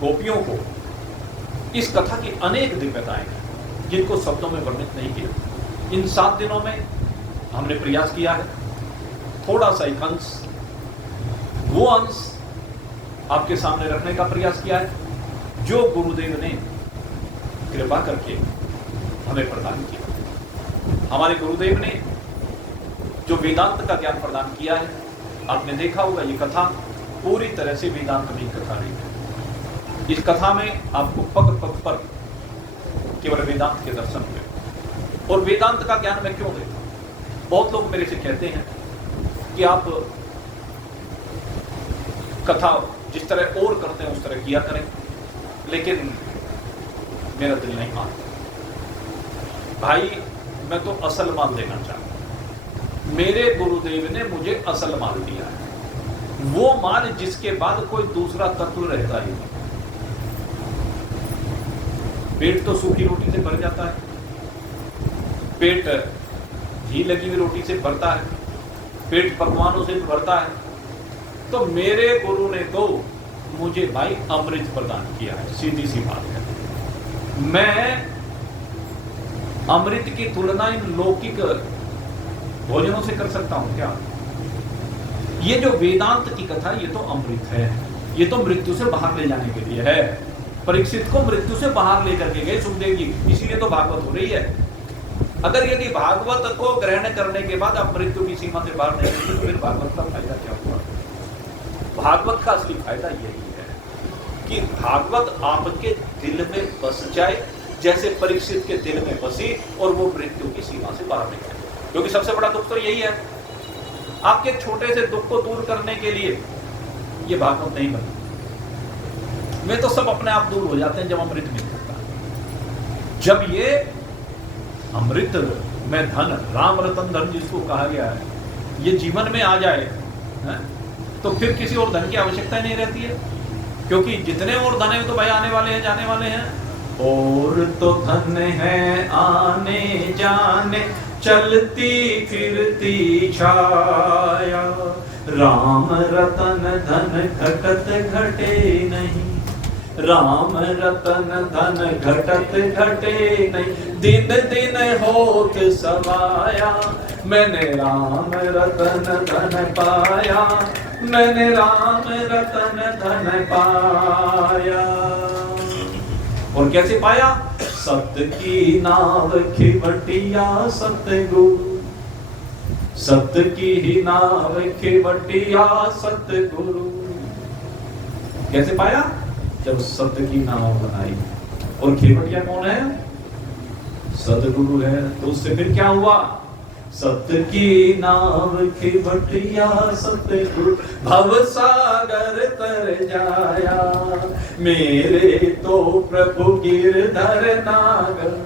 गोपियों को, इस कथा की अनेक दिव्यताएं हैं जिनको शब्दों में वर्णित नहीं किया। इन 7 दिनों में हमने प्रयास किया है थोड़ा सा एक अंश, वो अंश आपके सामने रखने का प्रयास किया है जो गुरुदेव ने कृपा करके हमें प्रदान किया। हमारे गुरुदेव ने जो वेदांत का ज्ञान प्रदान किया है, आपने देखा होगा ये कथा पूरी तरह से वेदांत में कथा रही है। इस कथा में आपको पग पग पर केवल वेदांत के दर्शन हुए। और वेदांत का ज्ञान मैं क्यों देता हूं? बहुत लोग मेरे से कहते हैं कि आप कथा जिस तरह और करते हैं उस तरह किया करें, लेकिन मेरा दिल नहीं मानता। भाई मैं तो असल माल देना चाहता हूं। मेरे गुरुदेव ने मुझे असल माल दिया है, वो माल जिसके बाद कोई दूसरा तत्व रहता ही नहीं। पेट तो सूखी रोटी से भर जाता है, पेट घी लगी हुई रोटी से भरता है, पेट पकवानों से भरता है। तो मेरे गुरु ने तो मुझे भाई अमृत प्रदान किया है, सीधी सी बात है। मैं अमृत की तुलना इन लौकिक भोजनों से कर सकता हूं क्या? ये जो वेदांत की कथा, ये तो अमृत है, ये तो मृत्यु से बाहर ले जाने के लिए है। परीक्षित को मृत्यु से बाहर लेकर के गए सुखदेव जी, इसीलिए तो भागवत हो रही है। अगर यदि भागवत को ग्रहण करने के बाद आप मृत्यु की सीमा से बाहर नहीं निकले तो फिर भागवत का फायदा क्या हुआ? भागवत का असली फायदा यही है कि भागवत आपके दिल में बस जाए, जैसे परीक्षित के दिल में बसी और वो मृत्यु की सीमा से बाहर निकले। क्योंकि सबसे बड़ा दुख तो यही है, आपके छोटे से दुख को दूर करने के लिए ये भागवत नहीं बनी। वे तो सब अपने आप दूर हो जाते हैं जब अमृत मिलता है। जब ये अमृत में धन, राम रतन धन जिसको कहा गया है, ये जीवन में आ जाए है? तो फिर किसी और धन की आवश्यकता नहीं रहती है, क्योंकि जितने और धन है तो भाई आने वाले हैं, जाने वाले हैं। और तो धन है आने जाने, चलती फिरती छाया, राम रतन धन घटत घटे नहीं, राम रतन धन घटत घटे नहीं, दिन दिन होत सवाया, मैंने राम रतन धन पाया, मैंने राम रतन धन पाया। और कैसे पाया? सत्य की नाव खिवटिया सतगुरु, सत्य की ही नाव खिवटिया सतगुरु। कैसे पाया? जब सत्य की नाव बनाई। और खिवटिया कौन है? सतगुरु है। तो उससे फिर क्या हुआ? सत्य की नाव खिवटिया सतगुरु, भव सागर तर जाया, मेरे तो प्रभु गिरधर नागर,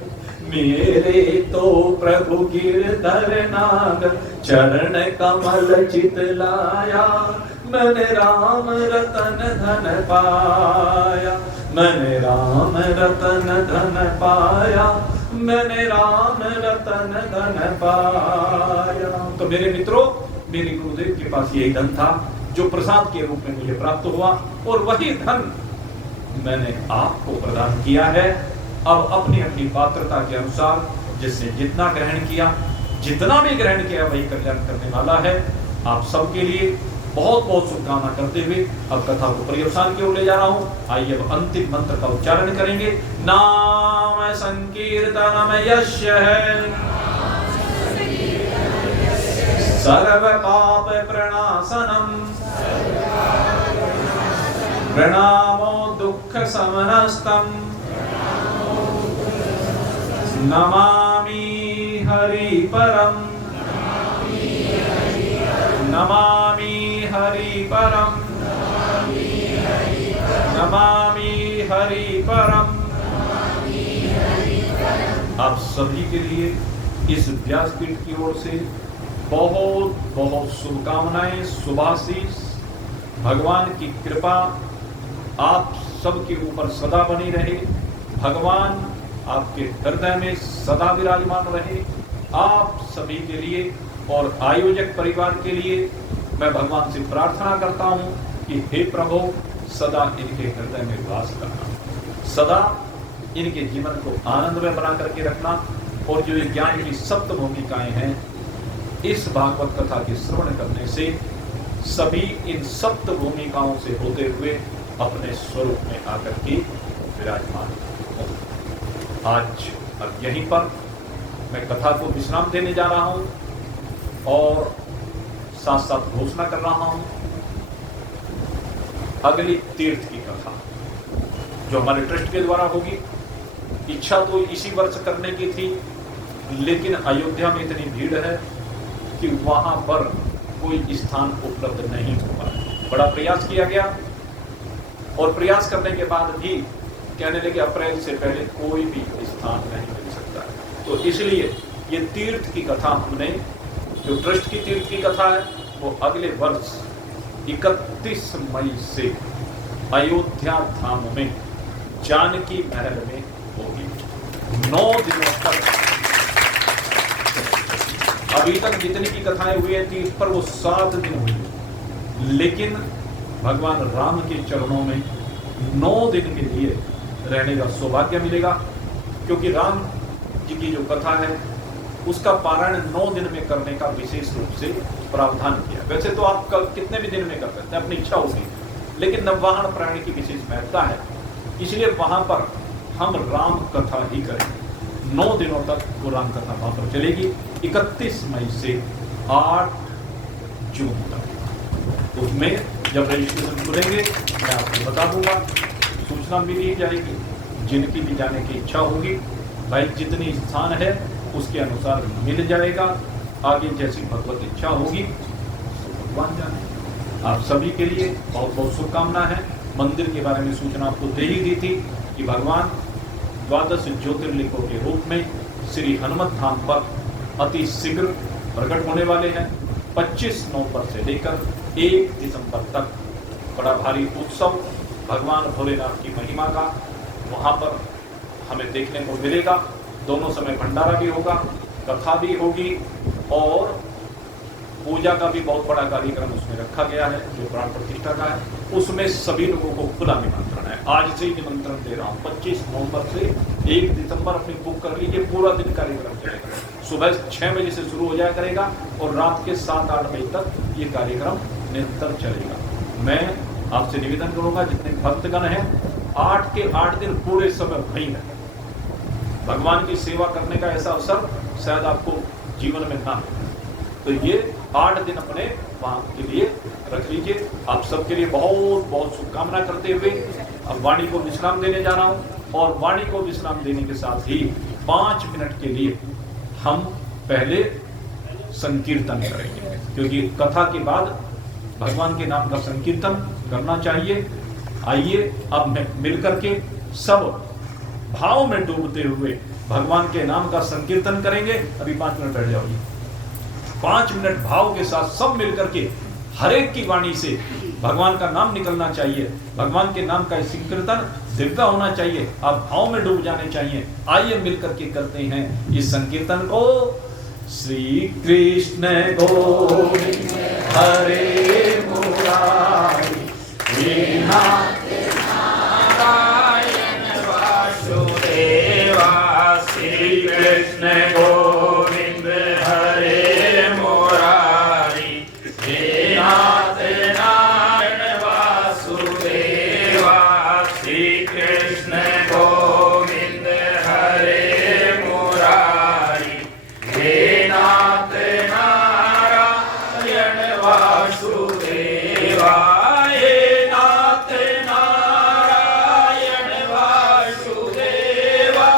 मेरे तो प्रभु गिरधर नागर, चरण कमल चित लाया, मैंने राम रतन धन पाया, मैंने राम रतन धन पाया, मैंने राम रतन धन पाया। तो मेरे मित्रों, मेरे गुरुदेव के पास यही धन था जो प्रसाद के रूप में मुझे प्राप्त हुआ, और वही धन मैंने आपको प्रदान किया है। अब अपनी अपनी पात्रता के अनुसार जिसने जितना ग्रहण किया, जितना भी ग्रहण किया वही कल्याण करने वाला है। आप सबके लिए बहुत बहुत शुभकामना करते हुए अब कथा को पर्यवसान की ओर ले जा रहा हूं। आइए अब अंतिम मंत्र का उच्चारण करेंगे। नाम संकीर्तनम यस्य है, सर्व पाप प्रणाशनम, प्रणामो दुख समनस्तम, नमामि हरि परम, नमामि हरि परम, नमामि हरि परम। आप सभी के लिए इस व्यासपीठ की ओर से बहुत बहुत शुभकामनाएं, शुभाशीष। भगवान की कृपा आप सबके ऊपर सदा बनी रहे, भगवान आपके हृदय में सदा विराजमान रहे। आप सभी के लिए और आयोजक परिवार के लिए मैं भगवान से प्रार्थना करता हूं कि हे प्रभु, सदा इनके हृदय में वास करना, सदा इनके जीवन को आनंद में बना करके रखना। और जो ये ज्ञान की सप्त भूमिकाएं हैं, इस भागवत कथा के श्रवण करने से सभी इन सप्त भूमिकाओं से होते हुए अपने स्वरूप में आकर के विराजमान हो। आज अब यहीं पर मैं कथा को विश्राम देने जा रहा हूं और साथ साथ घोषणा कर रहा हूं अगली तीर्थ की कथा जो हमारे ट्रस्ट के द्वारा होगी। इच्छा तो इसी वर्ष करने की थी, लेकिन अयोध्या में इतनी भीड़ है कि वहां पर कोई स्थान उपलब्ध नहीं हुआ। बड़ा प्रयास किया गया और प्रयास करने के बाद भी कहने लगे अप्रैल से पहले कोई भी स्थान नहीं मिल सकता है। तो इसलिए ये तीर्थ की कथा हमने, जो ट्रस्ट की तीर्थ की कथा है, वो अगले वर्ष 31 मई से अयोध्या धाम में जानकी महल में होगी। 9 दिनों तक, अभी तक जितनी की कथाएं हुई हैं तीर्थ पर वो 7 दिन हुई, लेकिन भगवान राम के चरणों में 9 दिन के लिए रहने का सौभाग्य मिलेगा, क्योंकि राम जी की जो कथा है उसका पारायण 9 दिन में करने का विशेष रूप से प्रावधान किया। वैसे तो आप कितने भी दिन में कर सकते हैं, अपनी इच्छा होगी, लेकिन नववाहन प्राणी की विशेष महत्ता है, इसलिए वहां पर हम राम कथा ही करेंगे। 9 दिनों तक वो राम कथा वहां पर चलेगी, 31 मई से 8 जून तक। उसमें जब रजिस्ट्रेशन खुलेंगे मैं आपको बता दूंगा, सूचना भी दी जाएगी। जिनकी भी जाने की इच्छा होगी, भाई जितनी स्थान है उसके अनुसार मिल जाएगा। आगे जैसी भगवत इच्छा होगी भगवान जाने। आप सभी के लिए बहुत बहुत शुभकामना है। मंदिर के बारे में सूचना आपको दे ही दी थी कि भगवान 12 ज्योतिर्लिंगों के रूप में श्री हनुमत धाम पर अति शीघ्र प्रकट होने वाले हैं। 25 नवंबर से लेकर 1 दिसंबर तक बड़ा भारी उत्सव भगवान भोलेनाथ की महिमा का वहाँ पर हमें देखने को मिलेगा। दोनों समय भंडारा भी होगा, कथा भी होगी और पूजा का भी बहुत बड़ा कार्यक्रम उसमें रखा गया है, जो प्राण प्रतिष्ठा का है। उसमें सभी लोगों को खुला निमंत्रण है। आज से ही निमंत्रण दे रहा हूँ। 25 नवंबर से 1 दिसंबर अपनी बुक कर लीजिए। पूरा दिन कार्यक्रम चलेगा, सुबह 6 बजे से शुरू हो जाया करेगा और रात के 7-8 बजे तक ये कार्यक्रम निरंतर चलेगा। मैं आपसे निवेदन करूंगा, जितने भक्तगण हैं 8 के 8 दिन पूरे समय वहीं रहें। भगवान की सेवा करने का ऐसा अवसर शायद आपको जीवन में ना हो, तो ये 8 दिन अपने वहां के लिए रख लीजिए। आप सबके लिए बहुत बहुत शुभकामना करते हुए अब वाणी को विश्राम देने जा रहा हूं, और वाणी को विश्राम देने के साथ ही 5 मिनट के लिए हम पहले संकीर्तन करेंगे, क्योंकि कथा के बाद भगवान के नाम का संकीर्तन करना चाहिए। आइए अब मिलकर के सब भाव में डूबते हुए भगवान के नाम का संकीर्तन करेंगे। अभी 5 मिनट बैठ जाओ जी। 5 मिनट भाव के साथ सब मिलकर के हर एक की वाणी से भगवान का नाम निकलना चाहिए। भगवान के नाम का संकीर्तन दिव्य होना चाहिए। आप भाव में डूब जाने चाहिए। आइए मिलकर के करते हैं इस संकीर्तन को। श्री कृष्ण गोविंद हरे मुरारी, कृष्ण गोविंद हरे मुरारी, हे नाथ नारायण वासुदेवा। श्री कृष्ण गोविंद हरे मुरारी, हे नाथ नारायण वासुदेवा। हे नाथ नारायण वासुदेवा,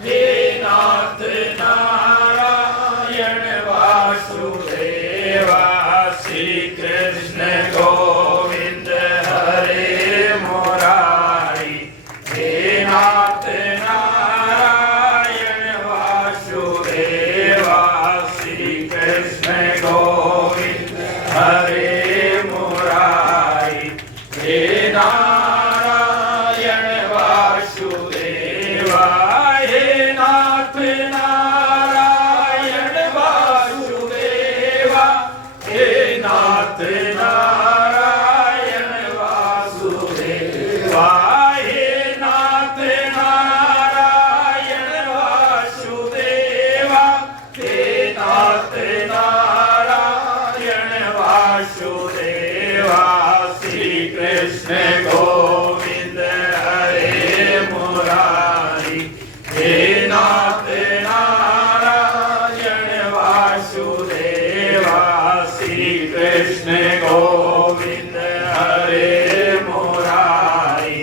हे नाथ नारायण वासुदेवा। श्री कृष्ण गोविंद हरे मुरारी, हे नाथ नारायण वासुदेवा। श्री कृष्ण गोविंद हरे मुरारी, हे नारायण वासुदेवा। हे नाथ नारायण वासुदेवा, हे नाथ नारायण वासुदेवा। हे नाथ नारायण वासुदेवा, हे नाथ नारायण वासुदेवा। श्री कृष्ण गोविंद हरे मुरारी, हे नाथ नारायण वासुदेवा। श्री कृष्ण गोविंद हरे मुरारी,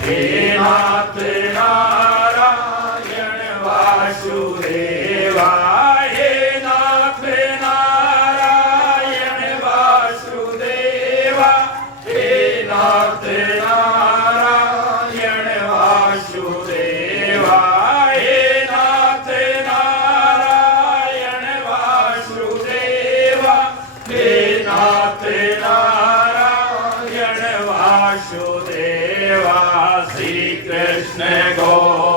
हे नाथ नारायण वासुदेवा। हे नाथ नारायण वासुदेवा, हे नाथ नारायण वासुदेवा। कृष्ण गो